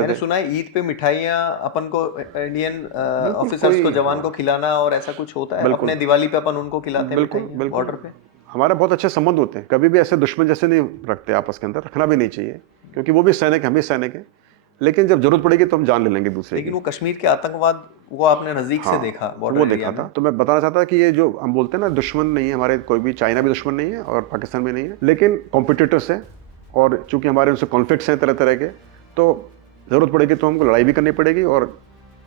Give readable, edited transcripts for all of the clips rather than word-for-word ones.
मैंने सुना है ईद पे मिठाइयाँ अपन को इंडियन बिल्कुल ऑफिसर्स कोई को, जवान हाँ को खिलाना और ऐसा कुछ होता है। बिल्कुल अपने दिवाली पे अपन उनको खिलाते हैं बिल्कुल मिठाइयाँ बिल्कुल बॉर्डर पे। हमारे बहुत अच्छे संबंध होते हैं, कभी भी ऐसे दुश्मन जैसे नहीं रखते आपस के अंदर, रखना भी नहीं चाहिए क्योंकि वो भी सैनिक हम भी सैनिक हैं। लेकिन जब जरूरत पड़ेगी तो हम जान ले लेंगे दूसरे लेकिन की। वो कश्मीर के आतंकवाद वो आपने नजदीक से हाँ, देखा तो बॉर्डर वो एरिया देखा में। था। तो मैं बताना चाहता कि ये जो हम बोलते हैं ना दुश्मन नहीं है हमारे, कोई भी, चाइना भी दुश्मन नहीं है और पाकिस्तान भी नहीं है, लेकिन कॉम्पिटिटर्स है। और चूंकि हमारे उनसे कॉन्फ्लिक्ट्स हैं तरह तरह के, तो ज़रूरत पड़ेगी तो हमको लड़ाई भी करनी पड़ेगी, और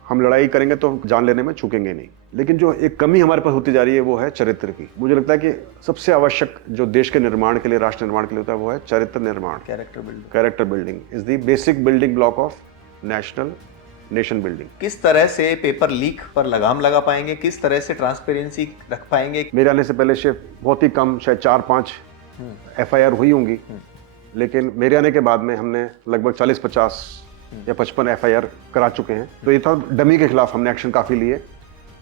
हम लड़ाई करेंगे तो जान लेने में चूकेंगे नहीं। लेकिन जो एक कमी हमारे पास होती जा रही है वो है चरित्र की। मुझे लगता है कि सबसे आवश्यक जो देश के निर्माण के लिए, राष्ट्र निर्माण के लिए होता है, वो है चरित्र निर्माण। Character building. Character building is the basic building block of nation building. किस तरह से पेपर लीक पर लगाम लगा पाएंगे, किस तरह से ट्रांसपेरेंसी रख पाएंगे? मेरे आने से पहले सिर्फ बहुत ही कम, शायद 4-5 FIR हुई होंगी, लेकिन मेरे आने के बाद में हमने लगभग 40-50 या 55 FIR करा चुके हैं। तो ये था डमी के खिलाफ हमने एक्शन काफ़ी लिए।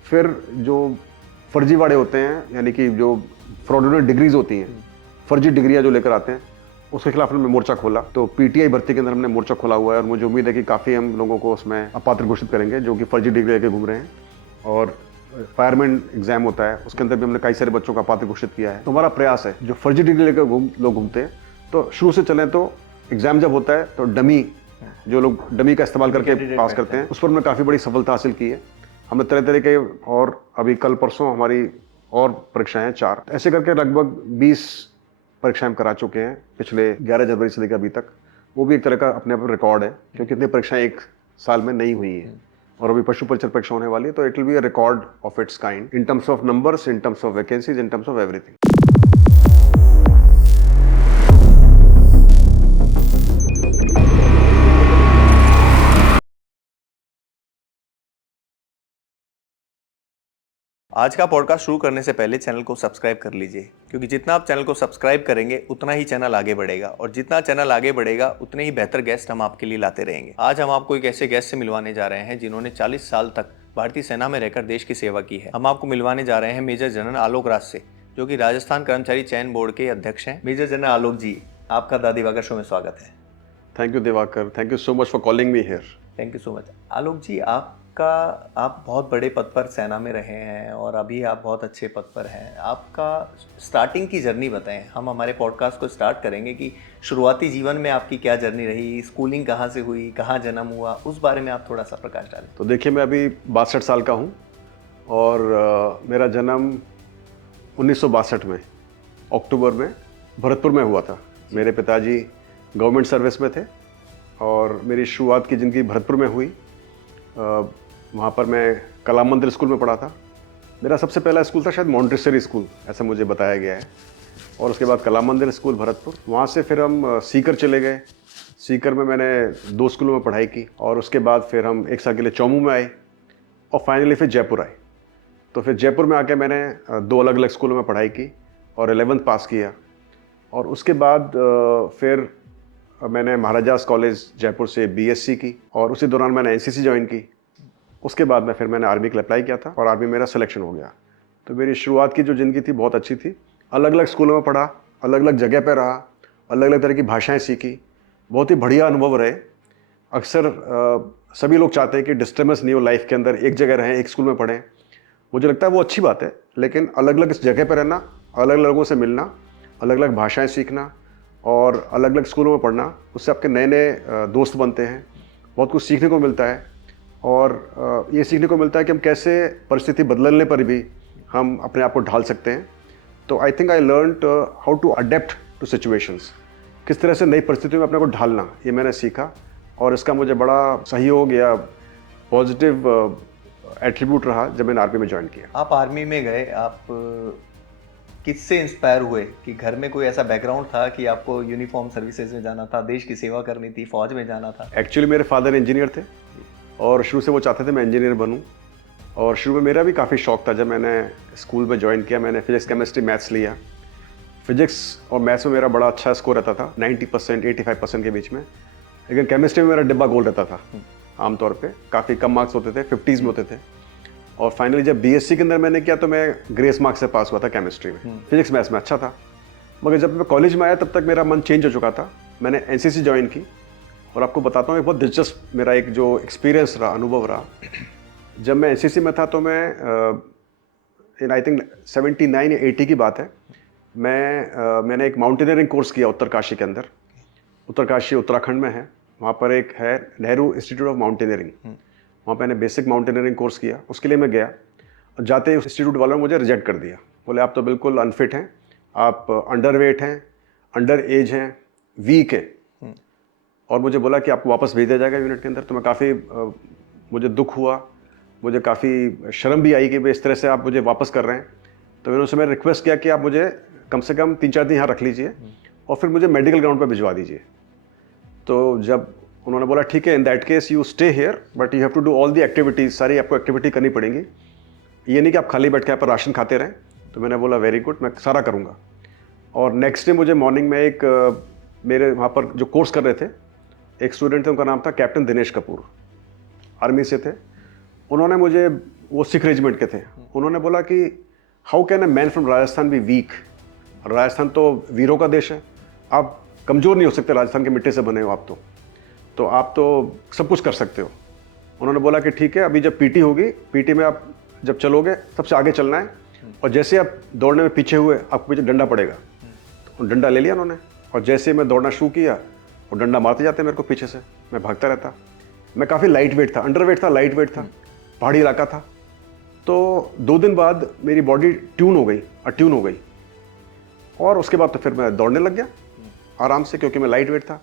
फिर जो फर्जीवाड़े होते हैं, यानी कि जो फ्रॉडुलेंट डिग्रीज होती हैं, फर्जी डिग्रियाँ जो लेकर आते हैं, उसके खिलाफ हमने मोर्चा खोला। तो PTI भर्ती के अंदर हमने मोर्चा खोला हुआ है, और मुझे उम्मीद है कि काफ़ी हम लोगों को उसमें अपात्र घोषित करेंगे जो कि फर्जी डिग्री लेके घूम रहे हैं। और फायरमैन एग्जाम होता है, उसके अंदर भी हमने कई सारे बच्चों का अपात्र घोषित किया है। तो हमारा प्रयास है जो फर्जी डिग्री लेकर लोग घूमते हैं, तो शुरू से चलें तो एग्जाम जब होता है तो डमी, जो लोग डमी का इस्तेमाल करके पास करते हैं, उस पर हमने काफ़ी बड़ी सफलता हासिल की है। हमने तरह तरह के, और अभी कल परसों हमारी और परीक्षाएं हैं 4, ऐसे करके लगभग 20 परीक्षाएं हम करा चुके हैं पिछले 11 जनवरी से लेकर अभी तक। वो भी एक तरह का अपने आप रिकॉर्ड है, क्योंकि इतनी परीक्षाएं एक साल में नहीं हुई हैं, और अभी पशु परिचर परीक्षा होने वाली है। तो it will be a record of its kind in terms of numbers, in terms of vacancies, in terms of everything. आज का पॉडकास्ट शुरू करने से पहले चैनल को सब्सक्राइब कर लीजिए, क्योंकि जितना आप चैनल को सब्सक्राइब करेंगे उतना ही चैनल आगे बढ़ेगा, और जितना चैनल आगे बढ़ेगा उतने ही बेहतर गेस्ट हम आपके लिए लाते रहेंगे। आज हम आपको एक ऐसे गेस्ट से मिलवाने जा रहे हैं जिन्होंने 40 साल तक भारतीय सेना में रहकर देश की सेवा की है। हम आपको मिलवाने जा रहे हैं मेजर जनरल आलोक राज से, जो कि राजस्थान कर्मचारी चयन बोर्ड के अध्यक्ष हैं। मेजर जनरल आलोक जी, आपका द दिवाकर शो में स्वागत है। Thank you Divakar, thank you so much for calling me here. Thank you so much. Alok ji, आप बहुत बड़े पद पर सेना में रहे हैं और अभी आप बहुत अच्छे पद पर हैं। आपका स्टार्टिंग की जर्नी बताएं। हम हमारे पॉडकास्ट को स्टार्ट करेंगे कि शुरुआती जीवन में आपकी क्या जर्नी रही, स्कूलिंग कहाँ से हुई, कहाँ जन्म हुआ, उस बारे में आप थोड़ा सा प्रकाश डालें। तो देखिए, मैं अभी 62 साल का हूँ, और मेरा जन्म 1962 में अक्टूबर में भरतपुर में हुआ था। मेरे पिताजी गवर्नमेंट सर्विस में थे, और मेरी शुरुआत की ज़िंदगी भरतपुर में हुई। वहाँ पर मैं कला मंदिर स्कूल में पढ़ा था। मेरा सबसे पहला स्कूल था शायद मॉन्टेसरी स्कूल, ऐसा मुझे बताया गया है। और उसके बाद कला मंदिर स्कूल भरतपुर, वहाँ से फिर हम सीकर चले गए। सीकर में मैंने 2 स्कूलों में पढ़ाई की, और उसके बाद फिर हम 1 साल के लिए चौमू में आए, और फाइनली फिर जयपुर आए। तो फिर जयपुर में आके मैंने 2 अलग अलग स्कूलों में पढ़ाई की और 11th पास किया। और उसके बाद फिर मैंने महाराजास कॉलेज जयपुर से BSc की, और उसी दौरान मैंने NCC ज्वाइन की। उसके बाद में फिर मैंने आर्मी के लिए अप्लाई किया था, और आर्मी मेरा सिलेक्शन हो गया। तो मेरी शुरुआत की जो ज़िंदगी थी बहुत अच्छी थी। अलग अलग स्कूलों में पढ़ा, अलग अलग जगह पर रहा, अलग अलग तरह की भाषाएं सीखी। बहुत ही बढ़िया अनुभव रहे। अक्सर सभी लोग चाहते हैं कि डिस्टर्बेंस नहीं हो लाइफ के अंदर, एक जगह रहें, एक स्कूल में पढ़ें। मुझे लगता है वो अच्छी बात है, लेकिन अलग अलग जगह पर रहना, अलग अलग लोगों से मिलना, अलग अलग भाषाएँ सीखना और अलग अलग स्कूलों में पढ़ना, उससे आपके नए नए दोस्त बनते हैं, बहुत कुछ सीखने को मिलता है। और ये सीखने को मिलता है कि हम कैसे परिस्थिति बदलने पर भी हम अपने आप को ढाल सकते हैं। तो I think I learned how to adapt to situations, किस तरह से नई परिस्थितियों में अपने को ढालना, ये मैंने सीखा। और इसका मुझे बड़ा सहयोग या पॉजिटिव एट्रीब्यूट रहा जब मैंने आर्मी में ज्वाइन किया। आप आर्मी में गए, आप किससे इंस्पायर हुए कि घर में कोई ऐसा बैकग्राउंड था कि आपको यूनिफॉर्म सर्विसेज में जाना था, देश की सेवा करनी थी, फौज में जाना था? एक्चुअली मेरे फादर इंजीनियर थे, और शुरू से वो चाहते थे मैं इंजीनियर बनूं। और शुरू में मेरा भी काफ़ी शौक था। जब मैंने स्कूल में ज्वाइन किया, मैंने फिजिक्स केमिस्ट्री मैथ्स लिया। फिजिक्स और मैथ्स में मेरा बड़ा अच्छा स्कोर रहता था, 90% 85% के बीच में। लेकिन केमिस्ट्री में मेरा डिब्बा गोल रहता था। आमतौर पे काफ़ी कम मार्क्स होते थे, 50s में होते थे। और फाइनली जब BSc के अंदर मैंने किया तो मैं ग्रेस मार्क्स से पास हुआ था केमिस्ट्री में। फिजिक्स मैथ्स में अच्छा था। मगर जब मैं कॉलेज में आया तब तक मेरा मन चेंज हो चुका था। मैंने NCC ज्वाइन की, और आपको बताता हूँ एक बहुत दिलचस्प मेरा एक जो एक्सपीरियंस रहा, अनुभव रहा। जब मैं एनसीसी में था तो मैं इन आई थिंक 79 या 80 की बात है, मैंने एक माउंटेनियरिंग कोर्स किया उत्तरकाशी के अंदर। उत्तरकाशी उत्तराखंड में है, वहाँ पर एक है नेहरू इंस्टीट्यूट ऑफ माउंटेनियरिंग। वहाँ पे मैंने बेसिक माउंटेनियरिंग कोर्स किया, उसके लिए मैं गया। जाते ही उस इंस्टीट्यूट वालों ने मुझे रिजेक्ट कर दिया, बोले आप तो बिल्कुल अनफिट हैं, आप अंडर वेट हैं, अंडर एज हैं, वीक है। और मुझे बोला कि आपको वापस भेज दिया जाएगा यूनिट के अंदर। तो मैं काफ़ी मुझे दुख हुआ, मुझे काफ़ी शर्म भी आई कि भाई इस तरह से आप मुझे वापस कर रहे हैं। तो मैंने उससे रिक्वेस्ट किया कि आप मुझे कम से कम 3-4 दिन यहाँ रख लीजिए और फिर मुझे मेडिकल ग्राउंड पर भिजवा दीजिए। तो जब उन्होंने बोला ठीक है, in that case you stay here but you have to do all the activities, सारी आपको एक्टिविटी करनी पड़ेगी, ये नहीं कि आप खाली बैठ के यहाँ पर राशन खाते रहें। तो मैंने बोला वेरी गुड, मैं सारा करूँगा। और नेक्स्ट डे मुझे मॉर्निंग में एक मेरे वहाँ पर जो कोर्स कर रहे थे एक स्टूडेंट थे, उनका नाम था कैप्टन दिनेश कपूर, आर्मी से थे। उन्होंने मुझे, वो सिख रेजिमेंट के थे, उन्होंने बोला कि how can a man from Rajasthan be weak, Rajasthan तो वीरों का देश है, आप कमज़ोर नहीं हो सकते, राजस्थान के मिट्टी से बने हो आप तो आप तो सब कुछ कर सकते हो। उन्होंने बोला कि ठीक है, अभी जब पीटी होगी, पीटी में आप जब चलोगे सबसे आगे चलना है, और जैसे आप दौड़ने में पीछे हुए आपको पीछे डंडा पड़ेगा। तो डंडा ले लिया उन्होंने, और जैसे मैं दौड़ना शुरू किया वो डंडा मारते जाते मेरे को पीछे से, मैं भागता रहता। मैं काफ़ी लाइट वेट था, अंडर वेट था, लाइट वेट था, पहाड़ी इलाका था। तो 2 दिन बाद मेरी बॉडी ट्यून हो गई, और उसके बाद तो फिर मैं दौड़ने लग गया आराम से, क्योंकि मैं लाइट वेट था।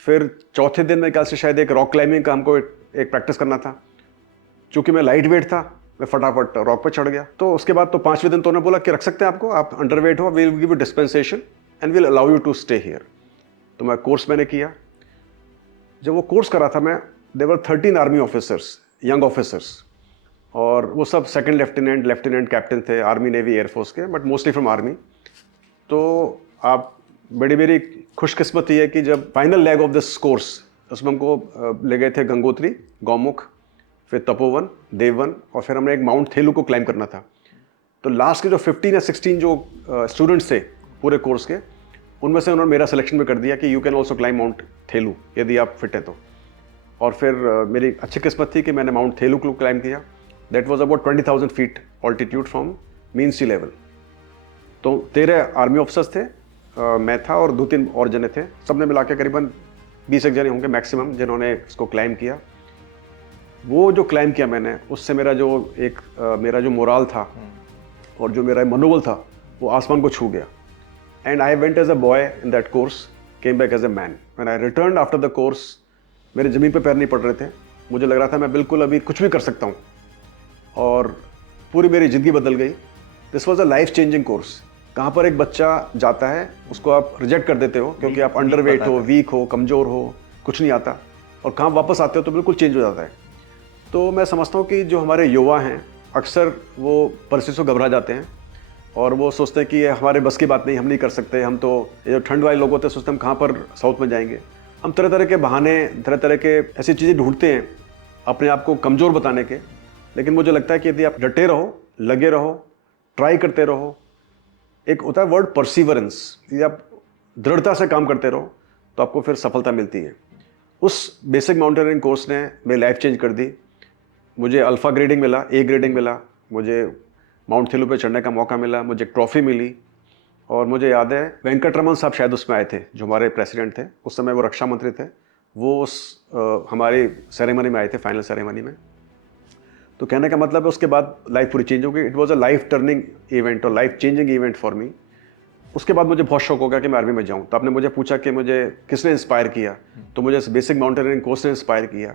फिर चौथे दिन में ख्याल से शायद एक रॉक क्लाइंबिंग का हमको एक प्रैक्टिस करना था। चूँकि मैं लाइट वेट था, मैं फटाफट रॉक पे चढ़ गया। तो उसके बाद तो 5वें दिन तो उन्होंने बोला कि रख सकते हैं आपको, आप अंडर वेट हो, we will give you dispensation and will allow you to stay here. तो मैं कोर्स मैंने किया। जब वो कोर्स करा था मैं, देवर 13 आर्मी ऑफिसर्स, यंग ऑफिसर्स, और वो सब सेकंड लेफ्टिनेंट कैप्टन थे, आर्मी नेवी एयरफोर्स के, बट मोस्टली फ्रॉम आर्मी। तो आप बड़ी मेरी खुशकिस्मती है कि जब final leg of this course, उसमें हमको ले गए थे गंगोत्री, गौमुख, फिर तपोवन, देववन, और फिर हमने एक माउंट थेलू को क्लाइम करना था। तो लास्ट के जो 15 या 16 जो स्टूडेंट्स थे पूरे कोर्स के, उनमें से उन्होंने मेरा सिलेक्शन भी कर दिया कि you can also climb Mount थेलू यदि आप फिट हैं तो। और फिर मेरी अच्छी किस्मत थी कि मैंने माउंट थेलू को क्लाइम किया। That was about 20,000 feet altitude from mean sea level. तो 13 आर्मी ऑफिसर्स थे, मैं था और 2-3 और जने थे, सब ने मिला के करीबन 20 एक जने होंगे मैक्सिमम जिन्होंने इसको क्लाइम किया। वो जो क्लाइम किया मैंने, उससे मेरा जो मोराल था और जो मेरा मनोबल था वो आसमान को छू गया। And I went as a boy in that course, came back as a man. When I return after the course, मेरे ज़मीन पे पैर नहीं पड़ रहे थे, मुझे लग रहा था मैं बिल्कुल अभी कुछ भी कर सकता हूँ, और पूरी मेरी ज़िंदगी बदल गई। This was a life changing course. कहाँ पर एक बच्चा जाता है, उसको आप रिजेक्ट कर देते हो क्योंकि आप अंडर वेट हो, वीक हो, कमज़ोर हो, कुछ नहीं आता, और कहाँ वापस आते हो तो बिल्कुल चेंज हो जाता है। तो मैं समझता हूँ कि जो हमारे युवा हैं, अक्सर वो परिस्थिति से घबरा जाते हैं और वो सोचते हैं कि ये हमारे बस की बात नहीं, हम नहीं कर सकते, हम तो, ये जो ठंड वाले लोग होते हैं सोचते हैं हम कहाँ पर साउथ में जाएंगे। हम तरह तरह के बहाने, तरह तरह के ऐसी चीज़ें ढूंढते हैं अपने आप को कमज़ोर बताने के। लेकिन मुझे लगता है कि यदि आप डटे रहो, लगे रहो, ट्राई करते रहो, एक होता है वर्ड परसिवरेंस, यदि आप दृढ़ता से काम करते रहो तो आपको फिर सफलता मिलती है। उस बेसिक माउंटेनियरिंग कोर्स ने मेरी लाइफ चेंज कर दी। मुझे अल्फ़ा ग्रेडिंग मिला, ए ग्रेडिंग मिला, मुझे माउंट थेलू पे चढ़ने का मौका मिला, मुझे एक ट्रॉफ़ी मिली। और मुझे याद है वेंकटरमन साहब शायद उसमें आए थे, जो हमारे प्रेसिडेंट थे उस समय, वो रक्षा मंत्री थे, वो उस हमारी सेरेमनी में आए थे, फाइनल सेरेमनी में। तो कहने का मतलब है उसके बाद लाइफ पूरी चेंज हो गई। It was a life turning event और life changing event for me. उसके बाद मुझे बहुत शौक हो गया कि मैं आर्मी में जाऊँ। तो आपने मुझे पूछा कि मुझे किसने इंस्पायर किया, तो मुझे बेसिक माउंटेनियरिंग कोर्स ने इंस्पायर किया।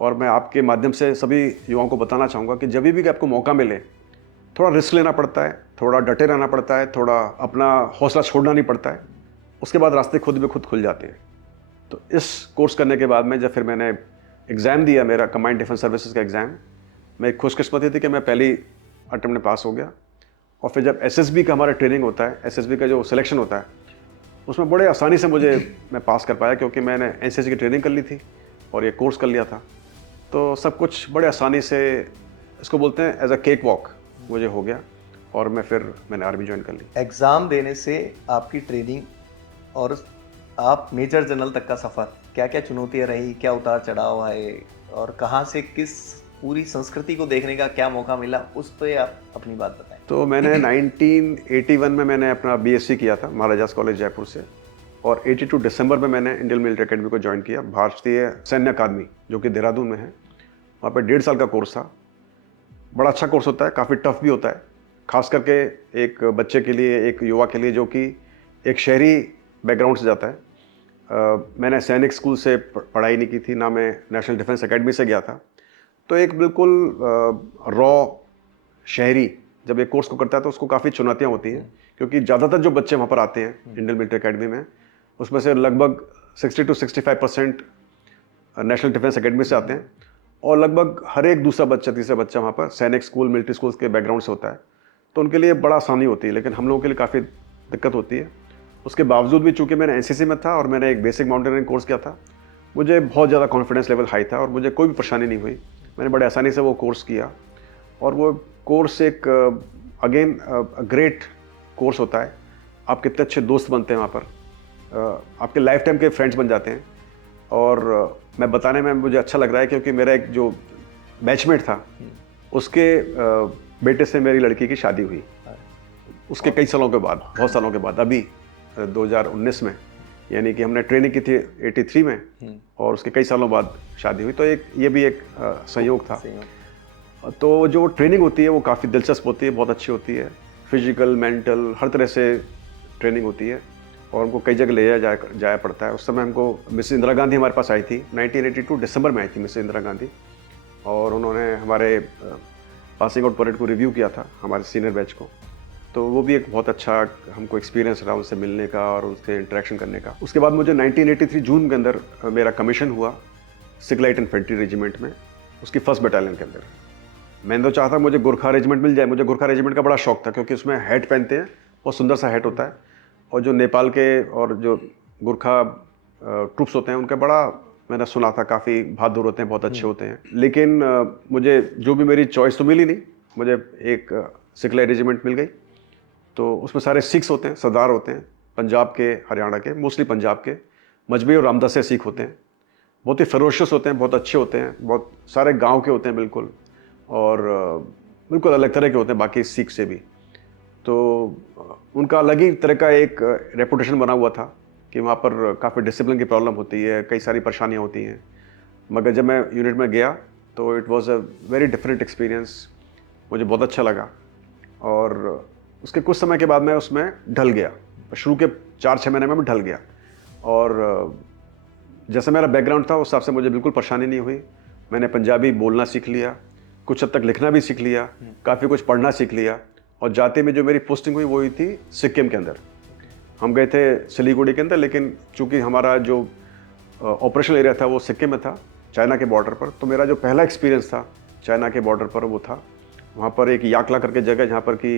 और मैं आपके माध्यम से सभी युवाओं को बताना चाहूँगा कि जब भी आपको मौका मिले, थोड़ा रिस्क लेना पड़ता है, थोड़ा डटे रहना पड़ता है, थोड़ा अपना हौसला छोड़ना नहीं पड़ता है, उसके बाद रास्ते खुद ब खुद खुल जाते हैं। तो इस कोर्स करने के बाद में जब फिर मैंने एग्ज़ाम दिया, मेरा कंबाइंड डिफेंस सर्विसेज का एग्ज़ाम, मैं खुशकिस्मती थी कि मैं पहली अटेम्प्ट में पास हो गया। और फिर जब एसएसबी का हमारा ट्रेनिंग होता है, एसएसबी का जो सिलेक्शन होता है, उसमें बड़े आसानी से मैं पास कर पाया, क्योंकि मैंने एनसीसी की ट्रेनिंग कर ली थी और ये कोर्स कर लिया था। तो सब कुछ बड़े आसानी से, इसको बोलते हैं एज अ केक वॉक, मुझे हो गया और मैंने आर्मी ज्वाइन कर ली। एग्ज़ाम देने से आपकी ट्रेनिंग और आप मेजर जनरल तक का सफ़र क्या क्या चुनौतियाँ रही, क्या उतार चढ़ाव है, और कहाँ से किस पूरी संस्कृति को देखने का क्या मौका मिला, उस पर आप अपनी बात बताएं। तो मैंने 1981 में मैंने अपना बीएससी किया था महाराजास कॉलेज जयपुर से, और 82 दिसंबर में मैंने इंडियन मिलिट्री अकेडमी को ज्वाइन किया, भारतीय सैन्य अकादमी जो कि देहरादून में है। वहाँ पे 1.5 साल का कोर्स था। बड़ा अच्छा कोर्स होता है, काफ़ी टफ भी होता है, खास करके एक बच्चे के लिए, एक युवा के लिए जो कि एक शहरी बैकग्राउंड से जाता है। मैंने सैनिक स्कूल से पढ़ाई नहीं की थी, ना मैं नेशनल डिफेंस एकेडमी से गया था। तो एक बिल्कुल रॉ शहरी जब एक कोर्स को करता है तो उसको काफ़ी चुनौतियाँ होती हैं, क्योंकि ज़्यादातर जो बच्चे वहाँ पर आते हैं इंडियन मिलिट्री एकेडमी में, उसमें से लगभग 60 to 65% नेशनल डिफेंस एकेडमी से आते हैं, और लगभग हर एक दूसरा बच्चा, तीसरा बच्चा वहाँ पर सैनिक स्कूल, मिलिट्री स्कूल्स के बैकग्राउंड से होता है। तो उनके लिए बड़ा आसानी होती है, लेकिन हम लोगों के लिए काफ़ी दिक्कत होती है। उसके बावजूद भी चूँकि मैंने एनसीसी में था और मैंने एक बेसिक माउंटेनियरिंग कोर्स किया था, मुझे बहुत ज़्यादा कॉन्फिडेंस लेवल हाई था और मुझे कोई भी परेशानी नहीं हुई। मैंने बड़े आसानी से वो कोर्स किया, और वो कोर्स एक अगेन ग्रेट कोर्स होता है। आप कितने अच्छे दोस्त बनते हैं वहाँ पर, आपके लाइफ टाइम के फ्रेंड्स बन जाते हैं। और मैं बताने में मुझे अच्छा लग रहा है क्योंकि मेरा एक जो बैचमेट था, उसके बेटे से मेरी लड़की की शादी हुई उसके कई सालों के बाद, बहुत सालों के बाद, अभी 2019 में, यानी कि हमने ट्रेनिंग की थी 83 में और उसके कई सालों बाद शादी हुई। तो ये भी एक संयोग था। तो जो ट्रेनिंग होती है वो काफ़ी दिलचस्प होती है, बहुत अच्छी होती है, फिजिकल, मेंटल, हर तरह से ट्रेनिंग होती है, और हमको कई जगह ले जाया पड़ता है। उस समय हमको मिसेस इंदिरा गांधी हमारे पास आई थी, 1982 दिसंबर में आई थी मिसेस इंदिरा गांधी, और उन्होंने हमारे पासिंग आउट परेड को रिव्यू किया था, हमारे सीनियर बैच को। तो वो भी एक बहुत अच्छा हमको एक्सपीरियंस रहा उनसे मिलने का और उनसे इंटरेक्शन करने का। उसके बाद मुझे 1983 जून के अंदर मेरा कमीशन हुआ सिख लाइट इन्फेंट्री रेजिमेंट में, उसकी 1st बटालियन के अंदर। मैंने तो चाहता मुझे गोरखा रेजिमेंट मिल जाए, मुझे गोरखा रेजिमेंट का बड़ा शौक था, क्योंकि उसमें हैट पहनते हैं, बहुत सुंदर सा हैट होता है, और जो नेपाल के और जो गोरखा ट्रूप्स होते हैं उनका बड़ा मैंने सुना था, काफ़ी बहादुर होते हैं, बहुत अच्छे होते हैं। लेकिन मुझे जो भी मेरी चॉइस तो मिली नहीं, मुझे एक सिख लाइट रेजिमेंट मिल गई। तो उसमें सारे सिख्स होते हैं, सरदार होते हैं, पंजाब के, हरियाणा के, मोस्टली पंजाब के, मजबी और रामदासिया सिख होते हैं, बहुत ही फरोशियस होते हैं, बहुत अच्छे होते हैं, बहुत सारे गांव के होते हैं बिल्कुल, और बिल्कुल अलग तरह के होते हैं बाकी सिख से भी। तो उनका अलग ही तरह का एक रेपुटेशन बना हुआ था कि वहाँ पर काफ़ी डिसिप्लिन की प्रॉब्लम होती है, कई सारी परेशानियाँ होती हैं। मगर जब मैं यूनिट में गया तो it was a very different experience, मुझे बहुत अच्छा लगा। और उसके कुछ समय के बाद मैं उसमें ढल गया, शुरू के 4-6 महीने में मैं ढल गया, और जैसा मेरा बैकग्राउंड था उस हिसाब से मुझे बिल्कुल परेशानी नहीं हुई। मैंने पंजाबी बोलना सीख लिया, कुछ हद तक लिखना भी सीख लिया, काफ़ी कुछ पढ़ना सीख लिया। और जाते में जो मेरी पोस्टिंग हुई वो हुई थी सिक्किम के अंदर। हम गए थे सिलीगुड़ी के अंदर, लेकिन चूंकि हमारा जो ऑपरेशनल एरिया था वो सिक्किम में था, चाइना के बॉर्डर पर। तो मेरा जो पहला एक्सपीरियंस था चाइना के बॉर्डर पर वो था, वहाँ पर एक याकला करके जगह जहाँ पर की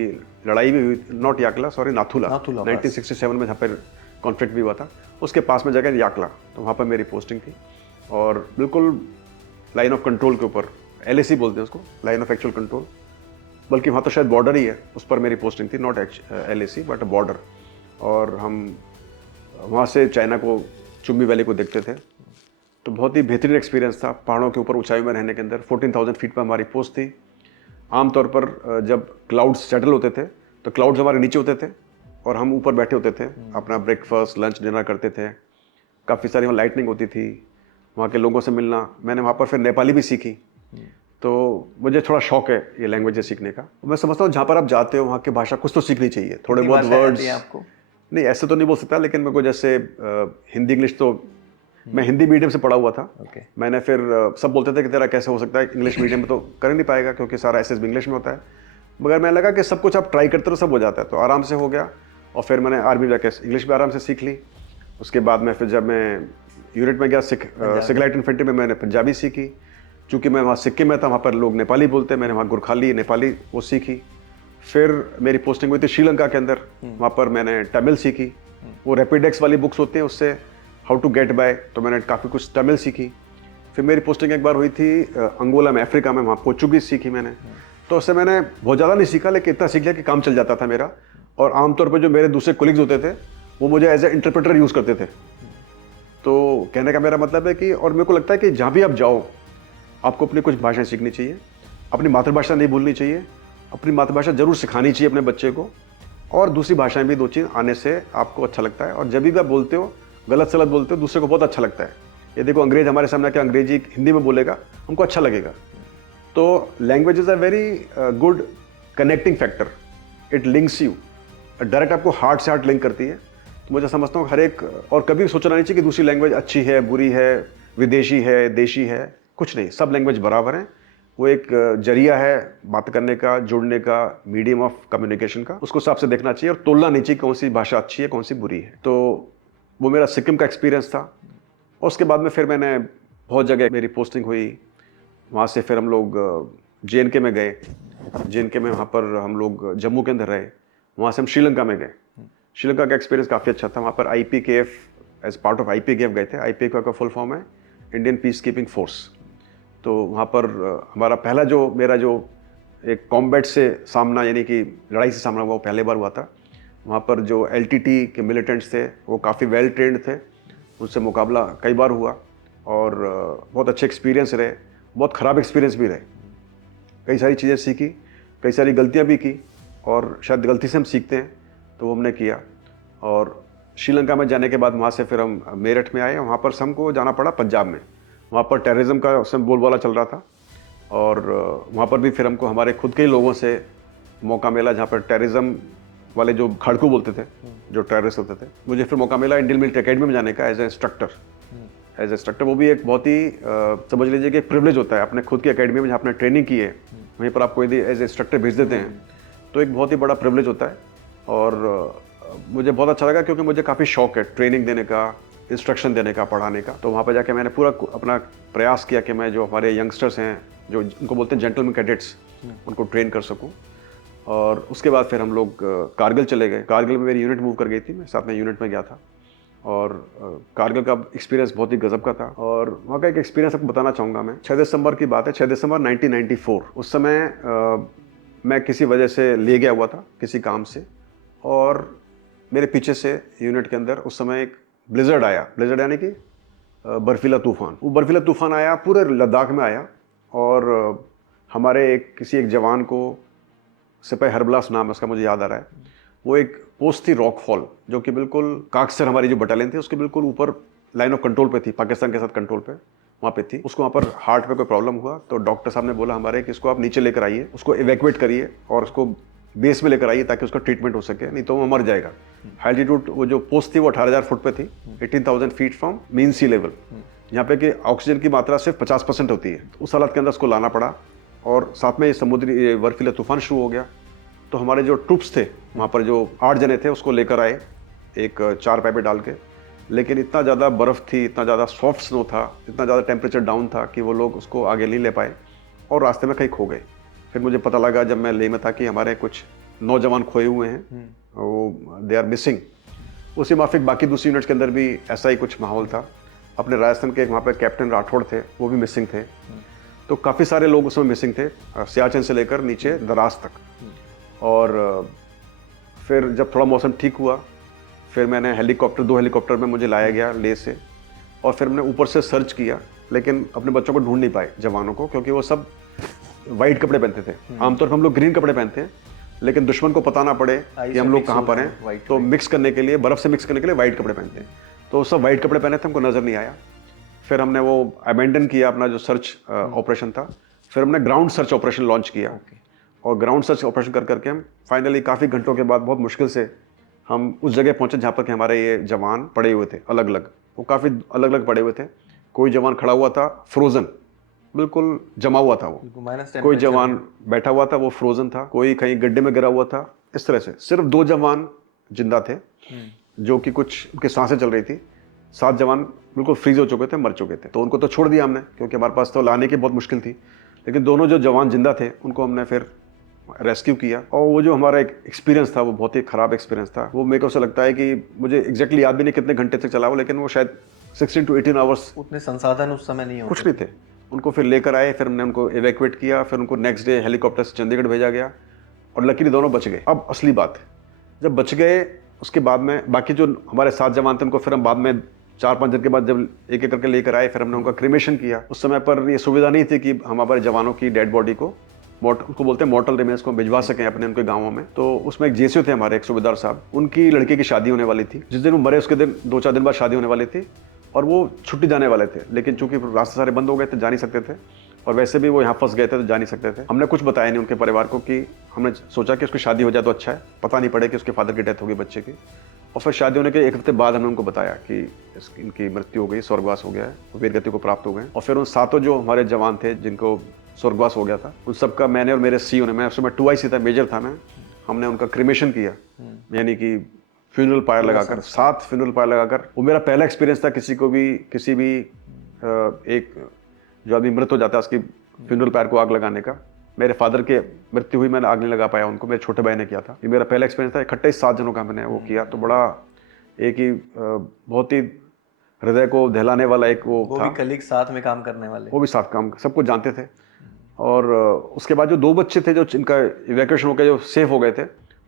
लड़ाई भी हुई, नॉट याकला, सॉरी, नाथुला 1967 में जहाँ पर कॉन्फ्लिक्ट भी हुआ था, उसके पास में जगह याकला। तो वहाँ पर मेरी पोस्टिंग थी, और बिल्कुल लाइन ऑफ कंट्रोल के ऊपर, LAC बोलते हैं उसको, लाइन ऑफ एक्चुअल कंट्रोल, बल्कि वहाँ तो शायद बॉर्डर ही है, उस पर मेरी पोस्टिंग थी, नॉट LAC बट बॉर्डर। और हम वहाँ से चाइना को, चुम्बी वैली को देखते थे। तो बहुत ही बेहतरीन एक्सपीरियंस था, पहाड़ों के ऊपर ऊंचाई में रहने के अंदर। 14,000 फीट पर हमारी पोस्ट थी। आमतौर पर जब क्लाउड्स सेटल होते थे तो क्लाउड्स हमारे नीचे होते थे और हम ऊपर बैठे होते थे, अपना ब्रेकफास्ट, लंच, डिनर करते थे। काफ़ी सारी वहाँ लाइटनिंग होती थी, वहाँ के लोगों से मिलना। मैंने वहाँ पर फिर नेपाली भी सीखी, तो मुझे थोड़ा शौक है ये लैंग्वेजेस सीखने का। मैं समझता हूँ जहाँ पर आप जाते हो वहाँ की भाषा कुछ तो सीखनी चाहिए, थोड़े बहुत वर्ड्स। आपको नहीं, ऐसे तो नहीं बोल सकता, लेकिन मेरे को जैसे हिंदी, इंग्लिश, तो मैं हिंदी मीडियम से पढ़ा हुआ था। मैंने फिर सब बोलते थे कि तेरा कैसे हो सकता है इंग्लिश मीडियम में, तो कर ही नहीं पाएगा क्योंकि सारा एसएसबी इंग्लिश में होता है। मगर मैं लगा कि सब कुछ आप ट्राई करते रहो, सब हो जाता है, तो आराम से हो गया। और फिर मैंने आर्मी जाके इंग्लिश भी आराम से सीख ली। उसके बाद में फिर जब मैं यूनिट में गया सिख लाइट इन्फेंट्री में, मैंने पंजाबी सीखी। चूँकि मैं वहाँ सिक्किम में था, वहाँ पर लोग नेपाली बोलते हैं, मैंने वहाँ गुरखाली नेपाली वो सीखी। फिर मेरी पोस्टिंग हुई थी श्रीलंका के अंदर, वहाँ पर मैंने तमिल सीखी। वो रैपिडेक्स वाली बुक्स होती हैं, उससे हाउ टू गेट बाय, तो मैंने काफ़ी कुछ तमिल सीखी। फिर मेरी पोस्टिंग एक बार हुई थी अंगोला में, अफ्रीका में, वहाँ पोर्चुगीज़ सीखी मैंने। तो उससे मैंने बहुत ज़्यादा नहीं सीखा, लेकिन इतना सीख लिया कि काम चल जाता था मेरा। और आमतौर पर जो मेरे दूसरे कोलिग्स होते थे वो मुझे एज ए इंटरप्रेटर यूज़ करते थे। तो कहने का मेरा मतलब है कि, और मेरे को लगता है कि जहाँ भी आप जाओ आपको अपनी कुछ भाषाएं सीखनी चाहिए, अपनी मातृभाषा नहीं भूलनी चाहिए, अपनी मातृभाषा जरूर सिखानी चाहिए अपने बच्चे को, और दूसरी भाषाएं भी 2-3 आने से आपको अच्छा लगता है। और जब भी आप बोलते हो, गलत सलत बोलते हो, दूसरे को बहुत अच्छा लगता है। ये देखो, अंग्रेज हमारे सामने आके अंग्रेजी हिंदी में बोलेगा, हमको अच्छा लगेगा। तो language is a very good connecting factor, it links you, direct आपको हार्ट से हार्ट लिंक करती है। तो मुझे समझता हूँ हर एक, और कभी सोचना नहीं चाहिए कि दूसरी लैंग्वेज अच्छी है, बुरी है, विदेशी है, देशी है, कुछ नहीं, सब लैंग्वेज बराबर हैं। वो एक जरिया है बात करने का, जुड़ने का, मीडियम ऑफ कम्युनिकेशन का, उसको हिसाब से देखना चाहिए और तोलना नहीं चाहिए कौन सी भाषा अच्छी है, कौन सी बुरी है। तो वो मेरा सिक्किम का एक्सपीरियंस था। और उसके बाद में फिर मैंने बहुत जगह मेरी पोस्टिंग हुई। वहाँ से फिर हम लोग JNK में गए। JNK में वहाँ पर हम लोग जम्मू के अंदर रहे। वहाँ से हम श्रीलंका में गए। श्रीलंका का एक्सपीरियंस काफ़ी अच्छा था। वहाँ पर IPKF as part of IPKF गए थे। IPKF का फुल फॉर्म है इंडियन पीस कीपिंग फोर्स। तो वहाँ पर हमारा पहला मेरा जो एक कॉम्बैट से सामना, यानी कि लड़ाई से सामना हुआ, वो पहले बार हुआ था। वहाँ पर जो LTT के मिलिटेंट्स थे वो काफ़ी वेल ट्रेंड थे, उनसे मुकाबला कई बार हुआ और बहुत अच्छे एक्सपीरियंस रहे, बहुत ख़राब एक्सपीरियंस भी रहे। कई सारी चीज़ें सीखी, कई सारी गलतियाँ भी की, और शायद गलती से हम सीखते हैं, तो वो हमने किया। और श्रीलंका में जाने के बाद वहाँ से फिर हम मेरठ में आए। वहाँ पर हमको जाना पड़ा पंजाब में। वहाँ पर टेररिज्म का उस समय बोलबाला चल रहा था, और वहाँ पर भी फिर हमको हमारे खुद के ही लोगों से मौका मिला, जहाँ पर टेररिज्म वाले जो खड़कू बोलते थे, जो टेररिस्ट होते थे, मुझे फिर मौका मिला इंडियन मिलिट्री एकेडमी में जाने का एज ए इंस्ट्रक्टर। वो भी एक बहुत ही समझ लीजिए कि एक प्रिविलेज होता है, अपने खुद की एकेडमी में जहाँ आपने ट्रेनिंग की है, वहीं पर आपको यदि एज ए इंस्ट्रक्टर भेज देते हैं, तो एक बहुत ही बड़ा प्रिविलेज होता है। और मुझे बहुत अच्छा लगा, क्योंकि मुझे काफ़ी शौक है ट्रेनिंग देने का, इंस्ट्रक्शन देने का, पढ़ाने का। तो वहाँ पर जाके मैंने पूरा अपना प्रयास किया कि मैं जो हमारे यंगस्टर्स हैं, जो उनको बोलते हैं जेंटलमैन कैडेट्स, उनको ट्रेन कर सकूँ। और उसके बाद फिर हम लोग कारगिल चले गए। कारगिल में मेरी यूनिट मूव कर गई थी, मैं साथ में यूनिट में गया था। और कारगिल का एक्सपीरियंस बहुत ही गजब का था। और वहाँ का एक एक्सपीरियंस आपको बताना चाहूँगा मैं। 6 दिसंबर की बात है, 6 दिसंबर 1994। उस समय मैं किसी वजह से ले गया हुआ था किसी काम से, और मेरे पीछे से यूनिट के अंदर उस समय एक ब्लिजर्ड आया। ब्लिजर्ड यानी कि बर्फीला तूफान। वो बर्फीला तूफान आया, पूरे लद्दाख में आया, और हमारे किसी एक जवान को, सिपाही हरबलास नाम है उसका, मुझे याद आ रहा है, वो एक पोस्ट थी रॉक फॉल, जो कि बिल्कुल काकसर हमारी जो बटालियन थी उसके बिल्कुल ऊपर लाइन ऑफ कंट्रोल पे थी, पाकिस्तान के साथ कंट्रोल पे वहाँ पे थी। उसको वहाँ पर हार्ट पे कोई प्रॉब्लम हुआ, तो डॉक्टर साहब ने बोला हमारे कि इसको आप नीचे लेकर आइए, उसको इवैक्यूएट करिए और उसको बेस में लेकर आइए ताकि उसका ट्रीटमेंट हो सके, नहीं तो वो मर जाएगा। एल्टीट्यूड वो जो पोस्ट थी वो 18,000 फुट पे थी, 18,000 feet from mean sea level, यहाँ पे कि ऑक्सीजन की मात्रा सिर्फ 50% होती है। उस हालत के अंदर उसको लाना पड़ा, और साथ में समुद्री बर्फीला तूफान शुरू हो गया। तो हमारे जो ट्रूप्स थे वहाँ पर, जो 8 जने थे, उसको लेकर आए एक 4 पाइपे डाल के। लेकिन इतना ज़्यादा बर्फ़ थी, इतना ज़्यादा सॉफ्ट स्नो था, इतना ज़्यादा टेम्परेचर डाउन था कि वो लोग उसको आगे नहीं ले पाए और रास्ते में कहीं खो गए। फिर मुझे पता लगा जब मैं लेह में था कि हमारे कुछ नौजवान खोए हुए हैं, वो दे आर मिसिंग। उसी माफिक बाकी दूसरी यूनिट्स के अंदर भी ऐसा ही कुछ माहौल था। अपने राजस्थान के वहाँ पर कैप्टन राठौड़ थे, वो भी मिसिंग थे। तो काफ़ी सारे लोग उसमें मिसिंग थे, सियाचिन से लेकर नीचे दराज तक। और फिर जब थोड़ा मौसम ठीक हुआ, फिर मैंने हेलीकॉप्टर, 2 हेलीकॉप्टर में मुझे लाया गया लेह से, और फिर हमने ऊपर से सर्च किया, लेकिन अपने बच्चों को ढूंढ नहीं पाए, जवानों को, क्योंकि वो सब वाइट कपड़े पहनते थे। आमतौर पर हम लोग ग्रीन कपड़े पहनते हैं, लेकिन दुश्मन को पता ना पड़े कि हम लोग कहाँ पर हैं, तो मिक्स करने के लिए, बर्फ़ से मिक्स करने के लिए वाइट कपड़े पहनते हैं। तो सब वाइट कपड़े पहने थे, हमको नज़र नहीं आया। फिर हमने वो अबेंडन किया अपना जो सर्च ऑपरेशन था। फिर हमने ग्राउंड सर्च ऑपरेशन लॉन्च किया, और ग्राउंड सर्च ऑपरेशन कर करके हम फाइनली काफ़ी घंटों के बाद बहुत मुश्किल से हम उस जगह पहुंचे जहाँ पर कि हमारे ये जवान पड़े हुए थे अलग अलग। वो काफ़ी अलग अलग पड़े हुए थे। कोई जवान खड़ा हुआ था फ्रोज़न, बिल्कुल जमा हुआ था वो। कोई जवान बैठा हुआ था, वो फ्रोज़न था। कोई कहीं गड्ढे में गिरा हुआ था। इस तरह से सिर्फ 2 जवान जिंदा थे, जो कि कुछ उनकी सांसें चल रही थी। 7 जवान बिल्कुल फ्रीज हो चुके थे, मर चुके थे। तो उनको तो छोड़ दिया हमने, क्योंकि हमारे पास तो लाने की बहुत मुश्किल थी। लेकिन दोनों जो जवान जिंदा थे उनको हमने फिर रेस्क्यू किया। और वो जो हमारा एक एक्सपीरियंस था, वो बहुत ही ख़राब एक्सपीरियंस था। वो मेरे को ऐसा लगता है कि मुझे एग्जैक्टली याद भी नहीं कितने घंटे तक चला वो, लेकिन वो शायद 16 to 18 आवर्स। उतने संसाधन उस समय नहीं होते, कुछ नहीं थे। उनको फिर लेकर आए, फिर हमने उनको इवैक्यूएट किया, फिर उनको नेक्स्ट डे हेलीकॉप्टर से चंडीगढ़ भेजा गया, और लकीली दोनों बच गए। अब असली बात है, जब बच गए उसके बाद में बाकी जो हमारे 7 जवान थे उनको फिर हम बाद में 4-5 दिन के बाद जब एक एक करके लेकर आए, फिर हमने उनका क्रीमेशन किया। उस समय पर ये सुविधा नहीं थी कि हम हमारे जवानों की डेड बॉडी को उसको बोलते हैं मॉर्टल रिमेन्स को भिजवा सकें अपने उनके गाँवों में। तो उसमें एक जेसीओ थे हमारे, एक सूबेदार साहब, उनकी लड़के की शादी होने वाली थी। जिस दिन वो मरे उसके दिन 2-4 दिन बाद शादी होने वाली थी और वो छुट्टी जाने वाले थे, लेकिन चूंकि रास्ते सारे बंद हो गए थे, जा नहीं सकते थे, और वैसे भी वो यहाँ फंस गए थे तो जा नहीं सकते थे। हमने कुछ बताया नहीं उनके परिवार को कि हमने सोचा कि उसकी शादी हो जाए तो अच्छा है, पता नहीं पड़े कि उसके फादर की डेथ हो गई बच्चे की। और फिर शादी होने के 1 हफ्ते बाद हमने उनको बताया कि इनकी मृत्यु हो गई, स्वर्गवास हो गया है, वीर गति को प्राप्त हो गए। और फिर उन 7 जो हमारे जवान थे जिनको स्वर्गवास हो गया था, उन सबका मैंने और मेरे सीओ ने, मैं उस समय 2IC था, मेजर था मैं, हमने उनका क्रीमेशन किया, यानी कि फ्यूनरल पायर लगाकर, 7 फ्यूनरल पायर लगाकर। वो मेरा पहला एक्सपीरियंस था किसी भी एक जो आदमी मृत हो जाता है उसकी फ्यूनरल पायर को आग लगाने का। मेरे फादर के मृत्यु हुई, मैंने आग नहीं लगा पाया उनको, मेरे छोटे भाई ने किया था। ये मेरा पहला एक्सपीरियंस था। इकट्ठे 7 जनों का मैंने वो किया, तो बड़ा एक ही बहुत ही हृदय को दहलाने वाला एक वो था। भी कलीग साथ में काम करने वाले, वो भी साथ काम सबको जानते थे। और उसके बाद जो 2 बच्चे थे जो जिनका इवैक्यूएशन होकर जो सेफ हो गए थे,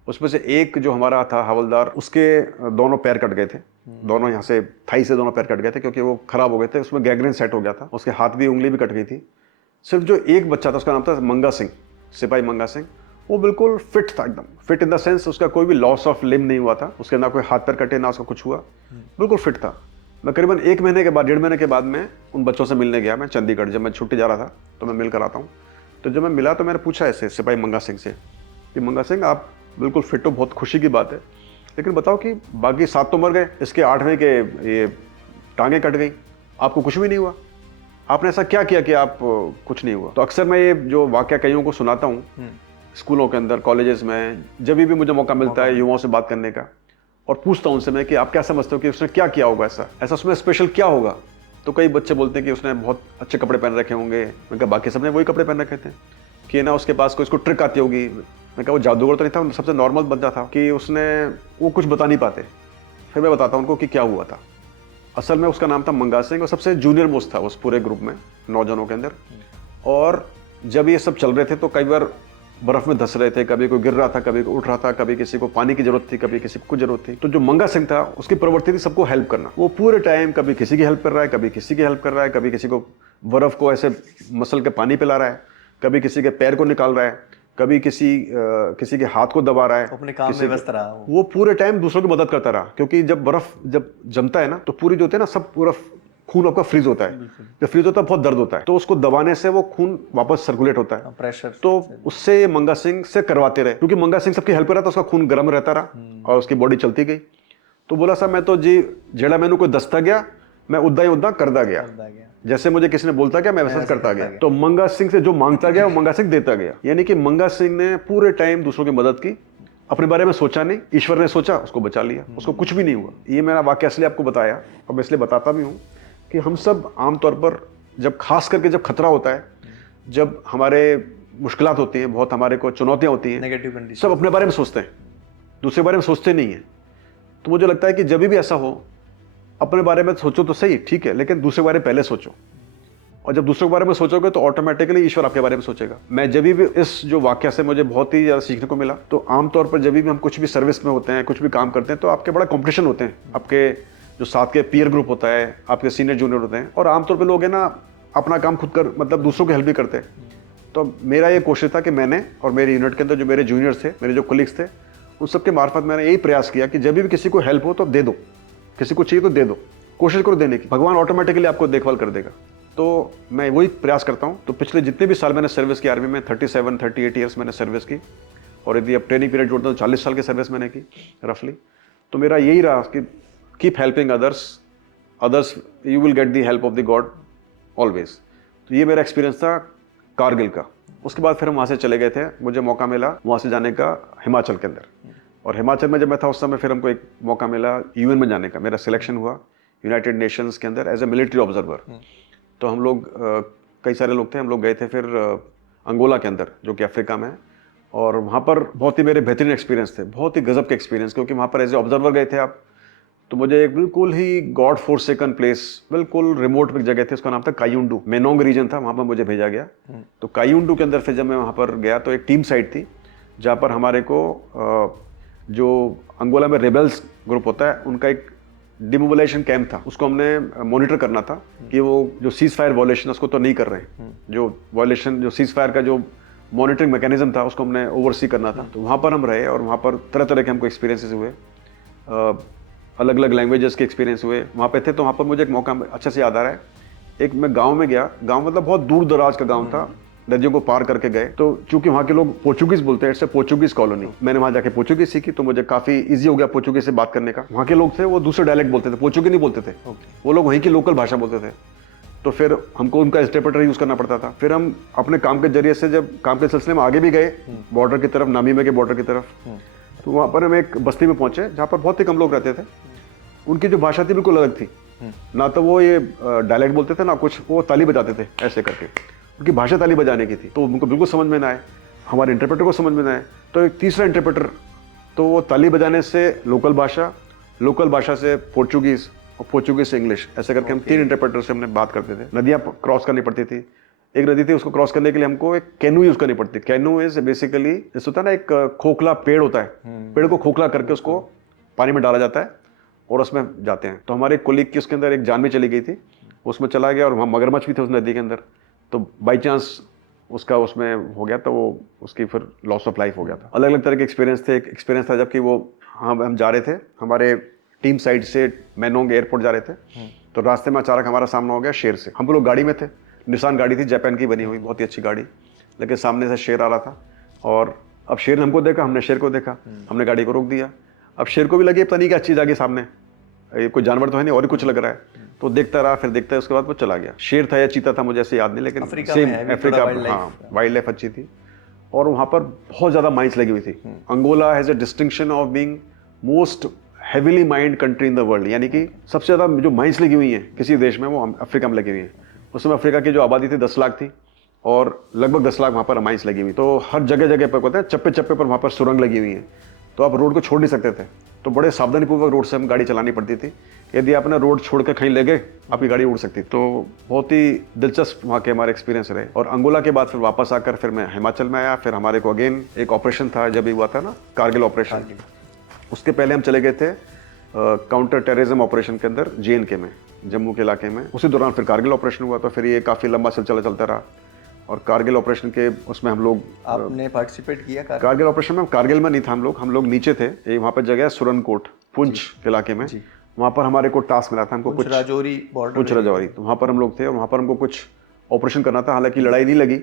उसमें से एक जो हमारा था हवलदार, उसके दोनों पैर कट गए थे, दोनों यहाँ से थाई से दोनों पैर कट गए थे क्योंकि वो खराब हो गए थे, उसमें गैंग्रीन सेट हो गया था, उसके हाथ भी, उंगली भी कट गई थी। सिर्फ जो एक बच्चा था उसका नाम था मंगा सिंह, सिपाही मंगा सिंह, वो बिल्कुल फिट था, एकदम फिट इन द सेंस उसका कोई भी लॉस ऑफ लिम्ब नहीं हुआ था, उसके ना कोई हाथ पैर कटे ना उसका कुछ हुआ, बिल्कुल फिट था। मैं करीबन 1 महीने के बाद, 1.5 महीने के बाद मैं उन बच्चों से मिलने गया, मैं चंडीगढ़, जब मैं छुट्टी जा रहा था तो मैं मिल कर आता हूँ। तो जब मैं मिला तो मैंने पूछा ऐसे सिपाही मंगा सिंह से कि मंगा सिंह आप बिल्कुल फिट हो, बहुत खुशी की बात है, लेकिन बताओ कि बाकी 7 तो मर गए, इसके 8वें के ये टांगें कट गई, आपको कुछ भी नहीं हुआ, आपने ऐसा क्या किया कि आप कुछ नहीं हुआ। तो अक्सर मैं ये जो वाकया कईयों को सुनाता हूँ स्कूलों के अंदर, कॉलेजेस में, जब भी मुझे मौका मिलता है युवाओं से बात करने का, और पूछता हूँ उनसे मैं कि आप क्या समझते हो कि उसने क्या किया होगा, ऐसा उसमें स्पेशल क्या होगा। तो कई बच्चे बोलते हैं कि उसने बहुत अच्छे कपड़े पहन रखे होंगे, मैं कहा बाकी सबने वही कपड़े पहन रखे थे, कि ना उसके पास कोई इसको ट्रिक आती होगी, मैं कहा वो जादूगर तो नहीं था, सबसे नॉर्मल बंदा था, कि उसने वो कुछ बता नहीं पाते। फिर मैं बताता हूँ उनको कि क्या हुआ था। असल में उसका नाम था मंगा सिंह और सबसे जूनियर मोस्ट था उस पूरे ग्रुप में 9 जनों के अंदर। और जब ये सब चल रहे थे तो कई बार बर्फ में धंस रहे थे, कभी कोई गिर रहा था, कभी कोई उठ रहा था, कभी किसी को पानी की जरूरत थी, कभी किसी को कुछ जरूरत थी। तो जो मंगा सिंह था उसकी प्रवृत्ति थी सबको हेल्प करना, वो पूरे टाइम कभी किसी की हेल्प कर रहा है, कभी किसी की हेल्प कर रहा है, कभी किसी को बर्फ को ऐसे मसल के पानी पिला रहा है, कभी किसी के पैर को निकाल रहा है, कभी किसी के हाथ को दबा रहा है, अपने काम में व्यस्त रहा वो पूरे टाइम दूसरों की मदद करता रहा। क्योंकि जब बर्फ जब जमता है ना तो पूरी जो होती है ना, सब पूरा खून आपका फ्रीज होता है, जब फ्रीज होता है बहुत दर्द होता है, तो उसको दबाने से वो खून वापस सर्कुलेट होता है, प्रेशर। तो उससे मंगा सिंह से करवाते रहे, क्योंकि मंगा सिंह सबकी हेल्प कर रहा था, उसका खून गर्म रहता रहा और उसकी बॉडी चलती गई। तो बोला साहब मैं तो जी जेड़ा मैंने कोई दस्ता गया मैं उदा ही उदा करता गया, जैसे मुझे किसी ने बोलता गया मैं वैसा करता गया। तो मंगा सिंह से जो मांगता गया वो मंगा सिंह देता गया, यानी कि मंगा सिंह ने पूरे टाइम दूसरों की मदद की, अपने बारे में सोचा नहीं, ईश्वर ने सोचा, उसको बचा लिया, उसको कुछ भी नहीं हुआ। ये मेरा वाकया इसलिए आपको बताया और मैं इसलिए बताता भी हूँ कि हम सब आमतौर पर जब खास करके जब खतरा होता है, जब हमारे मुश्किलात होती हैं, बहुत हमारे को चुनौतियाँ होती हैं, नेगेटिव कंडीशन, सब अपने बारे में सोचते हैं, दूसरे बारे में सोचते नहीं हैं। तो मुझे लगता है कि जब भी ऐसा हो अपने बारे में सोचो तो सही, ठीक है, लेकिन दूसरे बारे में पहले सोचो, और जब दूसरों के बारे में सोचोगे तो ऑटोमेटिकली ईश्वर आपके बारे में सोचेगा। मैं जब भी इस जो वाक्य से मुझे बहुत ही ज़्यादा सीखने को मिला, तो आमतौर पर जब भी हम कुछ भी सर्विस में होते हैं, कुछ भी काम करते हैं, तो आपके बड़ा कॉम्पिटिशन होते हैं, आपके जो साथ के पीयर ग्रुप होता है, आपके सीनियर जूनियर होते हैं, और आमतौर पर लोग है ना अपना काम खुद कर मतलब दूसरों की हेल्प भी करते हैं। तो मेरा ये कोशिश था कि मैंने और मेरे यूनिट के अंदर जो मेरे जूनियर्स थे, मेरे जो कोलीग्स थे, उन सबके मार्फत मैंने यही प्रयास किया कि जब भी किसी को हेल्प हो तो दे दो, किसी को चाहिए तो दे दो, कोशिश करो देने की, भगवान ऑटोमेटिकली आपको देखभाल कर देगा। तो मैं वही प्रयास करता हूँ। तो पिछले जितने भी साल मैंने सर्विस की आर्मी में, 37-38 ईयर्स मैंने सर्विस की, और यदि अब ट्रेनिंग पीरियड जोड़ता हूँ 40 साल की सर्विस मैंने की रफली। तो मेरा यही रहा कि keep helping others you will get the help of the God always. तो ये मेरा एक्सपीरियंस था कारगिल का। उसके बाद फिर हम वहाँ से चले गए थे, मुझे मौका मिला वहाँ से जाने का हिमाचल के अंदर, और हिमाचल में जब मैं था उस समय फिर हमको एक मौका मिला यूएन में जाने का, मेरा सिलेक्शन हुआ यूनाइटेड नेशंस के अंदर एज ए मिलिट्री ऑब्जर्वर। तो हम लोग कई सारे लोग थे, हम लोग गए थे फिर अंगोला के अंदर जो कि अफ्रीका में है, और वहाँ पर बहुत ही मेरे बेहतरीन एक्सपीरियंस थे, बहुत ही गजब के एक्सपीरियंस, क्योंकि वहाँ पर एज ए ऑब्जर्वर गए थे आप, तो मुझे एक बिल्कुल ही गॉड फोरसेकन प्लेस, बिल्कुल रिमोट एक जगह थी, उसका नाम था कायुंडू, मेनोंग रीजन था, वहाँ पर मुझे भेजा गया। तो कायुंडू के अंदर फिर जब मैं वहाँ पर गया तो एक टीम साइट थी जहाँ पर हमारे को जो अंगोला में रेबल्स ग्रुप होता है उनका एक डिमोबिलाइजेशन कैंप था, उसको हमने मॉनिटर करना था कि वो जो सीज फायर वॉयलेशन उसको तो नहीं कर रहे हैं, जो वॉयलेशन जो सीज फायर का जो मॉनिटरिंग मैकेनिज्म था उसको हमने ओवरसी करना था। तो वहाँ पर हम रहे और वहाँ पर तरह तरह के हमको एक्सपीरियंसेस हुए, अलग अलग लैंग्वेजेस के एक्सपीरियंस हुए। वहाँ पे थे तो वहाँ पर मुझे एक मौका अच्छे से याद आ रहा है, एक मैं गाँव में गया, गाँव मतलब बहुत दूर दराज का गाँव था, नदियों को पार करके गए। तो चूंकि वहाँ के लोग पोर्चुगीज बोलते हैं, इट्स ए पोर्चुगीज कॉलोनी, मैंने वहाँ जाके पोर्चुगीज सीखी तो मुझे काफी इजी हो गया पोर्चुगीज से बात करने का। वहाँ के लोग थे वो दूसरे डायलेक्ट बोलते थे, पोर्चुगीज नहीं बोलते थे, वो लोग वहीं की लोकल भाषा बोलते थे। तो फिर हमको उनका इंटरप्रेटर यूज करना पड़ता था। फिर हम अपने काम के जरिए से जब काम के सिलसिले में आगे भी गए बॉर्डर की तरफ, नामीमे के बॉर्डर की तरफ, तो वहाँ पर हम एक बस्ती में पहुंचे जहाँ पर बहुत ही कम लोग रहते थे। उनकी जो भाषा थी बिल्कुल अलग थी, ना तो वो ये डायलेक्ट बोलते थे ना कुछ, वो ताली बजाते थे ऐसे करके, उनकी भाषा ताली बजाने की थी, तो उनको बिल्कुल समझ में ना आए, हमारे इंटरप्रेटर को समझ में ना आए। तो एक तीसरा इंटरप्रेटर, तो वो ताली बजाने से लोकल भाषा से पोर्चुगीज और पोर्चुगीज से इंग्लिश, ऐसे करके हम 3 इंटरप्रेटर से हमने बात करते थे। नदियाँ क्रॉस करनी पड़ती थी, एक नदी थी उसको क्रॉस करने के लिए हमको एक कैनू यूज करनी पड़ती। कैनू इज बेसिकली जैसे होता है ना, एक खोखला पेड़ होता है, पेड़ को खोखला करके उसको पानी में डाला जाता है और उसमें जाते हैं। तो हमारे कोलीग की उसके अंदर एक जान भी चली गई थी, उसमें चला गया और वहाँ मगरमच्छ भी थे उस नदी के अंदर, तो बाई चांस उसका उसमें हो गया, तो वो उसकी फिर लॉस ऑफ लाइफ हो गया था। अलग अलग तरह के एक्सपीरियंस थे। एक एक्सपीरियंस था जबकि वो हम जा रहे थे, हमारे टीम साइड से मैनोंग एयरपोर्ट जा रहे थे, तो रास्ते में अचानक हमारा सामना हो गया शेर से। हम लोग गाड़ी में थे, निशान गाड़ी थी, जापान की बनी हुई बहुत ही अच्छी गाड़ी, लेकिन सामने से शेर आ रहा था और अब शेर ने हमको देखा, हमने शेर को देखा, हमने गाड़ी को रोक दिया। अब शेर को भी लगी पता नहीं क्या चीज़ आ गई सामने, ये कोई जानवर तो है नहीं और ही कुछ लग रहा है, तो देखता रहा, फिर देखता है, उसके बाद वो चला गया। शेर था या चीता था मुझे ऐसे याद नहीं, लेकिन सेम अफ्रीका, हाँ वाइल्ड लाइफ अच्छी थी। और वहाँ पर बहुत ज़्यादा माइंस लगी हुई थी। Angola has a distinction of being most heavily mined country in the world, यानी कि सबसे ज़्यादा जो माइंस लगी हुई हैं किसी देश में वो अफ्रीका में लगी हुई हैं। उस समय अफ्रीका की जो आबादी थी 10 लाख थी और लगभग 10 लाख वहाँ पर माइंस लगी हुई। तो हर जगह जगह पर कहते हैं चप्पे चप्पे पर वहाँ पर सुरंग लगी हुई है, तो आप रोड को छोड़ नहीं सकते थे, तो बड़े सावधानीपूर्वक रोड से हम गाड़ी चलानी पड़ती थी। यदि आपने रोड छोड़ कर कहीं ले गए आपकी गाड़ी उड़ सकती। तो बहुत ही दिलचस्प वहाँ के हमारे एक्सपीरियंस रहे। और अंगोला के बाद फिर वापस आकर फिर मैं हिमाचल में आया। फिर हमारे को अगेन एक ऑपरेशन था, जब ये हुआ था ना कारगिल ऑपरेशन, उसके पहले हम चले गए थे काउंटर टेररिज्म ऑपरेशन के अंदर JNK में, जम्मू के इलाके में। उसी दौरान फिर कारगिल ऑपरेशन हुआ, तो फिर ये काफ़ी लंबा सिलसिला चलता रहा। और कारगिल ऑपरेशन के उसमें हम लोग, आपने पार्टिसिपेट किया कारगिल ऑपरेशन में? कारगिल में नहीं था, हम लोग नीचे थे। ये वहाँ पर जगह है सुरनकोट, पुंछ इलाके में, वहाँ पर हमारे को टास्क मिला था, हमको कुछ राजौरी बॉर्डर, पुंछ राजौरी, तो वहाँ पर हम लोग थे और वहाँ पर हमको कुछ ऑपरेशन करना था। हालांकि लड़ाई नहीं लगी,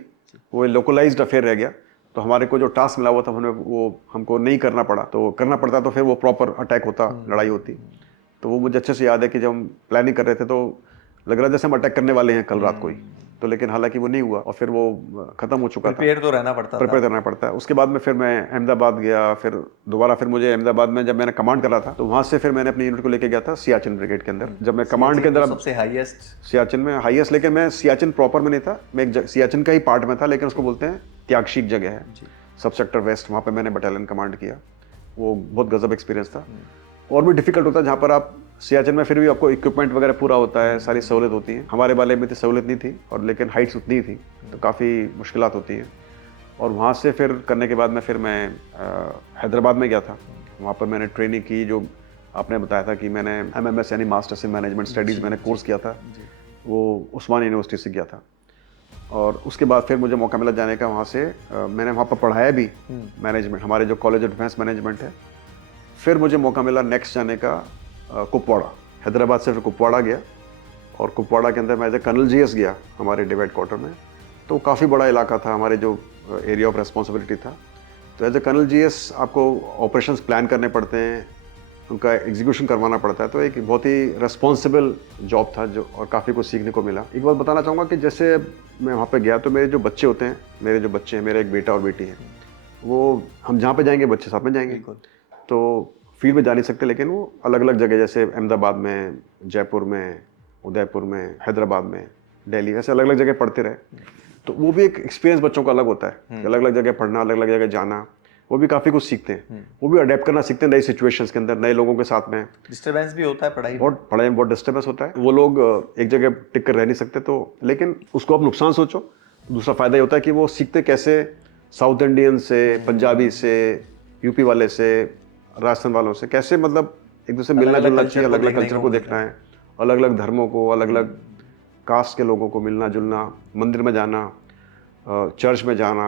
वो लोकलाइज्ड अफेयर रह गया। तो हमारे को जो टास्क मिला हुआ था वो हमको नहीं करना पड़ा, तो करना पड़ता तो फिर वो प्रॉपर अटैक होता, लड़ाई होती। तो वो मुझे अच्छे से याद है कि जब हम प्लानिंग कर रहे थे तो लग रहा जैसे हम अटैक करने वाले हैं कल रात को ही, तो लेकिन हालांकि वो नहीं हुआ और फिर वो खत्म हो चुका था। प्रिपेयर तो रहना पड़ता था, प्रिपेयर करना पड़ता है। उसके बाद में फिर मैं अहमदाबाद गया, फिर दोबारा फिर मुझे अहमदाबाद में जब मैंने कमांड करा था तो वहाँ से फिर मैंने अपनी यूनिट को लेके गया था सियाचिन ब्रिगेड के अंदर। जब मैं कमांड के अंदर, सबसे हाईएस्ट सियाचिन में हाईएस्ट, लेकिन मैं सियाचिन प्रॉपर में नहीं था, मैं एक सियाचिन का ही पार्ट में था, लेकिन उसको बोलते हैं त्यागशी जगह है, सब सेक्टर वेस्ट, वहाँ पे मैंने बटालियन कमांड किया। वो बहुत गजब एक्सपीरियंस था। और भी डिफिकल्ट होता है जहाँ पर आप सियाचिन में फिर भी आपको इक्विपमेंट वगैरह पूरा होता है, सारी सहूलत होती है। हमारे वाले में तो सहूलत नहीं थी, और लेकिन हाइट्स उतनी ही थी, तो काफ़ी मुश्किलात होती हैं। और वहाँ से फिर करने के बाद में फिर मैं हैदराबाद में गया था। वहाँ पर मैंने ट्रेनिंग की, जो आपने बताया था कि मैंने MMS यानी मास्टर्स इन मैनेजमेंट स्टडीज़ मैंने कोर्स किया था, वो उस्मानिया यूनिवर्सिटी से किया था। और उसके बाद फिर मुझे मौका मिला जाने का वहाँ से, मैंने वहाँ पर पढ़ाया भी मैनेजमेंट, हमारे जो कॉलेज ऑफ डिफेंस मैनेजमेंट है। फिर मुझे मौका मिला नेक्स्ट जाने का कुपवाड़ा, हैदराबाद से फिर कुपवाड़ा गया, और कुपवाड़ा के अंदर मैं एज ए कर्नल GS गया हमारे डिवाइड क्वार्टर में। तो काफ़ी बड़ा इलाका था, हमारे जो एरिया ऑफ रेस्पॉन्सिबिलिटी था। तो एज ए कर्नल GS आपको ऑपरेशंस प्लान करने पड़ते हैं, उनका एग्जीक्यूशन करवाना पड़ता है, तो एक बहुत ही रिस्पॉन्सिबल जॉब था जो, और काफ़ी कुछ सीखने को मिला। एक बात बताना चाहूँगा कि जैसे मैं वहाँ पे गया तो मेरे जो बच्चे होते हैं, मेरे एक बेटा और बेटी है, वो हम जहाँ पे जाएंगे बच्चे साथ में जाएंगे, तो फील्ड में जा नहीं सकते, लेकिन वो अलग अलग जगह जैसे अहमदाबाद में, जयपुर में, उदयपुर में, हैदराबाद में, दिल्ली, ऐसे अलग अलग जगह पढ़ते रहे। तो वो भी एक एक्सपीरियंस बच्चों का अलग होता है, अलग अलग जगह पढ़ना, अलग अलग जगह जाना, वो भी काफ़ी कुछ सीखते हैं। वो भी अडेप्ट करना सीखते हैं नई सिचुएशंस के अंदर, नए लोगों के साथ में। डिस्टर्बेंस भी होता है पढ़ाई में बहुत डिस्टर्बेंस होता है। वो लोग एक जगह टिक कर रह नहीं सकते, तो लेकिन उसको आप नुकसान सोचो, दूसरा फायदा ये होता है कि वो सीखते कैसे साउथ इंडियन से, पंजाबी से, यूपी वाले से, राजस्थान वालों से कैसे मतलब एक दूसरे से मिलना अलग-अलग जुलना कल्चर चाहिए, को अलग अलग देखने कल्चर को को मिलता देखना है, अलग अलग धर्मों को, अलग अलग कास्ट के लोगों को मिलना जुलना, मंदिर में जाना, चर्च में जाना,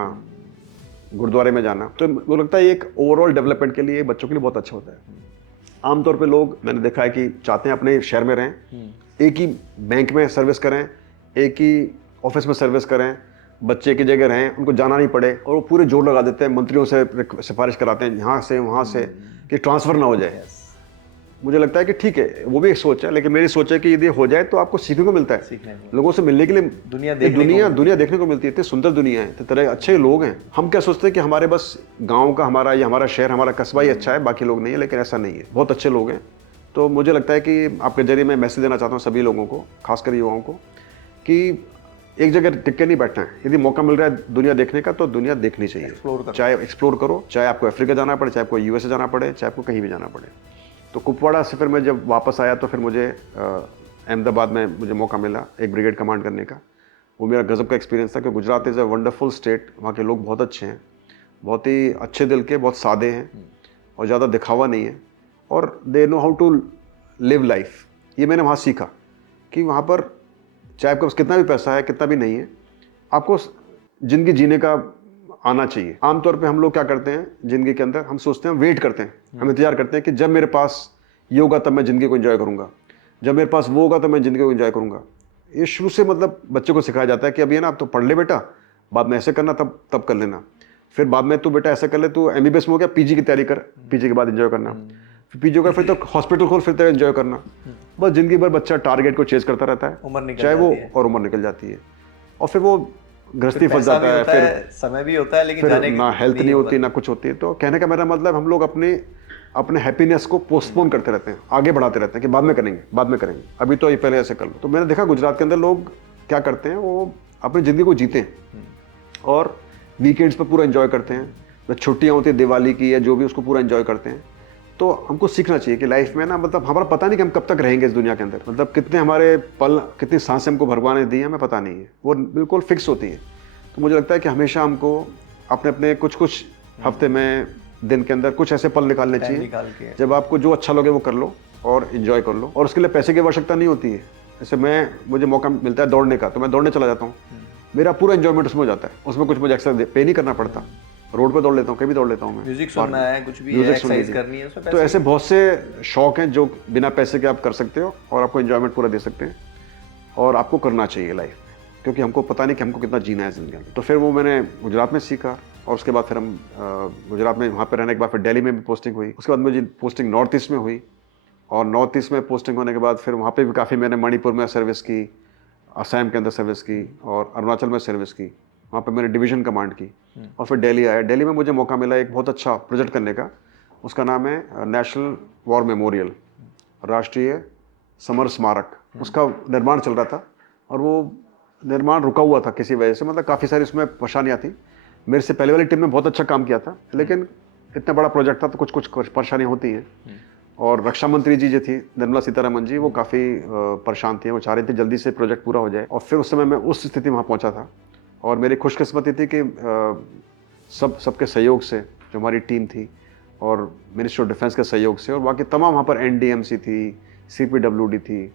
गुरुद्वारे में जाना। तो मुझे लगता है ये एक ओवरऑल डेवलपमेंट के लिए बच्चों के लिए बहुत अच्छा होता है। आमतौर पे लोग मैंने देखा है कि चाहते हैं अपने शहर में रहें, एक ही बैंक में सर्विस करें, एक ही ऑफिस में सर्विस करें, बच्चे एक ही जगह रहें, उनको जाना नहीं पड़े, और वो पूरे जोर लगा देते हैं, मंत्रियों से सिफारिश कराते हैं यहाँ से वहाँ से कि ट्रांसफ़र ना हो जाए। Yes, मुझे लगता है कि ठीक है, वो भी एक सोच है, लेकिन मेरी सोच है कि यदि हो जाए तो आपको सीखने को मिलता है, सीखने को लोगों से मिलने के लिए दुनिया ये देखने को दुनिया मिलती दुनिया देखने को मिलती है। इतनी सुंदर दुनिया है, इतने तरह अच्छे लोग हैं। हम क्या सोचते हैं कि हमारे बस गांव का हमारा ये हमारा शहर हमारा कस्बा ही अच्छा है, बाकी लोग नहीं है, लेकिन ऐसा नहीं है, बहुत अच्छे लोग हैं। तो मुझे लगता है कि आपके जरिए मैं मैसेज देना चाहता हूँ सभी लोगों को, खासकर युवाओं को, कि एक जगह टिक के नहीं बैठना है। यदि मौका मिल रहा है दुनिया देखने का तो दुनिया देखनी चाहिए, एक्सप्लोर करो। चाहे एक्सप्लोर करो, चाहे आपको अफ्रीका जाना पड़े, चाहे आपको यूएसए जाना पड़े, चाहे आपको कहीं भी जाना पड़े। तो कुपवाड़ा से फिर मैं जब वापस आया तो फिर मुझे अहमदाबाद में मुझे मौका मिला एक ब्रिगेड कमांड करने का। वो मेरा गजब का एक्सपीरियंस था कि Gujarat is a wonderful state. वहाँ के लोग बहुत अच्छे हैं, बहुत ही अच्छे दिल के, बहुत सादे हैं और ज़्यादा दिखावा नहीं है, और they know how to live life. ये मैंने वहाँ सीखा कि वहाँ पर चाहे आपके पास कितना भी पैसा है, कितना भी नहीं है, आपको ज़िंदगी जीने का आना चाहिए। आमतौर पे हम लोग क्या करते हैं ज़िंदगी के अंदर, हम सोचते हैं, वेट करते हैं, हम इंतजार करते हैं कि जब मेरे पास ये होगा तब मैं ज़िंदगी को एंजॉय करूँगा, जब मेरे पास वो होगा तब मैं ज़िंदगी को एंजॉय करूँगा। ये शुरू से मतलब बच्चे को सिखाया जाता है कि अभी है ना, अब तो पढ़ ले बेटा, बाद में ऐसे करना, तब तब कर लेना, फिर बाद में तू बेटा ऐसा कर ले, तू एमबीबीएस में हो गया, पीजी की तैयारी कर, पीजी के बाद एंजॉय करना, फिर पीजी का फिर तो हॉस्पिटल खोल, फिर तो एंजॉय करना। बस ज़िंदगी भर बच्चा टारगेट को चेज करता रहता है, उम्र निकल चाहे वो, जाती है। और उम्र निकल जाती है, और फिर वो गृहस्थी फंस पैसा भी जाता है, होता फिर है, समय भी होता है, लेकिन फिर जाने की ना हेल्थ नहीं होती, उम्र ना कुछ होती है। तो कहने का मेरा मतलब, हम लोग अपने अपने हैप्पीनेस को पोस्टपोन करते रहते हैं, आगे बढ़ाते रहते हैं कि बाद में करेंगे, बाद में करेंगे, अभी तो ये पहले ऐसे कर लो। तो मैंने देखा गुजरात के अंदर लोग क्या करते हैं, वो अपनी ज़िंदगी को जीते हैं और वीकेंड्स पर पूरा एंजॉय करते हैं, जब छुट्टियाँ होती है दिवाली की या जो भी, उसको पूरा एंजॉय करते हैं। तो हमको सीखना चाहिए कि लाइफ में ना, मतलब हमारा पता नहीं कि हम कब तक रहेंगे इस दुनिया के अंदर, मतलब कितने हमारे पल, कितनी सांसें हमको भगवान ने दी है, हमें पता नहीं है, वो बिल्कुल फिक्स होती है। तो मुझे लगता है कि हमेशा हमको अपने अपने कुछ कुछ हफ्ते में, दिन के अंदर कुछ ऐसे पल निकालने टाइम चाहिए निकाल के। जब आपको जो अच्छा लगे वो कर लो और एंजॉय कर लो, और उसके लिए पैसे की आवश्यकता नहीं होती है। जैसे मुझे मौका मिलता है दौड़ने का, तो मैं दौड़ने चला जाता हूँ, मेरा पूरा एंजॉयमेंट उसमें हो जाता है, उसमें कुछ मुझे एक्स्ट्रा पे नहीं करना पड़ता, रोड पे दौड़ लेता हूँ, कभी दौड़ लेता हूँ मैं, म्यूजिक सुनना है, कुछ भी म्यूजिक एक्सरसाइज सुननी है। करनी है, उसमें तो पैसे ऐसे बहुत से शौक हैं जो बिना पैसे के आप कर सकते हो और आपको एंजॉयमेंट पूरा दे सकते हैं, और आपको करना चाहिए लाइफ में, क्योंकि हमको पता नहीं कि हमको कितना जीना है जिंदगी में। तो फिर वो मैंने गुजरात में सीखा, और उसके बाद फिर हम गुजरात में वहाँ पे रहने के बाद फिर दिल्ली में भी पोस्टिंग हुई, उसके बाद मुझे पोस्टिंग नॉर्थ ईस्ट में हुई, और नॉर्थ ईस्ट में पोस्टिंग होने के बाद फिर वहाँ पे भी काफ़ी मैंने मणिपुर में सर्विस की, असम के अंदर सर्विस की, और अरुणाचल में सर्विस की, वहाँ पे मैंने डिवीज़न कमांड की, और फिर दिल्ली आया। दिल्ली में मुझे मौका मिला एक बहुत अच्छा प्रोजेक्ट करने का, उसका नाम है नेशनल वॉर मेमोरियल, राष्ट्रीय समर स्मारक। उसका निर्माण चल रहा था, और वो निर्माण रुका हुआ था किसी वजह से, मतलब काफ़ी सारी उसमें परेशानियाँ थी। मेरे से पहले वाली टीम में बहुत अच्छा काम किया था, लेकिन इतना बड़ा प्रोजेक्ट था तो कुछ कुछ परेशानी होती हैं। और रक्षा मंत्री जी जो थी निर्मला सीतारमण जी, वो काफ़ी परेशान थी, वो चाह रही थी जल्दी से प्रोजेक्ट पूरा हो जाए, और फिर उस समय मैं उस स्थिति में वहाँ पहुँचा था। और मेरी खुशकिस्मती थी कि सबके सहयोग से, जो हमारी टीम थी और मिनिस्ट्री ऑफ डिफेंस के सहयोग से, और बाकी तमाम वहाँ पर NDMC थी, CPWD थी,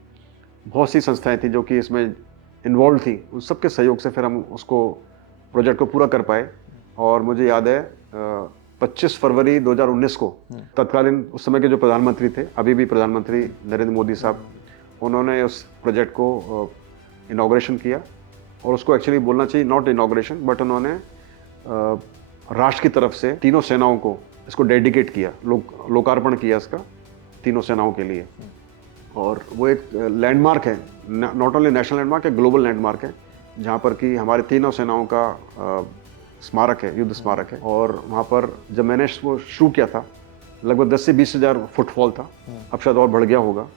बहुत सी संस्थाएं थी जो कि इसमें इन्वॉल्व थी, उन सब के सहयोग से फिर हम उसको प्रोजेक्ट को पूरा कर पाए। और मुझे याद है 25 फरवरी 2019 को तत्कालीन उस समय के जो प्रधानमंत्री थे, अभी भी प्रधानमंत्री नरेंद्र मोदी साहब, उन्होंने उस प्रोजेक्ट को इनॉग्रेशन किया, और उसको एक्चुअली बोलना चाहिए नॉट इनॉग्रेशन, बट उन्होंने राष्ट्र की तरफ से तीनों सेनाओं को इसको डेडिकेट किया, लोकार्पण किया इसका तीनों सेनाओं के लिए। और वो एक लैंडमार्क है, नॉट ओनली नेशनल लैंडमार्क है, ग्लोबल लैंडमार्क है, जहाँ पर कि हमारे तीनों सेनाओं का स्मारक है, युद्ध स्मारक है। और वहाँ पर जब मैंने वो शुरू किया था, लगभग 10 से 20 हज़ार फुटफॉल था, अब शायद और बढ़ गया होगा।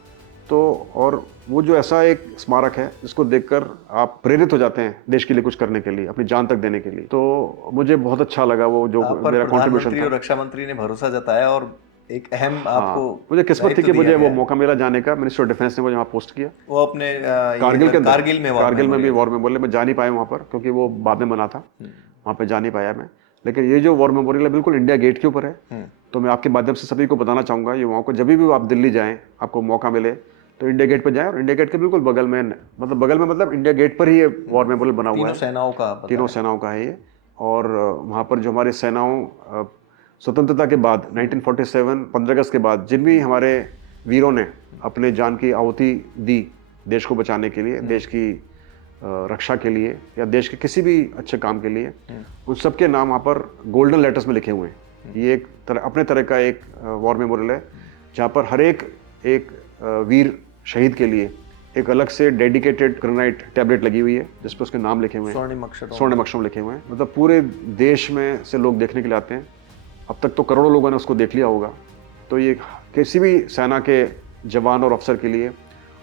तो और वो जो ऐसा एक स्मारक है जिसको देखकर आप प्रेरित हो जाते हैं देश के लिए कुछ करने के लिए, अपनी जान तक देने के लिए। तो मुझे बहुत अच्छा लगा वो जो मेरा कंट्रीब्यूशन था। और रक्षा मंत्री ने भरोसा जताया, और एक अहम आपको मुझे किस्मत थी दायित्व कि मुझे दिया वो गया। मौका मिला जाने का। मिनिस्ट्री ऑफ डिफेंस ने मुझे वहाँ पोस्ट किया, वो अपने कारगिल के अंदर, कारगिल में कारगिल में भी वॉर मेमोरियल में जा नहीं पाया वहाँ पर, क्योंकि वो बाद में बना था, वहाँ पे जा नहीं पाया मैं। लेकिन ये जो वॉर मेमोरियल है बिल्कुल इंडिया गेट के ऊपर है। तो मैं आपके माध्यम से सभी को बताना चाहूँगा, युवाओं को, जब भी आप दिल्ली जाएं, आपको मौका मिले तो इंडिया गेट पर जाएं, और इंडिया गेट के बिल्कुल बगल में, मतलब इंडिया गेट पर ही ये वॉर मेमोरियल बना हुआ तीनों है। सेनाओं का तीनों सेनाओं का है ये। और वहाँ पर जो हमारे सेनाओं स्वतंत्रता के बाद 1947 15 अगस्त के बाद जिन भी हमारे वीरों ने अपने जान की आहुति दी देश को बचाने के लिए, देश की रक्षा के लिए, या देश के किसी भी अच्छे काम के लिए, उन सब के नाम वहाँ पर गोल्डन लेटर्स में लिखे हुए हैं। ये एक अपने तरह का एक वॉर मेमोरियल है जहाँ पर हर एक वीर शहीद के लिए एक अलग से डेडिकेटेड ग्रेनाइट टैबलेट लगी हुई है जिस पर उसके नाम लिखे हुए हैं, स्वर्ण अक्षरों लिखे हुए हैं। मतलब पूरे देश में से लोग देखने के लिए आते हैं। अब तक तो करोड़ों लोगों ने उसको देख लिया होगा। तो ये किसी भी सेना के जवान और अफसर के लिए,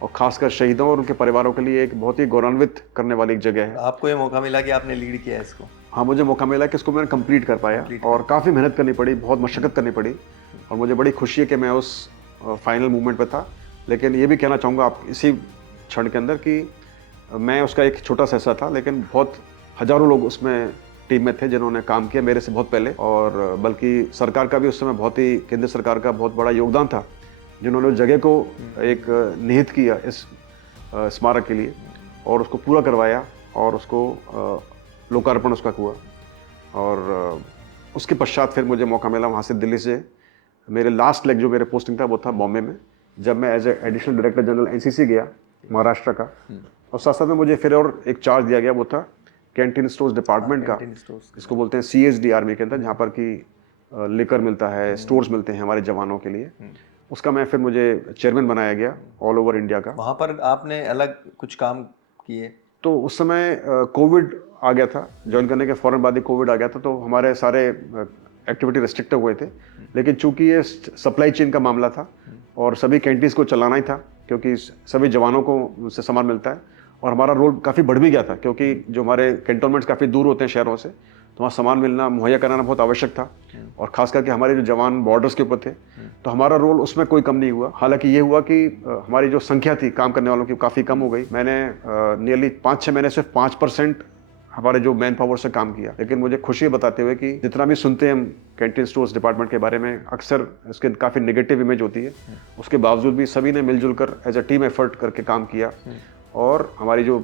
और खासकर शहीदों और उनके परिवारों के लिए, एक बहुत ही गौरवान्वित करने वाली एक जगह है। आपको ये मौका मिला कि आपने लीड किया है इसको? हाँ, मुझे मौका मिला कि इसको मैंने कंप्लीट कर पाया, और काफ़ी मेहनत करनी पड़ी, बहुत मशक्क़त करनी पड़ी, और मुझे बड़ी खुशी है कि मैं उस फाइनल मूवमेंट पे था। लेकिन ये भी कहना चाहूँगा आप इसी क्षण के अंदर कि मैं उसका एक छोटा सा हिस्सा था, लेकिन बहुत हज़ारों लोग उसमें टीम में थे जिन्होंने काम किया मेरे से बहुत पहले, और बल्कि सरकार का भी उस समय बहुत ही, केंद्र सरकार का बहुत बड़ा योगदान था, जिन्होंने उस जगह को एक निहित किया इस स्मारक के लिए, और उसको पूरा करवाया, और उसको लोकार्पण उसका हुआ। और उसके पश्चात फिर मुझे मौका मिला वहाँ से, दिल्ली से मेरे लास्ट लेग जो मेरे पोस्टिंग था वो था बॉम्बे में, जब मैं as additional director general NCC गया महाराष्ट्र का। और साथ साथ में मुझे फिर और एक चार्ज दिया गया, वो था कैंटीन स्टोर्स डिपार्टमेंट का, इसको बोलते हैं CSD आर्मी के अंदर, जहाँ पर कि लिकर मिलता है, स्टोर्स मिलते हैं हमारे जवानों के लिए। उसका मैं फिर मुझे चेयरमैन बनाया गया ऑल ओवर इंडिया का। वहाँ पर आपने अलग कुछ काम किए? तो उस समय कोविड आ गया था, ज्वाइन करने के फ़ौरन बाद ही कोविड आ गया था, तो हमारे सारे एक्टिविटी रिस्ट्रिक्ट हुए थे। लेकिन चूंकि ये सप्लाई चेन का मामला था और सभी कैंटीन्स को चलाना ही था, क्योंकि सभी जवानों को उससे सामान मिलता है, और हमारा रोल काफ़ी बढ़ भी गया था, क्योंकि जो हमारे कैंटोनमेंट्स काफ़ी दूर होते हैं शहरों से, तो वहाँ सामान मिलना, मुहैया कराना बहुत आवश्यक था। और ख़ास करके हमारे जो जवान बॉर्डर्स के ऊपर थे, तो हमारा रोल उसमें कोई कम नहीं हुआ। हालांकि ये हुआ कि हमारी जो संख्या थी काम करने वालों की काफ़ी कम हो गई। मैंने नियरली 5-6 महीने सिर्फ 5% हमारे जो मैन पावर से काम किया। लेकिन मुझे खुशी है बताते हुए कि जितना भी सुनते हैं हम कैंटीन स्टोर्स डिपार्टमेंट के बारे में, अक्सर इसके काफ़ी नेगेटिव इमेज होती है, उसके बावजूद भी सभी ने मिलजुल कर एज अ टीम एफर्ट करके काम किया, और हमारी जो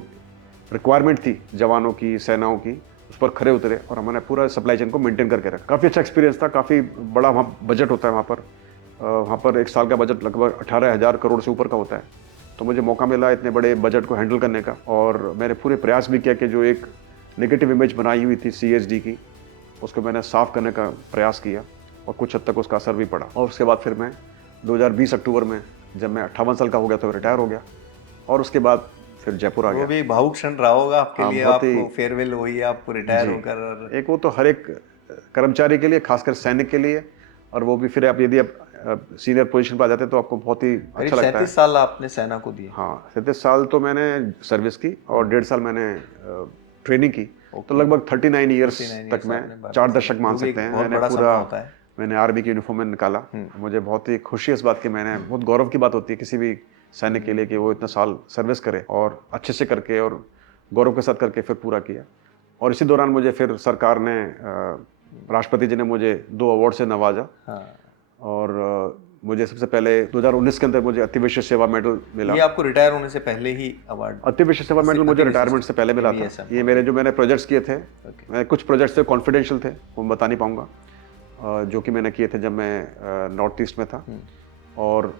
रिक्वायरमेंट थी जवानों की, सेनाओं की, उस पर खरे उतरे, और हमने पूरा सप्लाई चेन को मेंटेन करके रखा। काफ़ी अच्छा एक्सपीरियंस था। काफ़ी बड़ा वहाँ बजट होता है वहाँ पर एक साल का बजट लगभग 18,000 करोड़ से ऊपर का होता है। तो मुझे मौका मिला इतने बड़े बजट को हैंडल करने का, और मैंने पूरे प्रयास भी किया कि जो एक नेगेटिव इमेज बनाई हुई थी CSD की, उसको मैंने साफ़ करने का प्रयास किया, और कुछ हद तक उसका असर भी पड़ा। और उसके बाद फिर मैं 2020 अक्टूबर में, जब मैं 58 साल का हो गया, तो रिटायर हो गया, और उसके बाद फिर जयपुर आ गया। वो भी भावुक क्षण रहा होगा आपके लिए, आपको फेयरवेल हुई, आपको रिटायर होकर। और एक वो तो हर एक कर्मचारी के लिए, खासकर सैनिक के लिए, और वो भी फिर आप यदि आप सीनियर पोजीशन पर आ जाते हैं तो आपको बहुत ही अच्छा लगता है। 37 साल आपने सेना को दिए? हाँ, 37 साल तो मैंने सर्विस की, और 1.5 साल मैंने ट्रेनिंग की। तो लगभग 39 ईयर्स तक मैं 4 दशक मान सकते हैं, मैंने पूरा मैंने आर्मी की यूनिफॉर्म में निकाला। मुझे बहुत ही खुशी है इस बात की, मैंने बहुत गौरव की बात होती है किसी भी सैनिक के लिए कि वो इतना साल सर्विस करे, और अच्छे से करके और गौरव के साथ करके फिर पूरा किया। और इसी दौरान मुझे फिर सरकार ने, राष्ट्रपति जी ने मुझे 2 अवार्ड से नवाजा। और मुझे सबसे पहले 2019 के अंदर मुझे अति विशिष्ट सेवा मेडल मिला। ये आपको रिटायर होने से पहले ही अवार्ड? अति विशिष्ट सेवा मेडल मुझे रिटायरमेंट से पहले मिला था। ये मैंने प्रोजेक्ट्स किए थे, कुछ प्रोजेक्ट्स थे कॉन्फिडेंशियल थे, वो बता नहीं पाऊंगा, जो कि मैंने किए थे जब मैं नॉर्थ ईस्ट में था, और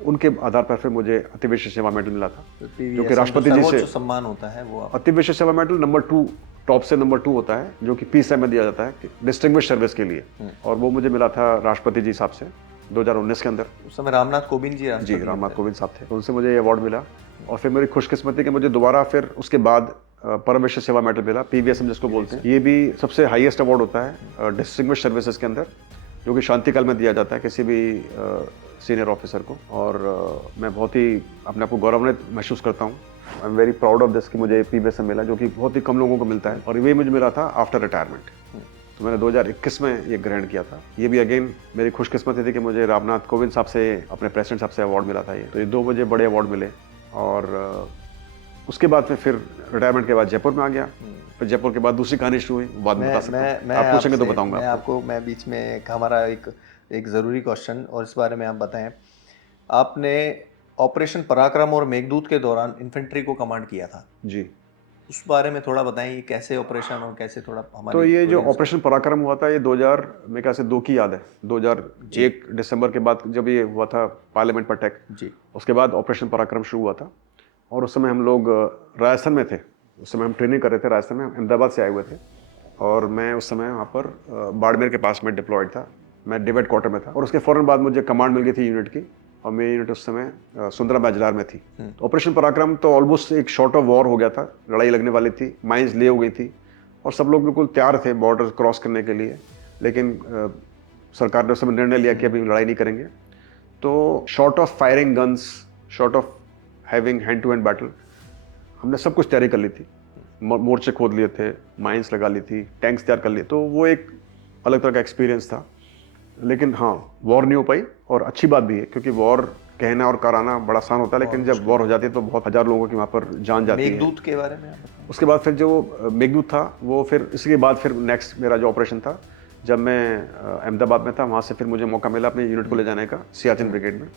उनके आधार पर फिर मुझे अति विशिष्ट सेवा मेडल मिला था, जो कि राष्ट्रपति जी से सम्मान होता है। वो अति विशिष्ट सेवा मेडल नंबर 2, टॉप से नंबर 2 होता है, जो कि PSM में दिया जाता है डिस्टिंग्विश सर्विस के लिए, और वो मुझे मिला था राष्ट्रपति जी साहब से 2019 के अंदर। उस समय रामनाथ कोविंद जी रामनाथ कोविंद साहब थे, उनसे मुझे ये अवार्ड मिला। और फिर मेरी खुशकिस्मती कि मुझे दोबारा फिर उसके बाद परम विशिष्ट सेवा मेडल मिला, PVSM जिसको बोलते हैं। ये भी सबसे हाईएस्ट अवार्ड होता है डिस्टिंग्विश सर्विसेज के अंदर, जो कि शांति काल में दिया जाता है किसी भी सीनियर ऑफिसर को। और मैं बहुत ही अपने आप को गौरवान्वित महसूस करता हूँ। I am very proud of this कि मुझे PVSM मिला, जो कि बहुत ही कम लोगों को मिलता है, और ये मुझे मिला था आफ्टर रिटायरमेंट। तो मैंने 2021 में ये ग्रहण किया था। ये भी अगेन मेरी खुशकिस्मती थी कि मुझे रामनाथ कोविंद साहब से, अपने प्रेसिडेंट साहब से अवार्ड मिला था। ये तो ये 2 मुझे बड़े अवार्ड मिले, और उसके बाद में फिर रिटायरमेंट के बाद जयपुर में आ गया। फिर जयपुर के बाद दूसरी कहानी शुरू हुई, बाद में बता सकता हूँ, आप पूछेंगे तो बताऊंगा। मैं बीच में हमारा एक ज़रूरी क्वेश्चन और इस बारे में आप बताएं। आपने ऑपरेशन पराक्रम और मेघदूत के दौरान इन्फेंट्री को कमांड किया था जी। उस बारे में थोड़ा बताएं, ये कैसे ऑपरेशन और कैसे थोड़ा हमारी। तो ये जो ऑपरेशन पराक्रम हुआ था ये 2000 मेरे ख्याल से 2 की याद है, 2001 दिसंबर के बाद जब ये हुआ था पार्लियामेंट पर अटैक जी, उसके बाद ऑपरेशन पराक्रम शुरू हुआ था। और उस समय हम लोग राजस्थान में थे, उस समय हम ट्रेनिंग कर रहे थे राजस्थान में, अहमदाबाद से आए हुए थे। और मैं उस समय वहाँ पर बाड़मेर के पास में डिप्लॉयड था, मैं डिबेट क्वार्टर में था। और उसके फ़ौरन बाद मुझे कमांड मिल गई थी यूनिट की, और मेरी यूनिट उस समय सुंदरा बाजलार में थी। तो ऑपरेशन पराक्रम तो ऑलमोस्ट एक शॉर्ट ऑफ वॉर हो गया था, लड़ाई लगने वाली थी, माइंस ले हो गई थी और सब लोग बिल्कुल तैयार थे बॉर्डर क्रॉस करने के लिए। लेकिन सरकार ने उस समय निर्णय लिया कि अभी लड़ाई नहीं करेंगे। तो short of firing guns, short of having hand to hand battle, हमने सब कुछ तैयारी कर ली थी, मोर्चे खोद लिए थे, माइंस लगा ली थी, टैंक्स तैयार कर लिए। तो वो एक अलग तरह का एक्सपीरियंस था। लेकिन हाँ, वॉर नहीं हो पाई, और अच्छी बात भी है क्योंकि वॉर कहना और कराना बड़ा आसान होता है, लेकिन जब वॉर हो जाती है तो बहुत हजार लोगों की वहाँ पर जान जाती है। मेघदूत के बारे में आप बताएं। उसके बाद फिर जो मेघदूत था वो फिर इसके बाद फिर नेक्स्ट मेरा जो ऑपरेशन था, जब मैं अहमदाबाद में था, वहाँ से फिर मुझे मौका मिला अपनी यूनिट को ले जाने का सियाचिन ब्रिगेड में।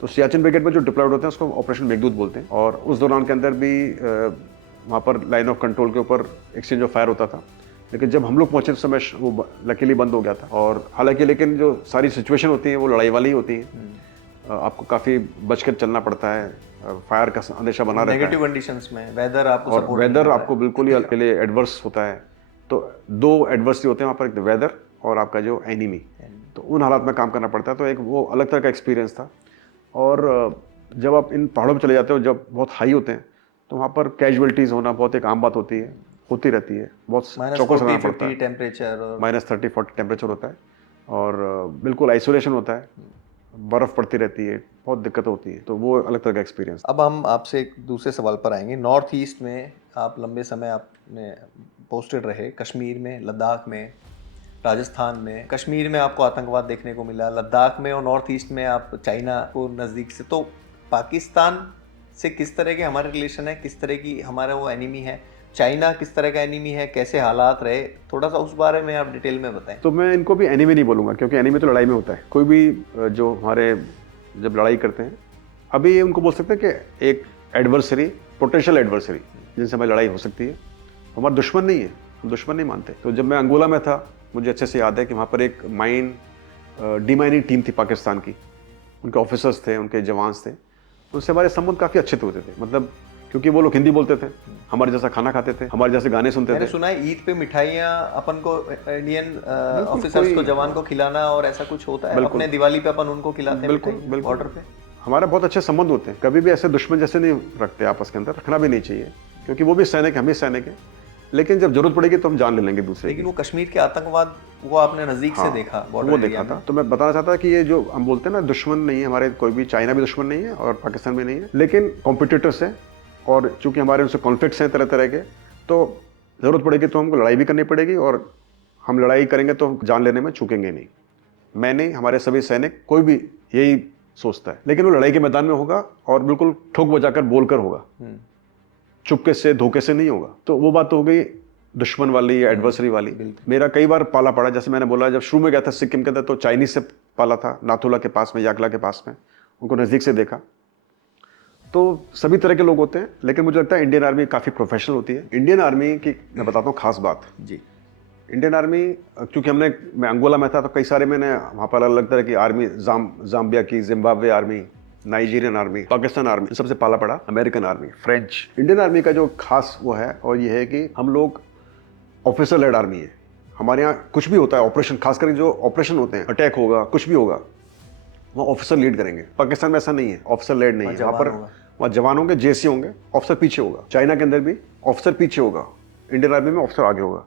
तो सियाचिन ब्रिगेड में जो डिप्लॉयड होते हैं उसको ऑपरेशन मेघदूत बोलते हैं। और उस दौरान के अंदर भी वहाँ पर लाइन ऑफ कंट्रोल के ऊपर एक्सचेंज ऑफ फायर होता था। लेकिन जब हम लोग पहुंचे उस समय वो लकीली बंद हो गया था। और हालांकि लेकिन जो सारी सिचुएशन होती है वो लड़ाई वाली ही होती है, आपको काफ़ी बचकर चलना पड़ता है, फायर का अंदेशा बना रहता है। नेगेटिव कंडीशंस में वेदर आपको और वेदर आपको बिल्कुल ही पहले एडवर्स होता है। तो 2 एडवर्स होते हैं वहाँ पर, एक वेदर और आपका जो एनिमी। तो उन हालात में काम करना पड़ता है। तो एक वो अलग तरह का एक्सपीरियंस था। और जब आप इन पहाड़ों पर चले जाते हो जब बहुत हाई होते हैं तो वहाँ पर कैजुअलिटीज़ होना बहुत एक आम बात होती रहती है। बहुत चौकस रहना पड़ता है, टेम्परेचर -30-40 टेम्परेचर होता है, और बिल्कुल आइसोलेशन होता है, बर्फ़ पड़ती रहती है, बहुत दिक्कत होती है। तो वो अलग तरह का एक्सपीरियंस। अब हम आपसे एक दूसरे सवाल पर आएंगे। नॉर्थ ईस्ट में आप लंबे समय आपने पोस्टेड रहे, कश्मीर में, लद्दाख में, राजस्थान में। कश्मीर में आपको आतंकवाद देखने को मिला, लद्दाख में और नॉर्थ ईस्ट में आप चाइना को नज़दीक से। तो पाकिस्तान से किस तरह के हमारे रिलेशन है, किस तरह की हमारा वो एनिमी है, चाइना किस तरह का एनिमी है, कैसे हालात रहे, थोड़ा सा उस बारे में आप डिटेल में बताएं। तो मैं इनको भी एनिमी नहीं बोलूँगा क्योंकि एनिमी तो लड़ाई में होता है। कोई भी जो हमारे जब लड़ाई करते हैं, अभी ये उनको बोल सकते हैं कि एक एडवर्सरी, पोटेंशियल एडवर्सरी जिनसे हमारी लड़ाई हो सकती है। हमारा दुश्मन नहीं है, हम दुश्मन नहीं मानते। तो जब मैं अंगोला में था मुझे अच्छे से याद है कि वहाँ पर एक डीमाइनिंग टीम थी पाकिस्तान की, उनके ऑफिसर्स थे, उनके जवान्स थे, उनसे हमारे संबंध काफ़ी अच्छे होते थे। मतलब क्योंकि वो लोग हिंदी बोलते थे, हमारे जैसा खाना खाते थे, हमारे जैसे गाने सुनते थे। मैंने सुना है ईद पे मिठाइयाँ अपन को इंडियन ऑफिसर्स को, जवान को खिलाना और ऐसा कुछ होता है। अपने दिवाली पे अपन उनको खिलाते हैं बिल्कुल बॉर्डर पे। हमारे बहुत अच्छे संबंध होते हैं, कभी भी ऐसे दुश्मन जैसे नहीं रखते आपस के अंदर, रखना भी नहीं चाहिए क्योंकि वो भी सैनिक, हम भी सैनिक हैं। लेकिन जब जरूरत पड़ेगी तो हम जान ले लेंगे दूसरे। लेकिन वो कश्मीर के आतंकवाद वो आपने नजदीक से देखा, वो देखा था। तो मैं बताना चाहता कि ये जो हम बोलते हैं ना, दुश्मन नहीं है हमारे, कोई भी, चाइना भी दुश्मन नहीं है और पाकिस्तान भी नहीं है, लेकिन कॉम्पिटिटर्स हैं। और चूंकि हमारे उनसे कॉन्फ्लिक्ट्स हैं तरह तरह के, तो ज़रूरत पड़ेगी तो हमको लड़ाई भी करनी पड़ेगी, और हम लड़ाई करेंगे तो हम जान लेने में चूकेंगे नहीं। मैं नहीं, हमारे सभी सैनिक, कोई भी यही सोचता है। लेकिन वो लड़ाई के मैदान में होगा और बिल्कुल ठोक बजाकर बोलकर होगा, चुपके से, धोखे से नहीं होगा। तो वो बात तो हो गई दुश्मन वाली या एडवर्सरी वाली। मेरा कई बार पाला पड़ा, जैसे मैंने बोला जब शुरू में गया था सिक्किम के अंदर तो चाइनीज से पाला था, नाथुला के पास में, याकला के पास में, उनको नज़दीक से देखा। तो सभी तरह के लोग होते हैं, लेकिन मुझे लगता है इंडियन आर्मी काफ़ी प्रोफेशनल होती है। इंडियन आर्मी की मैं बताता हूँ खास बात जी। इंडियन आर्मी, क्योंकि मैं अंगोला में था तो कई सारे मैंने वहाँ पर अलग तरह की आर्मी, जाम्बिया की, Zimbabwe army, Nigerian army, Pakistan army, सबसे पाला पड़ा American army, French. Indian army का जो खास वो है और ये है कि हम लोग ऑफिसर लेड आर्मी है। हमारे यहाँ कुछ भी होता है ऑपरेशन, खासकर जो ऑपरेशन होते हैं, अटैक होगा, कुछ भी होगा, वो ऑफिसर लीड करेंगे। पाकिस्तान में ऐसा नहीं है, ऑफिसर लेड नहीं है। वहाँ जवान होंगे, जेसी होंगे, ऑफिसर पीछे होगा। चाइना के अंदर भी ऑफिसर पीछे होगा, इंडियन आर्मी में ऑफिसर आगे होगा।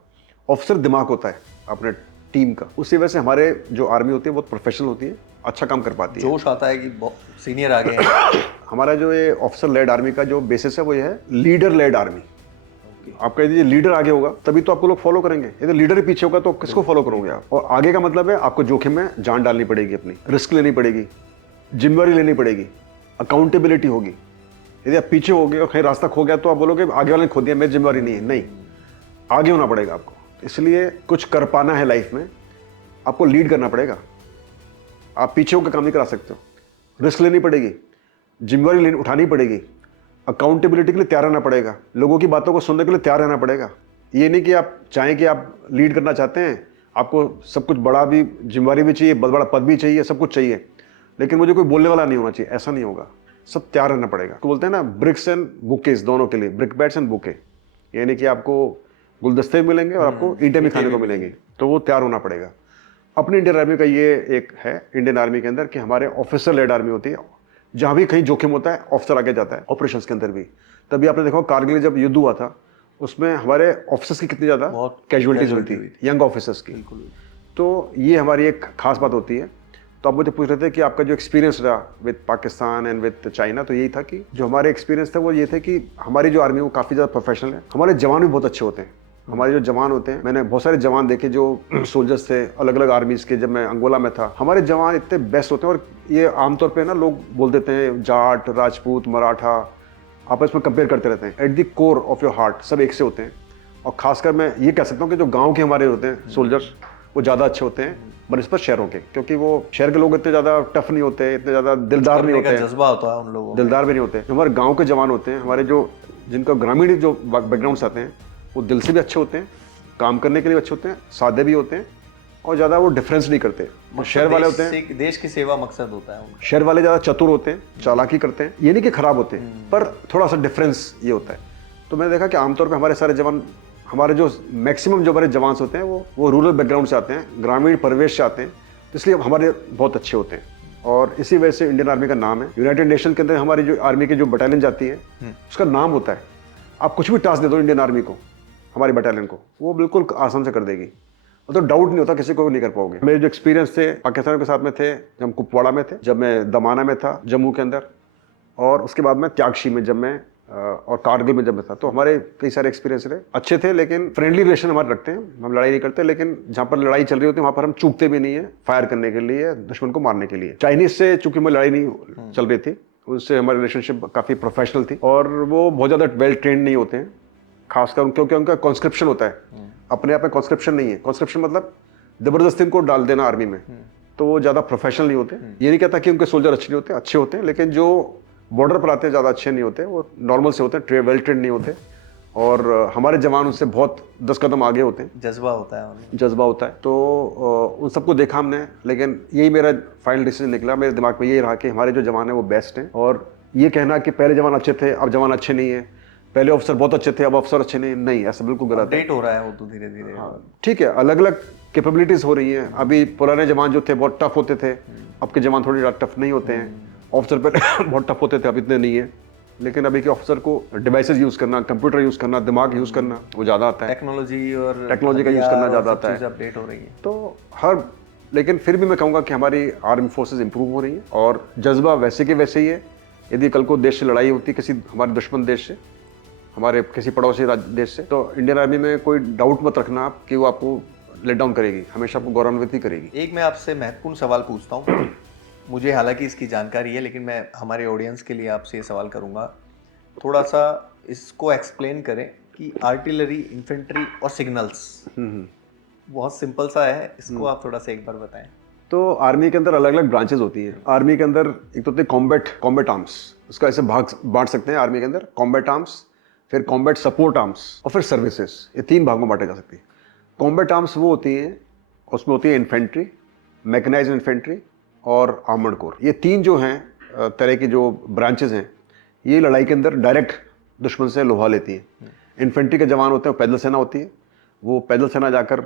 ऑफिसर दिमाग होता है अपने टीम का। उसी वजह से हमारे जो आर्मी होती है बहुत प्रोफेशनल होती है, अच्छा काम कर पाती है, जोश आता है कि सीनियर आ गए हैं। हमारा जो ये ऑफिसर लेड आर्मी का जो बेसिस है वो ये है लीडर लेड आर्मी। आप कह दीजिए लीडर आगे होगा तभी तो आपको लोग फॉलो करेंगे, यदि लीडर ही पीछे होगा तो किसको फॉलो करोगे आप। और आगे का मतलब है आपको जोखिम में जान डालनी पड़ेगी, अपनी रिस्क लेनी पड़ेगी, जिम्मेवारी लेनी पड़ेगी, अकाउंटेबिलिटी होगी। यदि आप पीछे हो गए और कहीं रास्ता खो गया तो आप बोलोगे आगे वाले ने खो दिया, मेरी जिम्मेवारी नहीं है। नहीं, आगे होना पड़ेगा आपको। इसलिए कुछ कर पाना है लाइफ में, आपको लीड करना पड़ेगा। आप पीछे होकर काम नहीं करा सकते हो, रिस्क लेनी पड़ेगी, जिम्मेवारी उठानी पड़ेगी, अकाउंटेबिलिटी के लिए तैयार रहना पड़ेगा, लोगों की बातों को सुनने के लिए तैयार रहना पड़ेगा। ये नहीं कि आप चाहें कि आप लीड करना चाहते हैं, आपको सब कुछ बड़ा भी जिम्मेवारी भी चाहिए, बहुत बड़ा पद भी चाहिए, सब कुछ चाहिए, लेकिन मुझे कोई बोलने वाला नहीं होना चाहिए, ऐसा नहीं होगा। सब तैयार रहना पड़ेगा। तो बोलते हैं ना ब्रिक्स एंड बुकेस, दोनों के लिए, ब्रिक बैट्स एंड बुके, यानी कि आपको गुलदस्ते भी मिलेंगे और आपको ईंटें भी खाने को मिलेंगी, तो वो तैयार होना पड़ेगा। अपनी इंडियन आर्मी का ये एक है इंडियन आर्मी के अंदर कि हमारे ऑफिसर लेड आर्मी होती है। जहाँ भी कहीं जोखिम होता है ऑफिसर आगे जाता है, ऑपरेशंस के अंदर भी। तभी आपने देखा कारगिल जब युद्ध हुआ था उसमें हमारे ऑफिसर्स की कितनी ज़्यादा कैजुअलिटीज हुई थी, यंग ऑफिसर्स की। तो ये हमारी एक खास बात होती है। तो आप मुझे पूछ रहे थे कि आपका जो एक्सपीरियंस रहा with Pakistan and with China, तो यही था कि जो हमारे एक्सपीरियंस था वो ये थे कि हमारी जो आर्मी है वो काफ़ी ज़्यादा प्रोफेशनल है। हमारे जवान भी बहुत अच्छे होते हैं। हमारे जो जवान होते हैं, मैंने बहुत सारे जवान देखे जो सोल्जर्स थे अलग अलग आर्मीज़ के। जब मैं अंगोला में था, हमारे जवान इतने बेस्ट होते हैं। और ये आमतौर पे ना लोग बोल देते हैं जाट, राजपूत, मराठा, आपस में कंपेयर करते रहते हैं। At the core of your heart सब एक से होते हैं। और खासकर मैं ये कह सकता हूँ कि जो गाँव के हमारे होते हैं सोल्जर्स, वो ज़्यादा अच्छे होते हैं बनस्पत शहरों के, क्योंकि वो शहर के लोग इतने ज़्यादा टफ नहीं होते, इतने ज़्यादा दिलदार नहीं होते हैं, जज्बा होता है उन लोगों, दिलदार भी नहीं होते। हमारे गांव के जवान होते हैं, हमारे जो जिनका ग्रामीण जो बैकग्राउंड आते हैं, वो दिल से भी अच्छे होते हैं, काम करने के लिए अच्छे होते हैं, सादे भी होते हैं और ज़्यादा वो डिफरेंस नहीं करते। शहर वाले होते हैं, देश की सेवा मकसद होता है। शहर वाले ज़्यादा चतुर होते हैं, चालाकी करते हैं। ये नहीं कि खराब होते हैं, पर थोड़ा सा डिफरेंस ये होता है। तो मैंने देखा कि आमतौर पर हमारे सारे जवान, हमारे जो मैक्सिमम जो हमारे जवान होते हैं वो रूरल बैकग्राउंड से आते हैं, ग्रामीण परिवेश से आते हैं, इसलिए हमारे बहुत अच्छे होते हैं। और इसी वजह से इंडियन आर्मी का नाम है। यूनाइटेड नेशन के अंदर हमारी जो आर्मी की जो बटालियन जाती है उसका नाम होता है। आप कुछ भी टास्क दे दो इंडियन आर्मी को, हमारी बटालियन को, वो बिल्कुल आसान से कर देगी। मतलब डाउट नहीं होता, किसी को नहीं कर पाओगे। मेरे जो एक्सपीरियंस थे पाकिस्तान के साथ में थे, जब हम कुपवाड़ा में थे, जब मैं दमाना में था जम्मू के अंदर, और उसके बाद में त्यागशी में जब मैं और कारगिल में जब मैं था, तो हमारे कई सारे एक्सपीरियंस रहे, अच्छे थे। लेकिन फ्रेंडली रिलेशन हमारे रखते हैं, हम लड़ाई नहीं करते, लेकिन जहाँ पर लड़ाई चल रही होती है वहाँ पर हम चूकते भी नहीं है फायर करने के लिए, दुश्मन को मारने के लिए। चाइनीज से चूंकि मैं लड़ाई नहीं चल रही थी, उनसे हमारी रिलेशनशिप काफ़ी प्रोफेशनल थी। और वो बहुत ज़्यादा वेल ट्रेंड नहीं होते हैं, खासकर क्योंकि उनका कॉन्स्क्रिप्शन होता है, अपने आप में कॉन्स्क्रिप्शन नहीं है। कॉन्स्क्रिप्शन मतलब जबरदस्ती उनको डाल देना आर्मी में, तो वो ज़्यादा प्रोफेशनल नहीं होते। ये नहीं कहता कि उनके सोल्जर अच्छे नहीं होते, अच्छे होते हैं, लेकिन जो बॉर्डर पर आते हैं ज़्यादा अच्छे नहीं होते, वो नॉर्मल से होते हैं, वेल ट्रेंड नहीं होते। और हमारे जवान उनसे बहुत 10 कदम आगे होते हैं। जज्बा होता है उन्हें, जज्बा होता है। तो उन सबको देखा हमने, लेकिन यही मेरा फाइनल डिसीजन निकला। मेरे दिमाग में यही रहा कि हमारे जो जवान हैं वो बेस्ट हैं। और ये कहना कि पहले जवान अच्छे थे अब जवान अच्छे नहीं है, पहले ऑफिसर बहुत अच्छे थे अब ऑफिसर अच्छे नहीं, ऐसा बिल्कुल गलत है। अपडेट हो रहा है वो तो धीरे धीरे। ठीक है, अलग अलग कैपेबिलिटीज हो रही हैं। अभी पुराने जवान जो थे बहुत टफ होते थे, अब के जवान थोड़े ज़्यादा टफ नहीं होते हैं। ऑफिसर पहले बहुत टफ होते थे, अब इतने नहीं है। लेकिन अभी के ऑफिसर को डिवाइसेस यूज़ करना, कंप्यूटर यूज़ करना, दिमाग यूज़ करना वो ज़्यादा आता है। टेक्नोलॉजी का यूज़ करना ज़्यादा आता है, अपडेट हो रही है। तो लेकिन फिर भी मैं कहूँगा कि हमारी आर्मी फोर्सेस इंप्रूव हो रही हैं और जज्बा वैसे के वैसे ही है। यदि कल को देश से लड़ाई होती किसी हमारे दुश्मन देश से, हमारे किसी पड़ोसी देश से, तो इंडियन आर्मी में कोई डाउट मत रखना आप कि वो आपको लेट डाउन करेगी, हमेशा आपको गौरवान्वित करेगी। एक मैं आपसे महत्वपूर्ण सवाल पूछता हूँ, मुझे हालांकि इसकी जानकारी है, लेकिन मैं हमारे ऑडियंस के लिए आपसे ये सवाल करूँगा, थोड़ा सा इसको एक्सप्लेन करें कि आर्टिलरी, इन्फेंट्री और सिग्नल्स, बहुत सिंपल सा है, इसको आप थोड़ा सा एक बार बताएं। तो आर्मी के अंदर अलग अलग ब्रांचेस होती हैं। आर्मी के अंदर एक तो होती है कॉम्बैट आर्म्स, उसका ऐसे बांट सकते हैं आर्मी के अंदर, कॉम्बैट आर्म्स, फिर कॉम्बैट सपोर्ट आर्म्स और फिर सर्विसेज। ये 3 भागों में बांटे जा सकती है। कॉम्बैट आर्म्स वो होती हैं, उसमें होती है इन्फेंट्री, मैकेनाइज्ड इन्फेंट्री और आर्मर्ड कोर। ये 3 जो हैं तरह की जो ब्रांचेस हैं, ये लड़ाई के अंदर डायरेक्ट दुश्मन से लोहा लेती हैं। इन्फेंट्री के जवान होते हैं, पैदल सेना होती है, वो पैदल सेना जाकर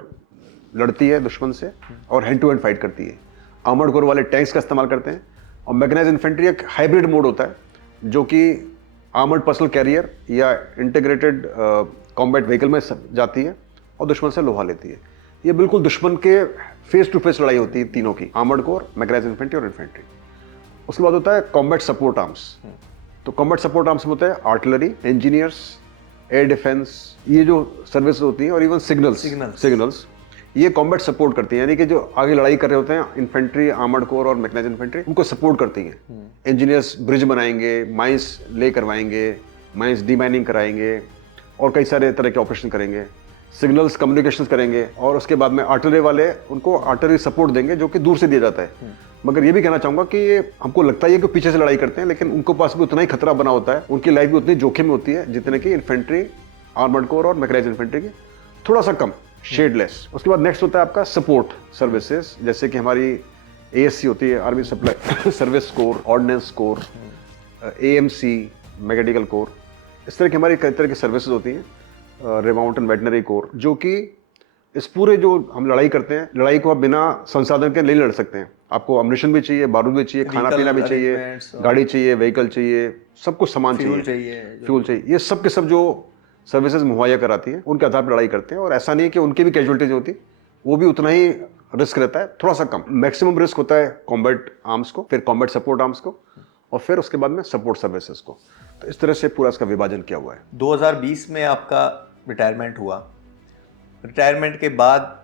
लड़ती है दुश्मन से और हैंड टू हैंड फाइट करती है। आर्मर्ड कोर वाले टैंक्स का इस्तेमाल करते हैं। और मैकेनाइज्ड इन्फेंट्री एक हाइब्रिड मोड होता है, जो कि आर्मर्ड पर्सनल कैरियर या इंटीग्रेटेड कॉम्बैट व्हीकल में जाती है और दुश्मन से लोहा लेती है। ये बिल्कुल दुश्मन के फेस टू फेस लड़ाई होती है तीनों की, आर्मर्ड कोर, मैकेनाइज्ड इन्फेंट्री और इन्फेंट्री। उसके बाद होता है कॉम्बैट सपोर्ट आर्म्स। तो कॉम्बैट सपोर्ट आर्म्स में होता है आर्टिलरी, इंजीनियर्स, एयर डिफेंस, ये जो सर्विस होती है, और इवन सिग्नल्स। ये कॉम्बैट सपोर्ट करती है, यानी कि जो आगे लड़ाई कर रहे होते हैं इन्फेंट्री, आर्मर्ड कोर और मैकेनाइज्ड इन्फेंट्री, उनको सपोर्ट करती हैं। इंजीनियर्स ब्रिज बनाएंगे, माइंस ले करवाएंगे, माइंस डीमाइनिंग कराएंगे और कई सारे तरह के ऑपरेशन करेंगे, सिग्नल्स कम्युनिकेशंस करेंगे, और उसके बाद में आर्टिलरी वाले उनको आर्टिलरी सपोर्ट देंगे जो कि दूर से दिया जाता है। मगर ये भी कहना चाहूँगा कि ये हमको लगता है कि पीछे से लड़ाई करते हैं, लेकिन उनको पास भी उतना ही खतरा बना होता है, उनकी लाइफ भी उतनी जोखिम में होती है जितने की इन्फेंट्री, आर्मर्ड कोर और मैकेनाइज्ड इन्फेंट्री की, थोड़ा सा कम, शेडलेस। उसके बाद नेक्स्ट होता है आपका सपोर्ट सर्विसेज, जैसे कि हमारी ASC होती है, army supply service corps, ordnance corps, AMC, mechanical corps, इस तरह की हमारी कई तरह की सर्विसेज होती हैं, रेमाउंट एंड वेटनरी कोर, जो कि इस पूरे जो हम लड़ाई करते हैं, लड़ाई को आप बिना संसाधन के नहीं लड़ सकते हैं। आपको अम्युनिशन भी चाहिए, बारूद भी चाहिए, खाना पीना भी चाहिए, गाड़ी चाहिए, व्हीकल चाहिए, सब कुछ सामान चाहिए, फ्यूल चाहिए, ये सब के सब जो सर्विसेज मुहैया कराती है उनके आधार पर लड़ाई करते हैं। और ऐसा नहीं है कि उनकी भी कैजुअलिटीज होती, वो भी उतना ही रिस्क रहता है, थोड़ा सा कम। मैक्सिमम रिस्क होता है कॉम्बैट आर्म्स को, फिर कॉम्बैट सपोर्ट आर्म्स को, और फिर उसके बाद में सपोर्ट सर्विसेज को। तो इस तरह से पूरा इसका विभाजन किया हुआ है। 2020 में आपका रिटायरमेंट हुआ। रिटायरमेंट के बाद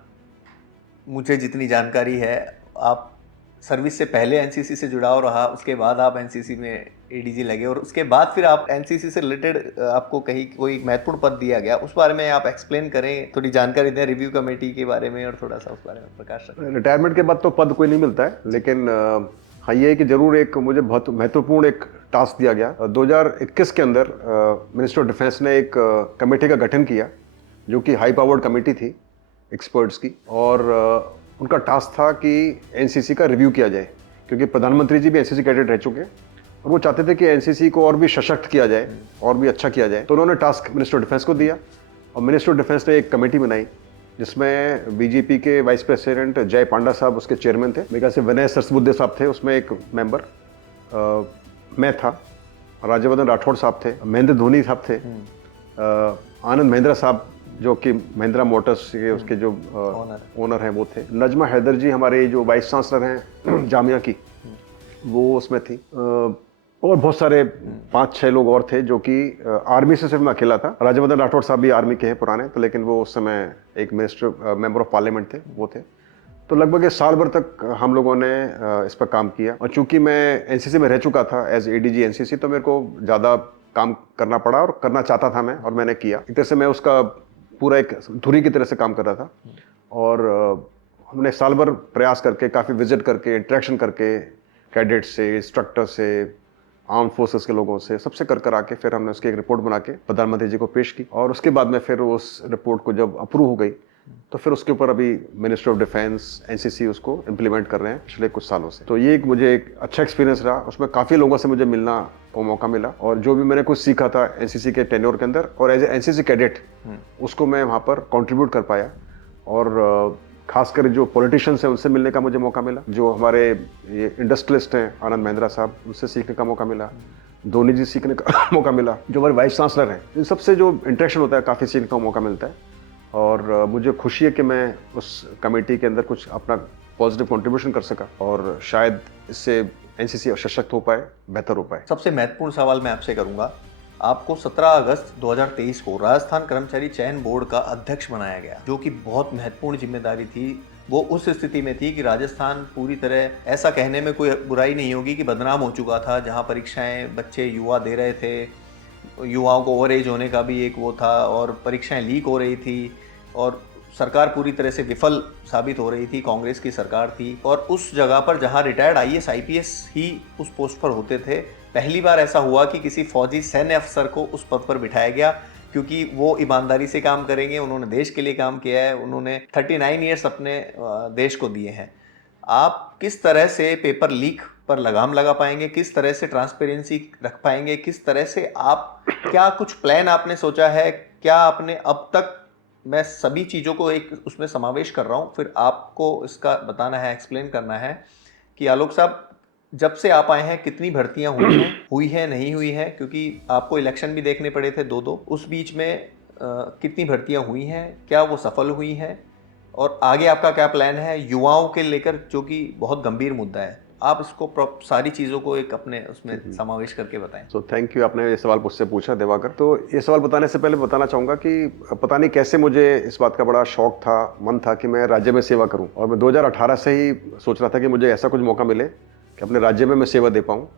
मुझे जितनी जानकारी है, आप सर्विस से पहले एनसीसी से जुड़ाव रहा, उसके बाद आप एनसीसी में एडीजी लगे, और उसके बाद फिर आप एनसीसी से रिलेटेड आपको कहीं कोई महत्वपूर्ण पद दिया गया। उस बारे में आप एक्सप्लेन करें, थोड़ी जानकारी दें रिव्यू कमेटी के बारे में, और थोड़ा सा उस बारे में प्रकाश रखें। रिटायरमेंट के बाद तो पद कोई नहीं मिलता है, लेकिन हाँ ये है कि जरूर एक मुझे बहुत महत्वपूर्ण एक टास्क दिया गया। 2021 के अंदर मिनिस्टर ऑफ डिफेंस ने एक कमेटी का गठन किया, जो कि हाई पावर्ड कमेटी थी एक्सपर्ट्स की, और उनका टास्क था कि एनसीसी का रिव्यू किया जाए, क्योंकि प्रधानमंत्री जी भी एनसीसी कैडेट रह चुके हैं और वो चाहते थे कि एनसीसी को और भी सशक्त किया जाए और भी अच्छा किया जाए। तो उन्होंने टास्क मिनिस्टर ऑफ डिफेंस को दिया, और मिनिस्टर ऑफ डिफेंस ने एक कमेटी बनाई जिसमें बीजेपी के वाइस प्रेसिडेंट जय पांडा साहब उसके चेयरमैन थे, मेरे ख्याल से विनय सरसबुद्धे साहब थे उसमें एक मेंबर, मैं था, राज्यवर्धन राठौड़ साहब थे, महेंद्र धोनी साहब थे, आनंद महिंद्रा साहब जो कि महिंद्रा मोटर्स के उसके जो ओनर हैं वो थे, नजमा हैदर जी हमारे जो वाइस चांसलर हैं जामिया की, वो उसमें थी, और बहुत सारे 5-6 लोग और थे जो कि आर्मी से सिर्फ मैं अकेला था। राज्यवर्धन राठौड़ साहब भी आर्मी के हैं पुराने, तो लेकिन वो उस समय एक मिनिस्टर मेंबर ऑफ पार्लियामेंट थे, वो थे। तो लगभग 1 साल भर तक हम लोगों ने इस पर काम किया, और चूंकि मैं एनसीसी में रह चुका था एज एडीजी एनसीसी, तो मेरे को ज़्यादा काम करना पड़ा और करना चाहता था मैं, और मैंने किया। एक तरह से मैं उसका पूरा एक धुरी की तरह से काम कर रहा था, और हमने साल भर प्रयास करके, काफ़ी विजिट करके, इंटरेक्शन करके, कैडेट से, इंस्ट्रक्टर से, आर्म फोर्सेस के लोगों से, सबसे कर आके फिर हमने उसकी एक रिपोर्ट बना के प्रधानमंत्री जी को पेश की, और उसके बाद में फिर उस रिपोर्ट को जब अप्रूव हो गई, तो फिर उसके ऊपर अभी मिनिस्टर ऑफ डिफेंस, एनसीसी उसको इम्प्लीमेंट कर रहे हैं पिछले कुछ सालों से। तो ये एक मुझे एक अच्छा एक्सपीरियंस रहा, उसमें काफ़ी लोगों से मुझे मिलना को मौका मिला, और जो भी मैंने कुछ सीखा था एनसीसी के टेन्योर के अंदर और एज ए एनसीसी कैडेट, उसको मैं वहाँ पर कॉन्ट्रीब्यूट कर पाया। और खासकर जो पॉलिटिशियंस हैं उनसे मिलने का मुझे मौका मिला, जो हमारे ये इंडस्ट्रियलिस्ट हैं आनंद महिंद्रा साहब, उनसे सीखने का मौका मिला, धोनी जी सीखने का मौका मिला, जो हमारे वाइस चांसलर हैं, इन सबसे जो इंटरेक्शन होता है काफ़ी सीखने का मौका मिलता है। और मुझे खुशी है कि मैं उस कमेटी के अंदर कुछ अपना पॉजिटिव कंट्रीब्यूशन कर सका, और शायद इससे एनसीसी सशक्त हो पाए, बेहतर हो पाए। सबसे महत्वपूर्ण सवाल मैं आपसे करूंगा, आपको 17 अगस्त 2023 को राजस्थान कर्मचारी चयन बोर्ड का अध्यक्ष बनाया गया, जो कि बहुत महत्वपूर्ण जिम्मेदारी थी। वो उस स्थिति में थी कि राजस्थान पूरी तरह, ऐसा कहने में कोई बुराई नहीं होगी, कि बदनाम हो चुका था, जहां परीक्षाएं बच्चे युवा दे रहे थे, युवाओं को ओवर एज होने का भी एक वो था, और परीक्षाएं लीक हो रही थी, और सरकार पूरी तरह से विफल साबित हो रही थी, कांग्रेस की सरकार थी। और उस जगह पर जहां रिटायर्ड आईएएस आईपीएस ही उस पोस्ट पर होते थे, पहली बार ऐसा हुआ कि किसी फौजी सैन्य अफसर को उस पद पर बिठाया गया, क्योंकि वो ईमानदारी से काम करेंगे, उन्होंने देश के लिए काम किया है, उन्होंने 39 ईयर्स अपने देश को दिए हैं। आप किस तरह से पेपर लीक पर लगाम लगा पाएंगे, किस तरह से ट्रांसपेरेंसी रख पाएंगे, किस तरह से आप, क्या कुछ प्लान आपने सोचा है, क्या आपने अब तक, मैं सभी चीज़ों को एक उसमें समावेश कर रहा हूँ, फिर आपको इसका बताना है, एक्सप्लेन करना है कि आलोक साहब, जब से आप आए हैं कितनी भर्तियां हुई हैं नहीं हुई हैं, क्योंकि आपको इलेक्शन भी देखने पड़े थे 2-2, उस बीच में कितनी भर्तियां हुई हैं, क्या वो सफल हुई हैं, और आगे आपका क्या प्लान है युवाओं के लेकर, जो कि बहुत गंभीर मुद्दा है। आप इसको सारी चीज़ों को एक अपने उसमें समावेश करके बताएं। तो थैंक यू, आपने ये सवाल मुझसे पूछा दिवाकर। तो ये सवाल बताने से पहले बताना चाहूँगा कि पता नहीं कैसे मुझे इस बात का बड़ा शौक था, मन था कि मैं राज्य में सेवा करूँ, और मैं 2018 से ही सोच रहा था कि मुझे ऐसा कुछ मौका मिले कि अपने राज्य में मैं सेवा दे पाऊँ।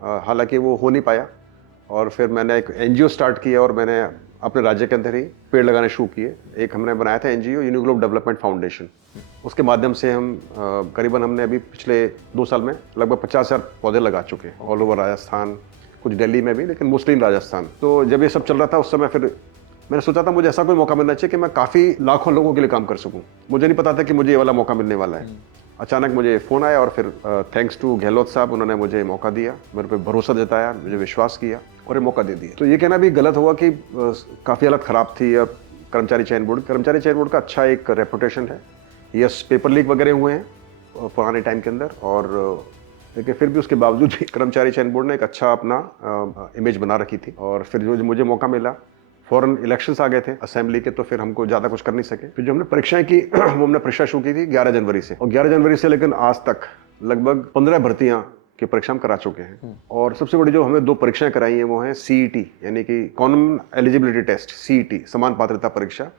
हालांकि वो हो नहीं पाया, और फिर मैंने एक एनजीओ स्टार्ट किया और मैंने अपने राज्य के अंदर ही पेड़ लगाने शुरू किए। एक हमने बनाया था एनजीओ, यूनिग्लोब डेवलपमेंट फाउंडेशन। उसके माध्यम से हम करीबन हमने अभी पिछले 2 साल में लगभग 50,000 पौधे लगा चुके हैं ऑल ओवर राजस्थान, कुछ दिल्ली में भी, लेकिन मोस्टली इन राजस्थान। तो जब ये सब चल रहा था उस समय फिर मैंने सोचा था मुझे ऐसा कोई मौका मिलना चाहिए कि मैं काफ़ी लाखों लोगों के लिए काम कर सकूं। मुझे नहीं पता था कि मुझे ये वाला मौका मिलने वाला है। अचानक मुझे फ़ोन आया और फिर थैंक्स टू गहलोत साहब, उन्होंने मुझे मौका दिया, मेरे पे भरोसा जताया, मुझे विश्वास किया और ये मौका दे दिया। तो ये कहना भी गलत होगा कि काफ़ी हालत ख़राब थी। और कर्मचारी चयन बोर्ड का अच्छा एक रेपुटेशन है। यस, पेपर लीक वगैरह हुए हैं पुराने टाइम के अंदर, और लेकिन फिर भी उसके बावजूद भी कर्मचारी चयन बोर्ड ने एक अच्छा अपना इमेज बना रखी थी। और फिर जो मुझे मौका मिला, फॉरन इलेक्शंस आ गए थे असेंबली के, तो फिर हमको ज़्यादा कुछ कर नहीं सके। फिर जो हमने परीक्षाएं की वो हमने परीक्षा शुरू की थी 11 जनवरी से, और 11 जनवरी से लेकिन आज तक लगभग 15 भर्तियां की परीक्षा हम करा चुके हैं। और सबसे बड़ी जो हमें 2 परीक्षाएं कराई हैं वो है सीईटी, यानी कि कॉमन एलिजिबिलिटी टेस्ट, सीईटी समान पात्रता परीक्षा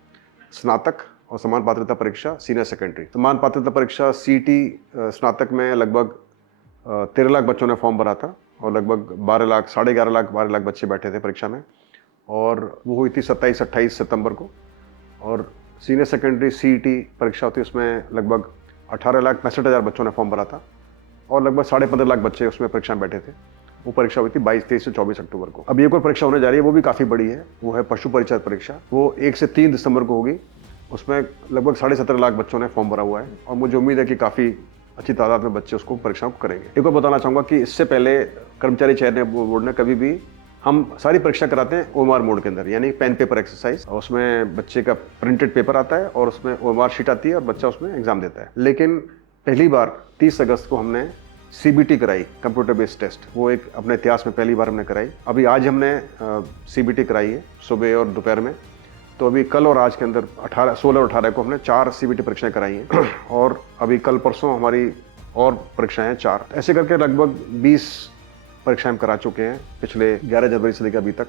स्नातक, और समान पात्रता परीक्षा सीनियर सेकेंडरी। समान पात्रता परीक्षा सीईटी स्नातक में लगभग 13 लाख बच्चों ने फॉर्म भरा था, और लगभग 12 लाख, 11.5 लाख बच्चे बैठे थे परीक्षा में, और वो हुई थी 27-28 सितंबर को। और सीनियर सेकेंडरी सीईटी परीक्षा होती है, उसमें लगभग 18,65,000 बच्चों ने फॉर्म भरा था, और लगभग 15.5 लाख बच्चे उसमें परीक्षा में बैठे थे। वो परीक्षा हुई थी 22, 23 से 24 अक्टूबर को। अब एक और परीक्षा होने जा रही है, वो भी काफ़ी बड़ी है, वो है पशु परिचय परीक्षा। वो 1 से 3 दिसंबर को होगी। उसमें लगभग 17.5 लाख बच्चों ने फॉर्म भरा हुआ है, और मुझे उम्मीद है कि काफ़ी अच्छी तादाद में बच्चे उसको परीक्षा को करेंगे। एक और बताना चाहूँगा कि इससे पहले कर्मचारी चयन बोर्ड ने कभी भी, हम सारी परीक्षा कराते हैं ओएमआर मोड के अंदर, यानी पेन पेपर एक्सरसाइज। उसमें बच्चे का प्रिंटेड पेपर आता है और उसमें ओएमआर शीट आती है और बच्चा उसमें एग्जाम देता है। लेकिन पहली बार 30 अगस्त को हमने सीबीटी कराई, कंप्यूटर बेस्ड टेस्ट। वो एक अपने इतिहास में पहली बार हमने कराई। अभी आज हमने सीबीटी कराई है सुबह और दोपहर में। तो अभी कल और आज के अंदर 16 और 18 को हमने 4 सीबीटी परीक्षाएं कराई हैं, और अभी कल परसों हमारी और परीक्षाएं हैं 4। ऐसे करके लगभग 20 परीक्षाएं हम करा चुके हैं पिछले 11 जनवरी से लेकर अभी तक।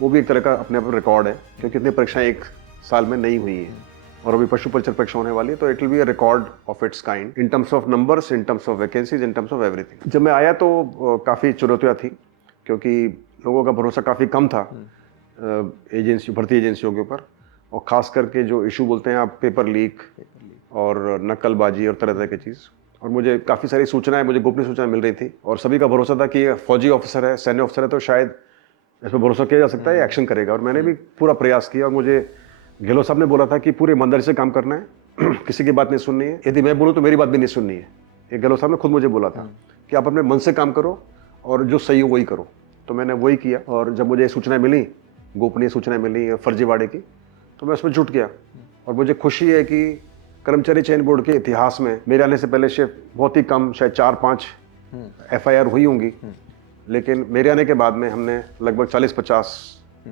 वो भी एक तरह का अपने आप रिकॉर्ड है, क्योंकि इतनी परीक्षाएं एक साल में नहीं हुई हैं। और अभी पशु परिचय परीक्षा होने वाली है, तो it will be a record of its kind in terms of numbers, in terms of vacancies, in terms of everything. जब मैं आया तो काफ़ी चुनौतियाँ थी, क्योंकि लोगों का भरोसा काफ़ी कम था भर्ती एजेंसियों के ऊपर, और ख़ास करके जो इशू बोलते हैं आप, पेपर लीक और नकलबाजी और तरह तरह की चीज़। और मुझे काफ़ी सारी सूचनाएं, मुझे गोपनीय सूचनाएं मिल रही थी, और सभी का भरोसा था कि ये फौजी ऑफिसर है, सैन्य ऑफिसर है, तो शायद इस पर भरोसा किया जा सकता है, एक्शन करेगा। और मैंने भी पूरा प्रयास किया, और मुझे गहलोत साहब ने बोला था कि पूरे ईमानदारी से काम करना है, किसी की बात नहीं सुननी है, यदि मैं बोलूँ तो मेरी बात भी नहीं सुननी है। ये गहलोत साहब ने खुद मुझे बोला था कि आप अपने मन से काम करो और जो सही हो वही करो। तो मैंने वही किया, और जब मुझे सूचनाएं मिली, गोपनीय सूचनाएं मिली फर्जीवाड़े की, तो मैं उसमें जुट गया। और मुझे खुशी है कि कर्मचारी चयन बोर्ड के इतिहास में मेरे आने से पहले सिर्फ बहुत ही कम, शायद 4-5 एफआईआर हुई होंगी, लेकिन मेरे आने के बाद में हमने लगभग 40-50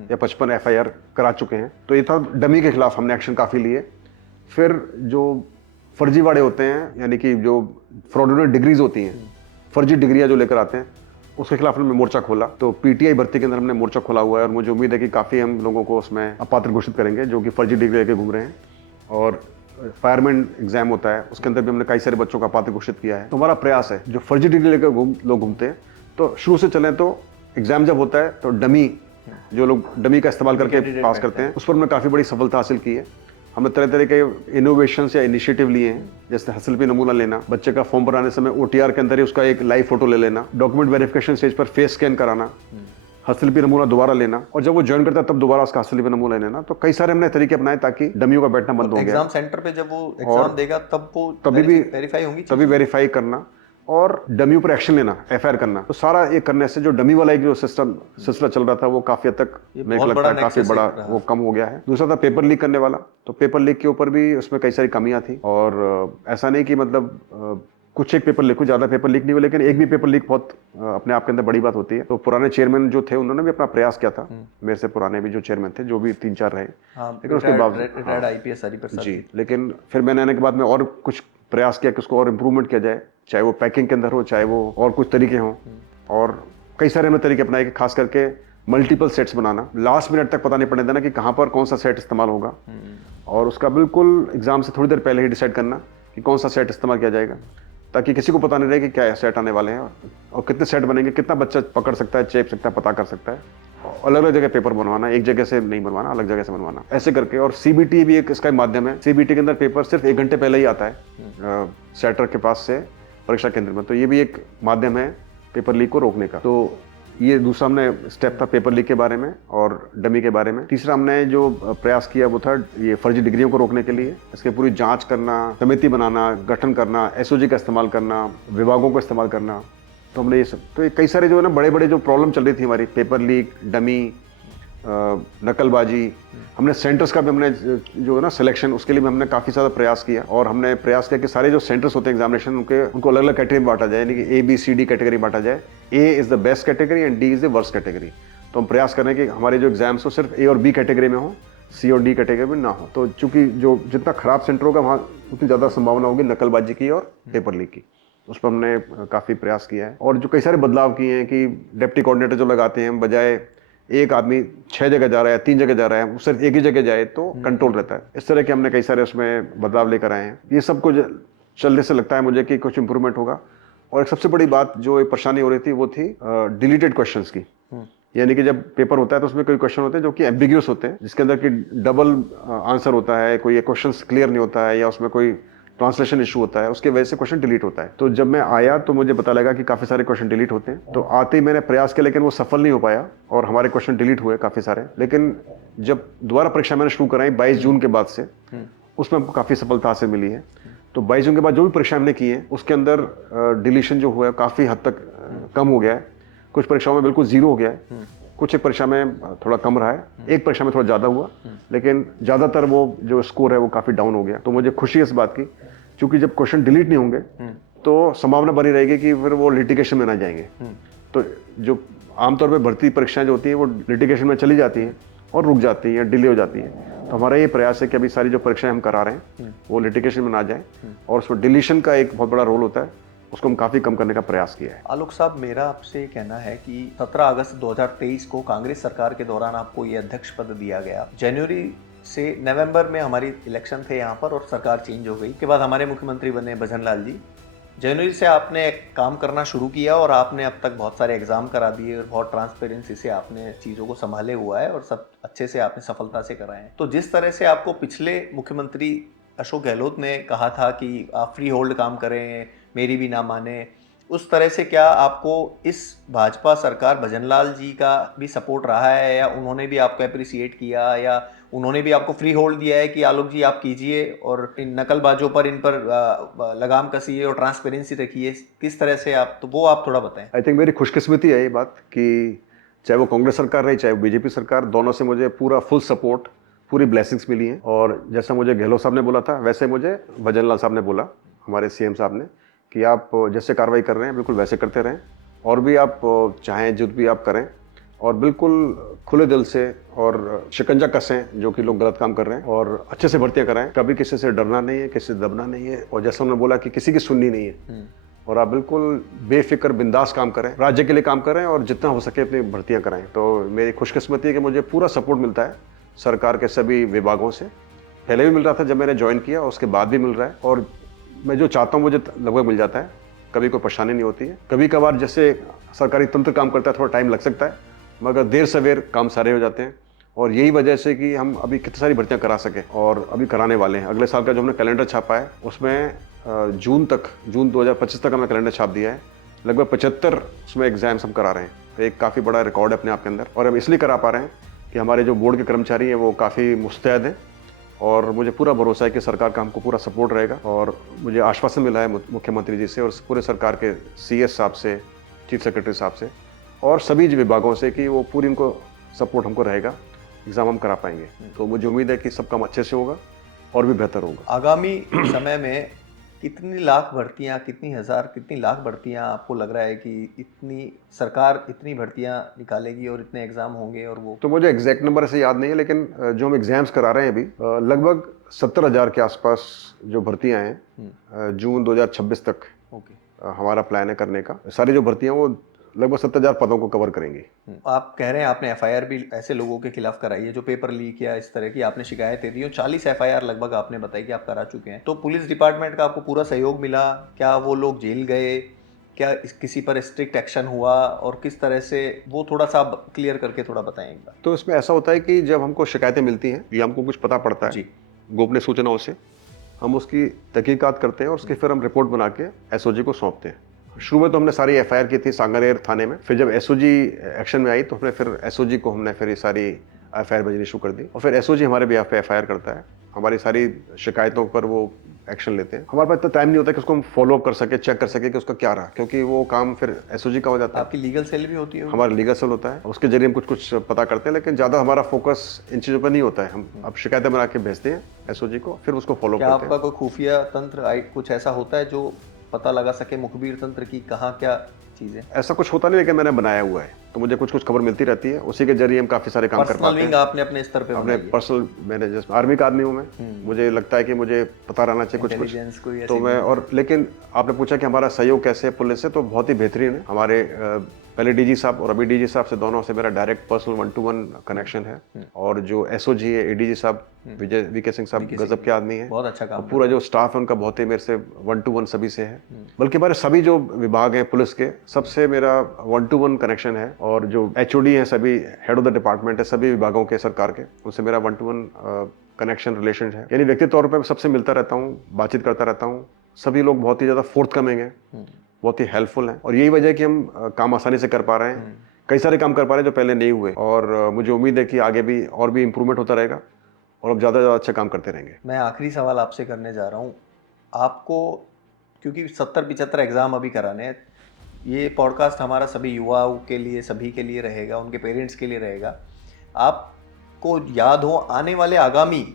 या 55 एफआईआर करा चुके हैं। तो ये था डमी के खिलाफ हमने एक्शन काफ़ी लिए। फिर जो फर्जीवाड़े होते हैं, यानी कि जो फ्रॉडुलेंट डिग्रीज होती हैं, फर्जी डिग्रियाँ जो लेकर आते हैं, उसके खिलाफ हमने मोर्चा खोला। तो पीटीआई भर्ती के अंदर हमने मोर्चा खोला हुआ है, और मुझे उम्मीद है कि काफ़ी हम लोगों को उसमें अपात्र घोषित करेंगे जो कि फर्जी डिग्री लेके घूम रहे हैं। और फायरमैन एग्जाम होता है, उसके अंदर भी हमने कई सारे बच्चों का अपात्र घोषित किया है। तो हमारा प्रयास है, जो फर्जी डिग्री लेकर लोग घूमते हैं, तो शुरू से चलें तो एग्जाम जब होता है तो डमी, जो लोग डमी का इस्तेमाल करके पास करते हैं, उस पर हमने काफ़ी बड़ी सफलता हासिल की है। हमने तरह तरह के इनोवेशंस या इनिशिएटिव लिए हैं, जैसे हसल पे नमूना लेना, बच्चे का फॉर्म भराने समय ओटीआर के अंदर ही उसका एक लाइव फोटो ले लेना, डॉक्यूमेंट वेरिफिकेशन स्टेज पर फेस स्कैन कराना, हसल पे नमूना दोबारा लेना, और जब वो ज्वाइन करता है तब दोबारा उसका हसल पे नमूना लेना। तो कई सारे हमने तरीके अपनाए ताकि डमियों का बैठना बंद हो गया। एग्जाम सेंटर पे जब वो एग्जाम देगा तब वो तभी भी वेरीफाई होंगी, तभी वेरीफाई करना, और डमी पर एक्शन लेना, एफआईआर करना। तो सारा ये करने से जो डमी वाला एक जो सिलसिला चल रहा था, वो काफी हद तक मेरे को लगता है काफी बड़ा वो कम हो गया है। दूसरा था पेपर लीक करने वाला। तो पेपर लीक के ऊपर भी उसमें कई सारी कमियां थी, और ऐसा नहीं कि मतलब कुछ एक पेपर लीक, कुछ ज्यादा पेपर लीक नहीं हुआ, लेकिन एक भी पेपर लीक बहुत अपने आप के अंदर बड़ी बात होती है। तो पुराने चेयरमैन जो थे उन्होंने भी अपना प्रयास किया था, मेरे से पुराने भी जो चेयरमैन थे, जो भी 3-4 रहे, लेकिन उसके बावजूद रिटायर्ड आईपीएस हरिप्रसाद जी, लेकिन फिर मैंने आने के बाद में और कुछ प्रयास किया कि उसको और इम्प्रूवमेंट किया जाए। चाहे वो पैकिंग के अंदर हो, चाहे वो और कुछ तरीके हों, और कई सारे हमने तरीके अपनाए कि खास करके मल्टीपल सेट्स बनाना, लास्ट मिनट तक पता नहीं पड़ने देना कि कहाँ पर कौन सा सेट इस्तेमाल होगा, और उसका बिल्कुल एग्जाम से थोड़ी देर पहले ही डिसाइड करना कि कौन सा सेट इस्तेमाल किया जाएगा, ताकि किसी को पता नहीं रहे कि क्या सेट आने वाले हैं और कितने सेट बनेंगे, कितना बच्चा पकड़ सकता है, चेप सकता है, पता कर सकता है। अलग अलग जगह पेपर बनवाना, एक जगह से नहीं बनवाना, अलग जगह से बनवाना, ऐसे करके। और सीबीटी भी एक इसका माध्यम है। सीबीटी के अंदर पेपर सिर्फ 1 घंटे पहले ही आता है सेटर के पास से परीक्षा केंद्र में, तो ये भी एक माध्यम है पेपर लीक को रोकने का। तो ये दूसरा हमने स्टेप था पेपर लीक के बारे में और डमी के बारे में। तीसरा हमने जो प्रयास किया वो था ये फर्जी डिग्रियों को रोकने के लिए, इसके पूरी जांच करना, समिति बनाना, गठन करना, एसओजी का इस्तेमाल करना, विभागों का इस्तेमाल करना। तो हमने ये सब, तो कई सारे जो है ना बड़े बड़े जो प्रॉब्लम चल रही थी हमारी, पेपर लीक, डमी, नकलबाजी, हमने सेंटर्स का भी हमने जो है ना सिलेक्शन, उसके लिए भी हमने काफ़ी ज़्यादा प्रयास किया। और हमने प्रयास किया कि सारे जो सेंटर्स होते हैं एग्जामिनेशन उनको अलग अलग कैटेगरी में बांटा जाए, यानी कि ABCD कैटेगरी बांटा जाए। A is the best category and D is the worst category. तो हम प्रयास करें कि हमारे जो एग्जाम्स हो सिर्फ A और B कैटेगरी में हो, C और D कैटेगरी में ना हो। तो चूंकि जो जितना खराब सेंटर होगा वहाँ उतनी ज़्यादा संभावना होगी नकलबाजी की और पेपर लीक की। उस पर हमने काफ़ी प्रयास किया है। और जो कई सारे बदलाव किए हैं कि डिप्टी कोऑर्डिनेटर जो लगाते हैं, बजाय एक आदमी 6 जगह जा रहा है, 3 जगह जा रहा है, वो सिर्फ एक ही जगह जाए तो कंट्रोल रहता है। इस तरह के हमने कई सारे उसमें बदलाव लेकर आए हैं। ये सब कुछ चलने से लगता है मुझे कि कुछ इंप्रूवमेंट होगा। और एक सबसे बड़ी बात जो एक परेशानी हो रही थी वो थी डिलीटेड क्वेश्चंस की। यानी कि जब पेपर होता है तो उसमें कोई क्वेश्चन होते हैं जो कि एम्बिग्यूअस होते हैं, जिसके अंदर कि डबल आंसर होता है, कोई क्वेश्चन क्लियर नहीं होता है, या उसमें कोई ट्रांसलेशन इशू होता है, उसके वजह से क्वेश्चन डिलीट होता है। तो जब मैं आया तो मुझे पता लगा कि काफ़ी सारे क्वेश्चन डिलीट होते हैं। तो आते ही मैंने प्रयास किया, लेकिन वो सफल नहीं हो पाया और हमारे क्वेश्चन डिलीट हुए काफ़ी सारे। लेकिन जब दोबारा परीक्षा मैंने शुरू कराई 22 जून के बाद से, उसमें हमको काफ़ी सफलता हासिल मिली है। तो 22 जून के बाद जो भी परीक्षा हमने की है उसके अंदर डिलीशन जो हुआ है काफ़ी हद तक कम हो गया है। कुछ परीक्षाओं में बिल्कुल जीरो हो गया है, कुछ एक परीक्षा में थोड़ा कम रहा है, एक परीक्षा में थोड़ा ज़्यादा हुआ, लेकिन ज़्यादातर वो जो स्कोर है वो काफ़ी डाउन हो गया। तो मुझे खुशी है इस बात की, क्योंकि जब क्वेश्चन डिलीट नहीं होंगे तो संभावना बनी रहेगी कि फिर वो लिटिगेशन में ना जाएंगे। तो जो आमतौर पे भर्ती परीक्षाएं जो होती हैं वो लिटिगेशन में चली जाती हैं और रुक जाती हैं या डिले हो जाती हैं। तो हमारा ये प्रयास है कि अभी सारी जो परीक्षाएं हम करा रहे हैं वो लिटिगेशन में ना जाए, और उसमें डिलीशन का एक बहुत बड़ा रोल होता है, उसको हम काफ़ी कम करने का प्रयास किया है। आलोक साहब, मेरा आपसे ये कहना है कि 17 अगस्त 2023 को कांग्रेस सरकार के दौरान आपको ये अध्यक्ष पद दिया गया। जनवरी से नवंबर में हमारी इलेक्शन थे यहाँ पर और सरकार चेंज हो गई। के बाद हमारे मुख्यमंत्री बने भजन लाल जी। जनवरी से आपने काम करना शुरू किया और आपने अब तक बहुत सारे एग्जाम करा दिए और बहुत ट्रांसपेरेंसी से आपने चीज़ों को संभाले हुआ है और सब अच्छे से आपने सफलता से कराए हैं। तो जिस तरह से आपको पिछले मुख्यमंत्री अशोक गहलोत ने कहा था कि आप फ्री होल्ड काम करें, मेरी भी ना माने, उस तरह से क्या आपको इस भाजपा सरकार भजनलाल जी का भी सपोर्ट रहा है, या उन्होंने भी आपको अप्रिसिएट किया, या उन्होंने भी आपको फ्री होल्ड दिया है कि आलोक जी आप कीजिए और इन नकलबाजों पर इन पर लगाम कसिए और ट्रांसपेरेंसी रखिए? किस तरह से आप, तो वो आप थोड़ा बताएं। आई थिंक मेरी खुशकिस्मती है ये बात कि चाहे वो कांग्रेस सरकार रही चाहे वो बीजेपी सरकार, दोनों से मुझे पूरा फुल सपोर्ट, पूरी ब्लेसिंग्स मिली हैं। और जैसा मुझे गहलोत साहब ने बोला था वैसे मुझे भजनलाल साहब ने बोला, हमारे CM साहब ने, कि आप जैसे कार्रवाई कर रहे हैं बिल्कुल वैसे करते रहें, और भी आप चाहें जो भी आप करें, और बिल्कुल खुले दिल से और शिकंजा कसें जो कि लोग गलत काम कर रहे हैं, और अच्छे से भर्तियां कराएं। कभी किसी से डरना नहीं है, किसी से दबना नहीं है, और जैसा उन्होंने बोला कि किसी की सुननी नहीं है, और आप बिल्कुल बेफिक्र बिंदास काम करें, राज्य के लिए काम करें, और जितना हो सके अपनी भर्तियां कराएं। तो मेरी खुशकिस्मती है कि मुझे पूरा सपोर्ट मिलता है सरकार के सभी विभागों से। पहले भी मिल रहा था जब मैंने ज्वाइन किया, उसके बाद भी मिल रहा है, और मैं जो चाहता हूँ मुझे लगभग मिल जाता है। कभी कोई परेशानी नहीं होती है। कभी कभार जैसे सरकारी तंत्र काम करता है थोड़ा टाइम लग सकता है, मगर देर सवेर काम सारे हो जाते हैं, और यही वजह से कि हम अभी कितनी सारी भर्तियां करा सकें, और अभी कराने वाले हैं। अगले साल का जो हमने कैलेंडर छापा है उसमें जून 2025 तक हमने कैलेंडर छाप दिया है। लगभग 75 उसमें एग्जाम्स हम करा रहे हैं। तो एक काफ़ी बड़ा रिकॉर्ड है अपने आप के अंदर, और हम इसलिए करा पा रहे हैं कि हमारे जो बोर्ड के कर्मचारी हैं वो काफ़ी मुस्तैद हैं, और मुझे पूरा भरोसा है कि सरकार का हमको पूरा सपोर्ट रहेगा। और मुझे आश्वासन मिला है मुख्यमंत्री जी से और पूरे सरकार के CS साहब से, चीफ सेक्रेटरी साहब से, और सभी विभागों से कि वो पूरी इनको सपोर्ट हमको रहेगा, एग्ज़ाम हम करा पाएंगे। तो मुझे उम्मीद है कि सब काम अच्छे से होगा और भी बेहतर होगा। आगामी समय में कितनी लाख भर्तियां, कितनी हज़ार, कितनी लाख भर्तियां आपको लग रहा है कि इतनी सरकार इतनी भर्तियां निकालेगी और इतने एग्ज़ाम होंगे? और वो तो मुझे एग्जैक्ट नंबर ऐसे याद नहीं है, लेकिन जो हम एग्जाम्स करा रहे हैं अभी लगभग 70,000 के आसपास जो भर्तियां हैं जून 2026 तक हमारा प्लान है करने का। सारी जो भर्तियाँ वो लगभग 70,000 पदों को कवर करेंगी। आप कह रहे हैं आपने एफआईआर भी ऐसे लोगों के खिलाफ कराई है जो पेपर लीक या इस तरह की आपने शिकायतें दी, और 40 एफआईआर लगभग आपने बताई कि आप करा चुके हैं। तो पुलिस डिपार्टमेंट का आपको पूरा सहयोग मिला? क्या वो लोग जेल गए? क्या किसी पर स्ट्रिक्ट एक्शन हुआ, और किस तरह से, वो थोड़ा सा क्लियर करके थोड़ा बताएं एक बार। तो इसमें ऐसा होता है कि जब हमको शिकायतें मिलती हैं या हमको कुछ पता पड़ता है जी। गोपनीय सूचनाओं से, हम उसकी तहकीकात करते हैं और उसकी फिर हम रिपोर्ट बना के एसओजी को सौंपते हैं। शुरू में तो हमने सारी एफआईआर की थी सांगानेर थाने में, फिर जब एसओजी एक्शन में आई तो हमने फिर एसओजी को हमने फिर ये सारी एफआईआर भेजनी शुरू कर दी, और फिर एसओजी हमारे बिहाफ पे एफआईआर करता है। हमारी सारी शिकायतों पर वो एक्शन लेते हैं। हमारे पास इतना टाइम नहीं होता कि उसको हम फॉलो अप कर सके, चेक कर सके कि उसका क्या रहा, क्योंकि वो काम फिर एसओजी का हो जाता है। आपकी लीगल सेल भी होती है? हमारा लीगल सेल होता है, उसके जरिए हम कुछ कुछ पता करते हैं, लेकिन ज़्यादा हमारा फोकस इन चीज़ों पर नहीं होता है। हम अब शिकायतें बना के भेजते हैं एसओजी को, फिर उसको फॉलो क्या करते हैं। आपका कोई खुफिया तंत्र कुछ ऐसा होता है जो पता लगा सके मुखबिर तंत्र की कहाँ क्या चीजें? ऐसा कुछ होता नहीं, लेकिन मैंने बनाया हुआ है, तो मुझे कुछ कुछ खबर मिलती रहती है, उसी के जरिए हम काफ़ी सारे काम कर पर्सनल पाते विंग हैं। आपने अपने स्तर पे अपने बनाई है? पर्सनल, मैंने जैसे आर्मी का आदमी हूँ मैं, मुझे लगता है कि मुझे पता रहना चाहिए कुछ Intelligence कोई कुछ, ऐसी तो मैं, और लेकिन आपने पूछा कि हमारा सहयोग कैसे है पुलिस से, तो बहुत ही बेहतरीन है। हमारे पहले डीजी साहब और अभी डीजी साहब से, दोनों से मेरा डायरेक्ट पर्सनल 1-to-1 कनेक्शन है। और जो एसओजी है, एडीजी साहब विजय वीके सिंह साहब गजब के आदमी हैं, बहुत अच्छा काम और पूरा जो स्टाफ है उनका बहुत ही मेरे से 1-to-1 सभी से है। बल्कि हमारे सभी जो विभाग हैं पुलिस के, सबसे मेरा 1-to-1 कनेक्शन है। और जो एचओडी हैं, सभी हेड ऑफ द डिपार्टमेंट है सभी विभागों के सरकार के, उनसे मेरा 1-to-1 कनेक्शन रिलेशन है। यानी व्यक्तिगत तौर पर सबसे मिलता रहता हूँ, बातचीत करता रहता हूँ। सभी लोग बहुत ही ज़्यादा फोर्थकमिंग है, बहुत ही हेल्पफुल हैं, और यही वजह है कि हम काम आसानी से कर पा रहे हैं। कई सारे काम कर पा रहे हैं जो पहले नहीं हुए, और मुझे उम्मीद है कि आगे भी और भी इम्प्रूवमेंट होता रहेगा, और अब ज़्यादा ज़्यादा अच्छा काम करते रहेंगे। मैं आखिरी सवाल आपसे करने जा रहा हूँ। आपको, क्योंकि 70-75 एग्ज़ाम अभी कराने हैं, ये पॉडकास्ट हमारा सभी युवाओं के लिए, सभी के लिए रहेगा, उनके पेरेंट्स के लिए रहेगा। आपको याद हो आने वाले आगामी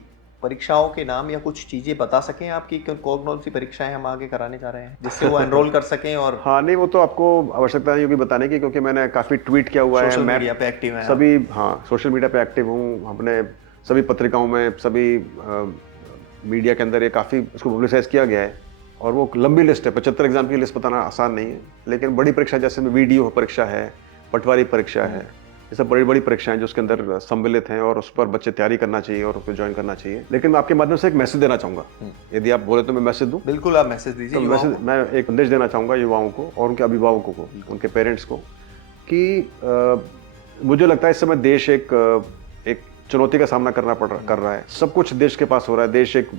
परीक्षाओं के नाम या कुछ चीज़ें बता सकें आपकी, कौन कौन सी परीक्षाएं हम आगे कराने जा रहे हैं, जिससे वो एनरोल कर सकें? और हाँ, नहीं, वो तो आपको आवश्यकता नहीं होगी बताने की, क्योंकि मैंने काफ़ी ट्वीट किया हुआ है, सोशल मैं मीडिया पे एक्टिव हैं सभी, हाँ, सोशल मीडिया पे एक्टिव हूँ, अपने सभी पत्रिकाओं में, सभी मीडिया के अंदर ये काफ़ी उसको पब्लिसाइज किया गया है। और वो लंबी लिस्ट है, 75 एग्जाम की लिस्ट बताना आसान नहीं है, लेकिन बड़ी परीक्षा जैसे में वीडियो परीक्षा है, पटवारी परीक्षा है, ये सब बड़ी बड़ी परीक्षाएं जो उसके अंदर सम्मिलित हैं, और उस पर बच्चे तैयारी करना चाहिए और उसको ज्वाइन करना चाहिए। लेकिन मैं आपके माध्यम से एक मैसेज देना चाहूँगा, यदि आप बोले तो मैं मैसेज दूँ। बिल्कुल, आप मैसेज दीजिए। तो मैसेज, मैं एक संदेश देना चाहूँगा युवाओं को और उनके अभिभावकों को, उनके पेरेंट्स को, कि मुझे लगता है इस समय देश एक चुनौती का सामना कर रहा है। सब कुछ देश के पास हो रहा है, देश एक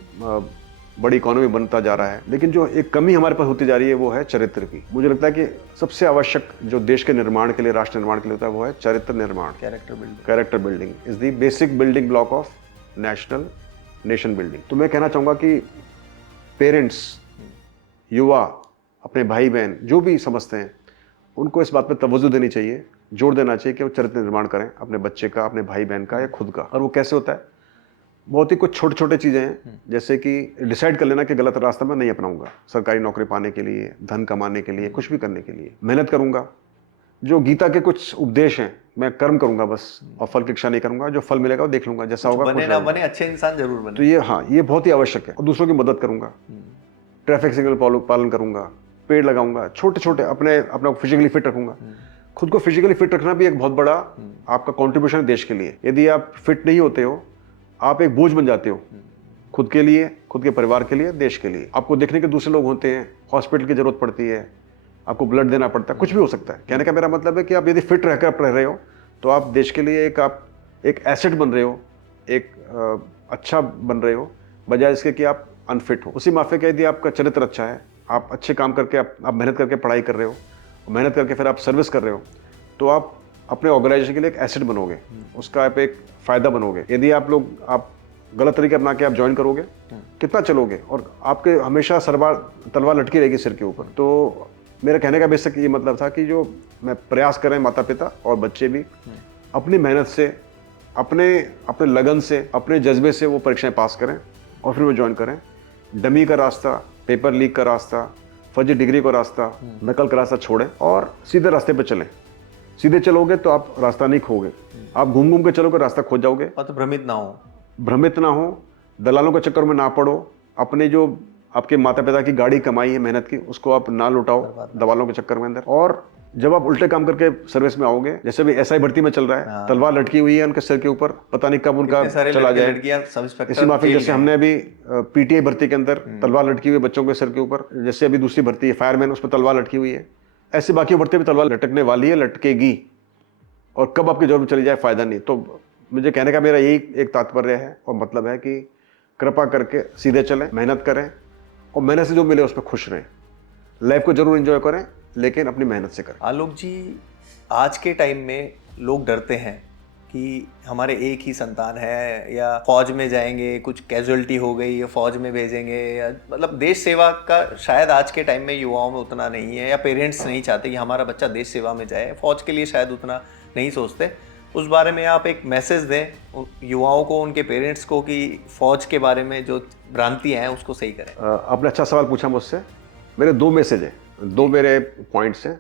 बड़ी इकोनॉमी बनता जा रहा है, लेकिन जो एक कमी हमारे पास होती जा रही है वो है चरित्र की। मुझे लगता है कि सबसे आवश्यक जो देश के निर्माण के लिए, राष्ट्र निर्माण के लिए होता है, वो है चरित्र निर्माण। Character building is the basic building block of nation building. तो मैं कहना चाहूँगा कि पेरेंट्स, युवा, अपने भाई बहन जो भी समझते हैं, उनको इस बात पर तवज्जो देनी चाहिए, जोर देना चाहिए कि वो चरित्र निर्माण करें अपने बच्चे का, अपने भाई बहन का या खुद का। और वो कैसे होता है? बहुत ही कुछ छोटे छोटे चीज़ें हैं, जैसे कि डिसाइड कर लेना कि गलत रास्ता मैं नहीं अपनाऊंगा, सरकारी नौकरी पाने के लिए, धन कमाने के लिए, कुछ भी करने के लिए मेहनत करूंगा। जो गीता के कुछ उपदेश हैं, मैं कर्म करूंगा बस, और फल की इच्छा नहीं करूंगा, जो फल मिलेगा वो देख लूंगा, जैसा होगा बने ना बने, अच्छे इंसान जरूर बने। तो ये, हाँ, ये बहुत ही आवश्यक है। और दूसरों की मदद करूंगा, ट्रैफिक सिग्नल पालन करूंगा, पेड़ लगाऊंगा, छोटे छोटे अपना फिजिकली फिट रखूंगा। खुद को फिजिकली फिट रखना भी एक बहुत बड़ा आपका कॉन्ट्रीब्यूशन है देश के लिए। यदि आप फिट नहीं होते हो, आप एक बोझ बन जाते हो, खुद के लिए, खुद के परिवार के लिए, देश के लिए। आपको देखने के दूसरे लोग होते हैं, हॉस्पिटल की जरूरत पड़ती है, आपको ब्लड देना पड़ता है, कुछ भी हो सकता है। कहने का मेरा मतलब है कि आप यदि फिट रहकर आप रह रहे हो, तो आप देश के लिए आप एक एसेट बन रहे हो, एक अच्छा बन रहे हो, बजाय इसके कि आप अनफिट हो। उसी माफे का यदि आपका चरित्र अच्छा है, आप अच्छे काम करके, आप मेहनत करके पढ़ाई कर रहे हो, मेहनत करके फिर आप सर्विस कर रहे हो, तो आप अपने ऑर्गेनाइजेशन के लिए एक एसेट बनोगे, उसका आप एक फ़ायदा बनोगे। यदि आप गलत तरीके अपना के आप ज्वाइन करोगे, कितना चलोगे, और आपके हमेशा तलवार लटकी रहेगी सिर के ऊपर। तो मेरा कहने का बेसिक ये मतलब था कि जो मैं प्रयास करें माता पिता और बच्चे भी अपनी मेहनत से, अपने लगन से, अपने जज्बे से वो परीक्षाएं पास करें, और फिर वो ज्वाइन करें। डमी का रास्ता, पेपर लीक का रास्ता, फर्जी डिग्री का रास्ता, नकल का रास्ता छोड़ें और सीधे रास्ते पर चलें। सीधे चलोगे तो आप रास्ता नहीं खोगे, आप घूम घूम के चलोगे, रास्ता खो जाओगे। और तो भ्रमित ना हो, दलालों के चक्कर में ना पड़ो, अपने जो आपके माता पिता की गाड़ी कमाई है मेहनत की, उसको आप ना लुटाओ दवालों के चक्कर में अंदर। और जब आप उल्टे काम करके सर्विस में आओगे, जैसे भी एसआई भर्ती में चल रहा है, तलवार लटकी हुई है उनके सिर के ऊपर, पता नहीं कब उनका चला जाए। इसी माफी जैसे हमने अभी पीटीआई भर्ती के अंदर तलवार लटकी हुई है बच्चों के सिर के ऊपर, जैसे अभी दूसरी भर्ती है फायरमैन, उस पर तलवार लटकी हुई है, ऐसी बाकी भर्ती भी तलवार लटकने वाली है, लटकेगी, और कब आपकी जॉब चली जाए फायदा नहीं। तो मुझे कहने का मेरा यही एक तात्पर्य है और मतलब है कि कृपा करके सीधे चलें, मेहनत करें और मेहनत से जो मिले उस पर खुश रहें। लाइफ को जरूर एंजॉय करें लेकिन अपनी मेहनत से करें। आलोक जी, आज के टाइम में लोग डरते हैं कि हमारे एक ही संतान है, या फौज में जाएंगे, कुछ कैजुअलिटी हो गई या फौज में भेजेंगे, या मतलब देश सेवा का शायद आज के टाइम में युवाओं में उतना नहीं है, या पेरेंट्स नहीं चाहते कि हमारा बच्चा देश सेवा में जाए, फौज के लिए शायद उतना नहीं सोचते। उस बारे में आप एक मैसेज दें युवाओं को, उनके पेरेंट्स को, कि फौज के बारे में जो भ्रांतियां हैं उसको सही करें। आपने अच्छा सवाल पूछा मुझसे। मेरे दो मैसेज हैं, दो मेरे पॉइंट्स हैं।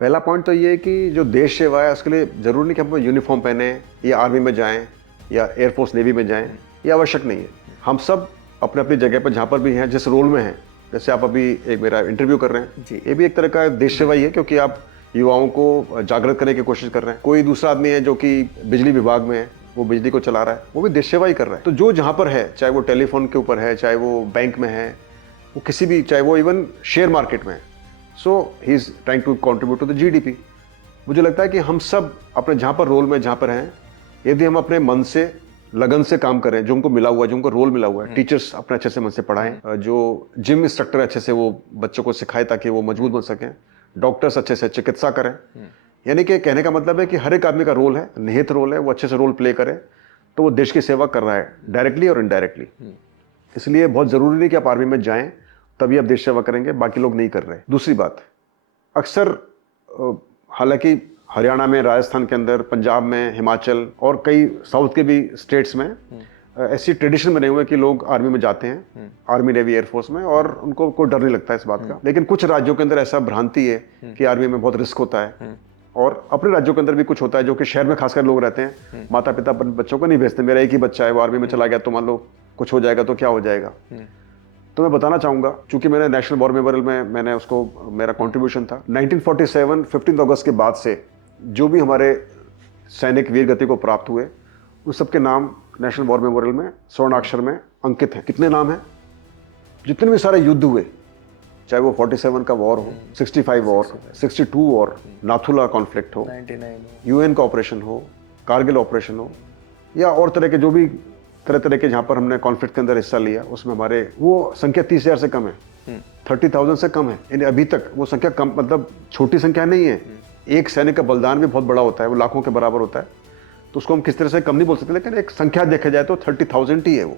पहला पॉइंट तो ये है कि जो देश सेवा है उसके लिए ज़रूरी नहीं कि हम यूनिफॉर्म पहने या आर्मी में जाएं या एयरफोर्स नेवी में जाएं, ये आवश्यक नहीं है। हम सब अपने अपनी जगह पर जहाँ पर भी हैं, जिस रोल में हैं, जैसे आप अभी एक मेरा इंटरव्यू कर रहे हैं, ये भी एक तरह का देश सेवा ही है, क्योंकि आप युवाओं को जागृत करने की कोशिश कर रहे हैं। कोई दूसरा आदमी है जो कि बिजली विभाग में है, वो बिजली को चला रहा है, वो भी देश सेवा ही कर रहा है। तो जो जहाँ पर है, चाहे वो टेलीफोन के ऊपर है, चाहे वो बैंक में है, वो किसी भी, चाहे वो इवन शेयर मार्केट में है, so he is trying to contribute to the GDP. मुझे लगता है कि हम सब अपने जहाँ पर रोल में जहाँ पर हैं, यदि हम अपने मन से लगन से काम करें, जो उनको मिला हुआ है, जो उनको रोल मिला हुआ है, टीचर्स अपने अच्छे से मन से पढ़ाएं, जो जिम इंस्ट्रक्टर अच्छे से वो बच्चों को सिखाए ताकि वो मजबूत बन सकें, डॉक्टर्स अच्छे से चिकित्सा करें। यानी कि कहने का मतलब है कि हर एक आदमी का रोल है, निहित रोल है, वो अच्छे से रोल प्ले करे तो वो देश की सेवा कर रहा है, डायरेक्टली और इनडायरेक्टली। इसलिए बहुत ज़रूरी नहीं कि आप आर्मी में जाएं तभी आप देश सेवा करेंगे, बाकी लोग नहीं कर रहे। दूसरी बात, अक्सर हालांकि हरियाणा में, राजस्थान के अंदर, पंजाब में, हिमाचल और कई साउथ के भी स्टेट्स में ऐसी ट्रेडिशन बने हुए हैं कि लोग आर्मी में जाते हैं, आर्मी, नेवी, एयरफोर्स में, और उनको कोई डर नहीं लगता है इस बात का। लेकिन कुछ राज्यों के अंदर ऐसा भ्रांति है कि आर्मी में बहुत रिस्क होता है, और अपने राज्यों के अंदर भी कुछ होता है, जो कि शहर में खासकर लोग रहते हैं, माता पिता बच्चों को नहीं भेजते। मेरा एक ही बच्चा है, वो आर्मी में चला गया तो मान लो कुछ हो जाएगा तो क्या हो जाएगा। तो मैं बताना चाहूँगा, चूंकि मैंने नेशनल वॉर मेमोरियल में मैंने उसको, मेरा कंट्रीब्यूशन था 1947 15 अगस्त के बाद से जो भी हमारे सैनिक वीर गति को प्राप्त हुए, उन सबके नाम नेशनल वॉर मेमोरियल में स्वर्णाक्षर में अंकित हैं। कितने नाम हैं? जितने भी सारे युद्ध हुए, चाहे वो 47 का वॉर हो, 65 वॉर, 62 वॉर, नाथुला कॉन्फ्लिक्ट हो, 99 यूएन का ऑपरेशन हो, कारगिल ऑपरेशन हो, या और तरह के जो भी तरह के जहाँ पर हमने कॉन्फ्लिक्ट के अंदर हिस्सा लिया, उसमें हमारे वो संख्या 30,000 से कम है, 30,000 से कम है। यानी अभी तक वो संख्या कम, मतलब छोटी संख्या नहीं है। एक सैनिक का बलिदान भी बहुत बड़ा होता है, वो लाखों के बराबर होता है, तो उसको हम किस तरह से कम नहीं बोल सकते, लेकिन एक संख्या देखा जाए तो 30,000 ही है वो।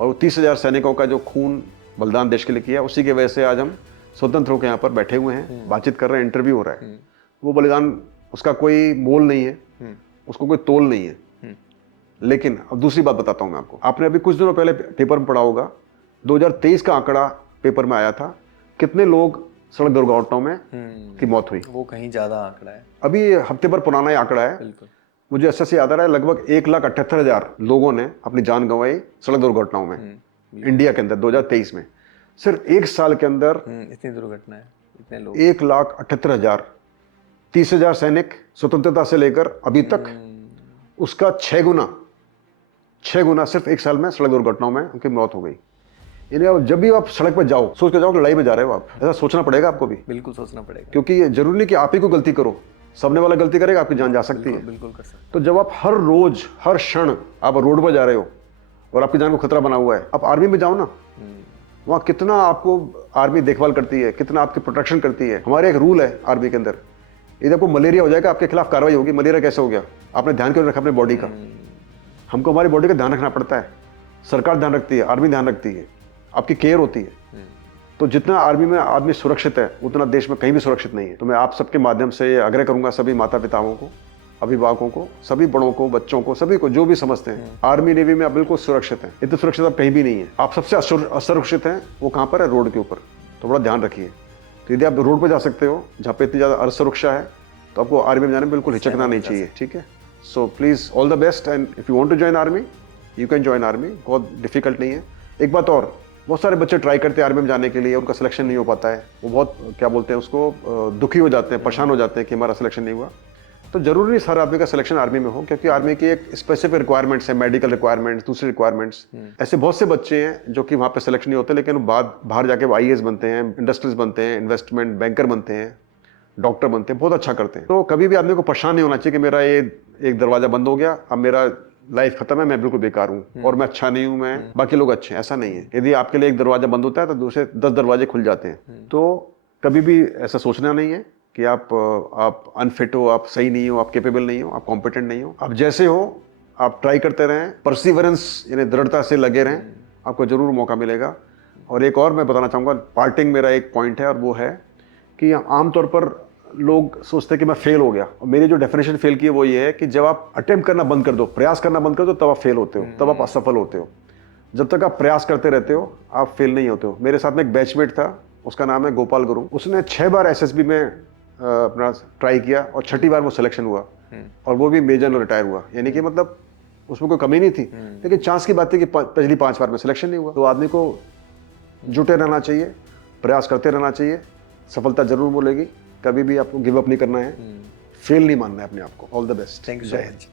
और वो 30,000 सैनिकों का जो खून बलिदान देश के लिए किया, उसी की वजह से आज हम स्वतंत्र होकर यहाँ पर बैठे हुए हैं, बातचीत कर रहे हैं, इंटरव्यू हो रहा है। वो बलिदान, उसका कोई मोल नहीं है, उसको कोई तोल नहीं है। लेकिन अब दूसरी बात बताता हूं मैं आपको। आपने अभी कुछ दिनों पहले पेपर में पढ़ा होगा, 2023 का आंकड़ा पेपर में आया था, कितने लोग सड़क दुर्घटनाओं में की मौत हुई। वो कहीं ज्यादा आंकड़ा है, अभी हफ्ते भर पुराना ही आंकड़ा है। बिल्कुल। मुझे अच्छे से याद आ रहा है, लगभग 1,78,000 लोगों ने अपनी जान गंवाई सड़क दुर्घटनाओं में इंडिया के अंदर 2023 में। सिर्फ एक साल के अंदर इतनी दुर्घटना है, इतने लोग। 1,78,000, 30,000 सैनिक स्वतंत्रता से लेकर अभी तक, उसका 6 गुना सिर्फ एक साल में सड़क दुर्घटनाओं में उनकी मौत हो गई। यानी अब जब भी आप सड़क पर जाओ, सोच कर जाओ कि लड़ाई में जा रहे हो आप, ऐसा सोचना पड़ेगा आपको भी। बिल्कुल सोचना पड़ेगा, क्योंकि ये जरूरी नहीं कि आप ही को गलती करो, सामने वाला गलती करेगा, आपकी जान जा सकती है। बिल्कुल कर सकते। तो जब आप हर रोज, हर क्षण आप रोड पर जा रहे हो और आपकी जान को खतरा बना हुआ है, आप आर्मी में जाओ ना, वहाँ कितना आपको आर्मी देखभाल करती है, कितना आपकी प्रोटेक्शन करती है। हमारे एक रूल है आर्मी के अंदर, यदि आपको मलेरिया हो जाएगा, आपके खिलाफ कार्रवाई होगी। मलेरिया कैसे हो गया? आपने ध्यान क्यों रखा अपने बॉडी का? हमको हमारी बॉडी का ध्यान रखना पड़ता है, सरकार ध्यान रखती है, आर्मी ध्यान रखती है, आपकी केयर होती है। तो जितना आर्मी में आदमी सुरक्षित है, उतना देश में कहीं भी सुरक्षित नहीं है। तो मैं आप सबके माध्यम से आग्रह करूंगा, सभी माता पिताओं को, अभिभावकों को, सभी बड़ों को, बच्चों को, सभी को, जो भी समझते हैं आर्मी नेवी में आप बिल्कुल सुरक्षित हैं। इतने सुरक्षित आप कहीं भी नहीं है। आप सबसे असुरक्षित हैं वो कहाँ पर है? रोड के ऊपर। तो बड़ा ध्यान रखिए। तो यदि आप रोड पर जा सकते हो जहाँ पे इतनी ज़्यादा असुरक्षा है, तो आपको आर्मी में जाने में बिल्कुल हिचकना नहीं चाहिए। ठीक है? So please all the best, and if you want to join army, you can join army. बहुत डिफिकल्ट नहीं है। एक बात और, बहुत सारे बच्चे ट्राई करते हैं आर्मी में जाने के लिए, उनका सिलेक्शन नहीं हो पाता है, वो बहुत क्या बोलते हैं उसको, दुखी हो जाते हैं, परेशान हो जाते हैं कि हमारा सिलेक्शन नहीं हुआ। तो जरूरी नहीं सारे आदमी का सिलेक्शन आर्मी में हो, क्योंकि आर्मी की एक स्पेसिफिक रिक्वायरमेंट्स है, मेडिकल रिक्वायरमेंट्स, दूसरी रिक्वायरमेंट्स। ऐसे बहुत से बच्चे हैं जो कि वहाँ पे सिलेक्शन नहीं होते, लेकिन बाहर जाके वो IAS बनते हैं, इंडस्ट्रीज बनते हैं, इन्वेस्टमेंट बैंकर बनते हैं, डॉक्टर बनते हैं, बहुत अच्छा करते हैं। तो कभी भी आदमी को परेशान नहीं होना चाहिए कि मेरा ये एक दरवाजा बंद हो गया, अब मेरा लाइफ खत्म है, मैं बिल्कुल बेकार हूँ और मैं अच्छा नहीं हूँ, मैं बाकी लोग अच्छे हैं, ऐसा नहीं है। यदि आपके लिए एक दरवाजा बंद होता है तो दूसरे 10 दरवाजे खुल जाते हैं। तो कभी भी ऐसा सोचना नहीं है कि आप अनफिट हो, आप सही नहीं हो, आप कैपेबल नहीं हो, आप कॉम्पिटेंट नहीं हो। आप जैसे हो आप ट्राई करते रहें, परसिवरेंस यानी दृढ़ता से लगे रहें, आपको जरूर मौका मिलेगा। और एक और मैं बताना चाहूँगा, पार्टिंग मेरा एक पॉइंट है, और वो है कि आमतौर पर लोग सोचते हैं कि मैं फेल हो गया, और मेरी जो डेफिनेशन फेल की है वो ये है कि जब आप अटेम्प्ट करना बंद कर दो, प्रयास करना बंद कर दो, तब आप फेल होते हो, तब आप असफल होते हो। जब तक आप प्रयास करते रहते हो आप फेल नहीं होते हो। मेरे साथ में एक बैचमेट था, उसका नाम है गोपाल गुरु, उसने 6 बार SSB में अपना ट्राई किया और 6ठी बार वो सिलेक्शन हुआ, और वो भी मेजर में रिटायर हुआ। यानी कि मतलब उसमें कोई कमी नहीं थी, लेकिन चांस की बात है कि पहली 5 बार में सिलेक्शन नहीं हुआ। तो आदमी को जुटे रहना चाहिए, प्रयास करते रहना चाहिए, सफलता जरूर मिलेगी। कभी भी आपको गिव अप नहीं करना है, फेल नहीं मानना है अपने आप को। All the best. Thank you so much.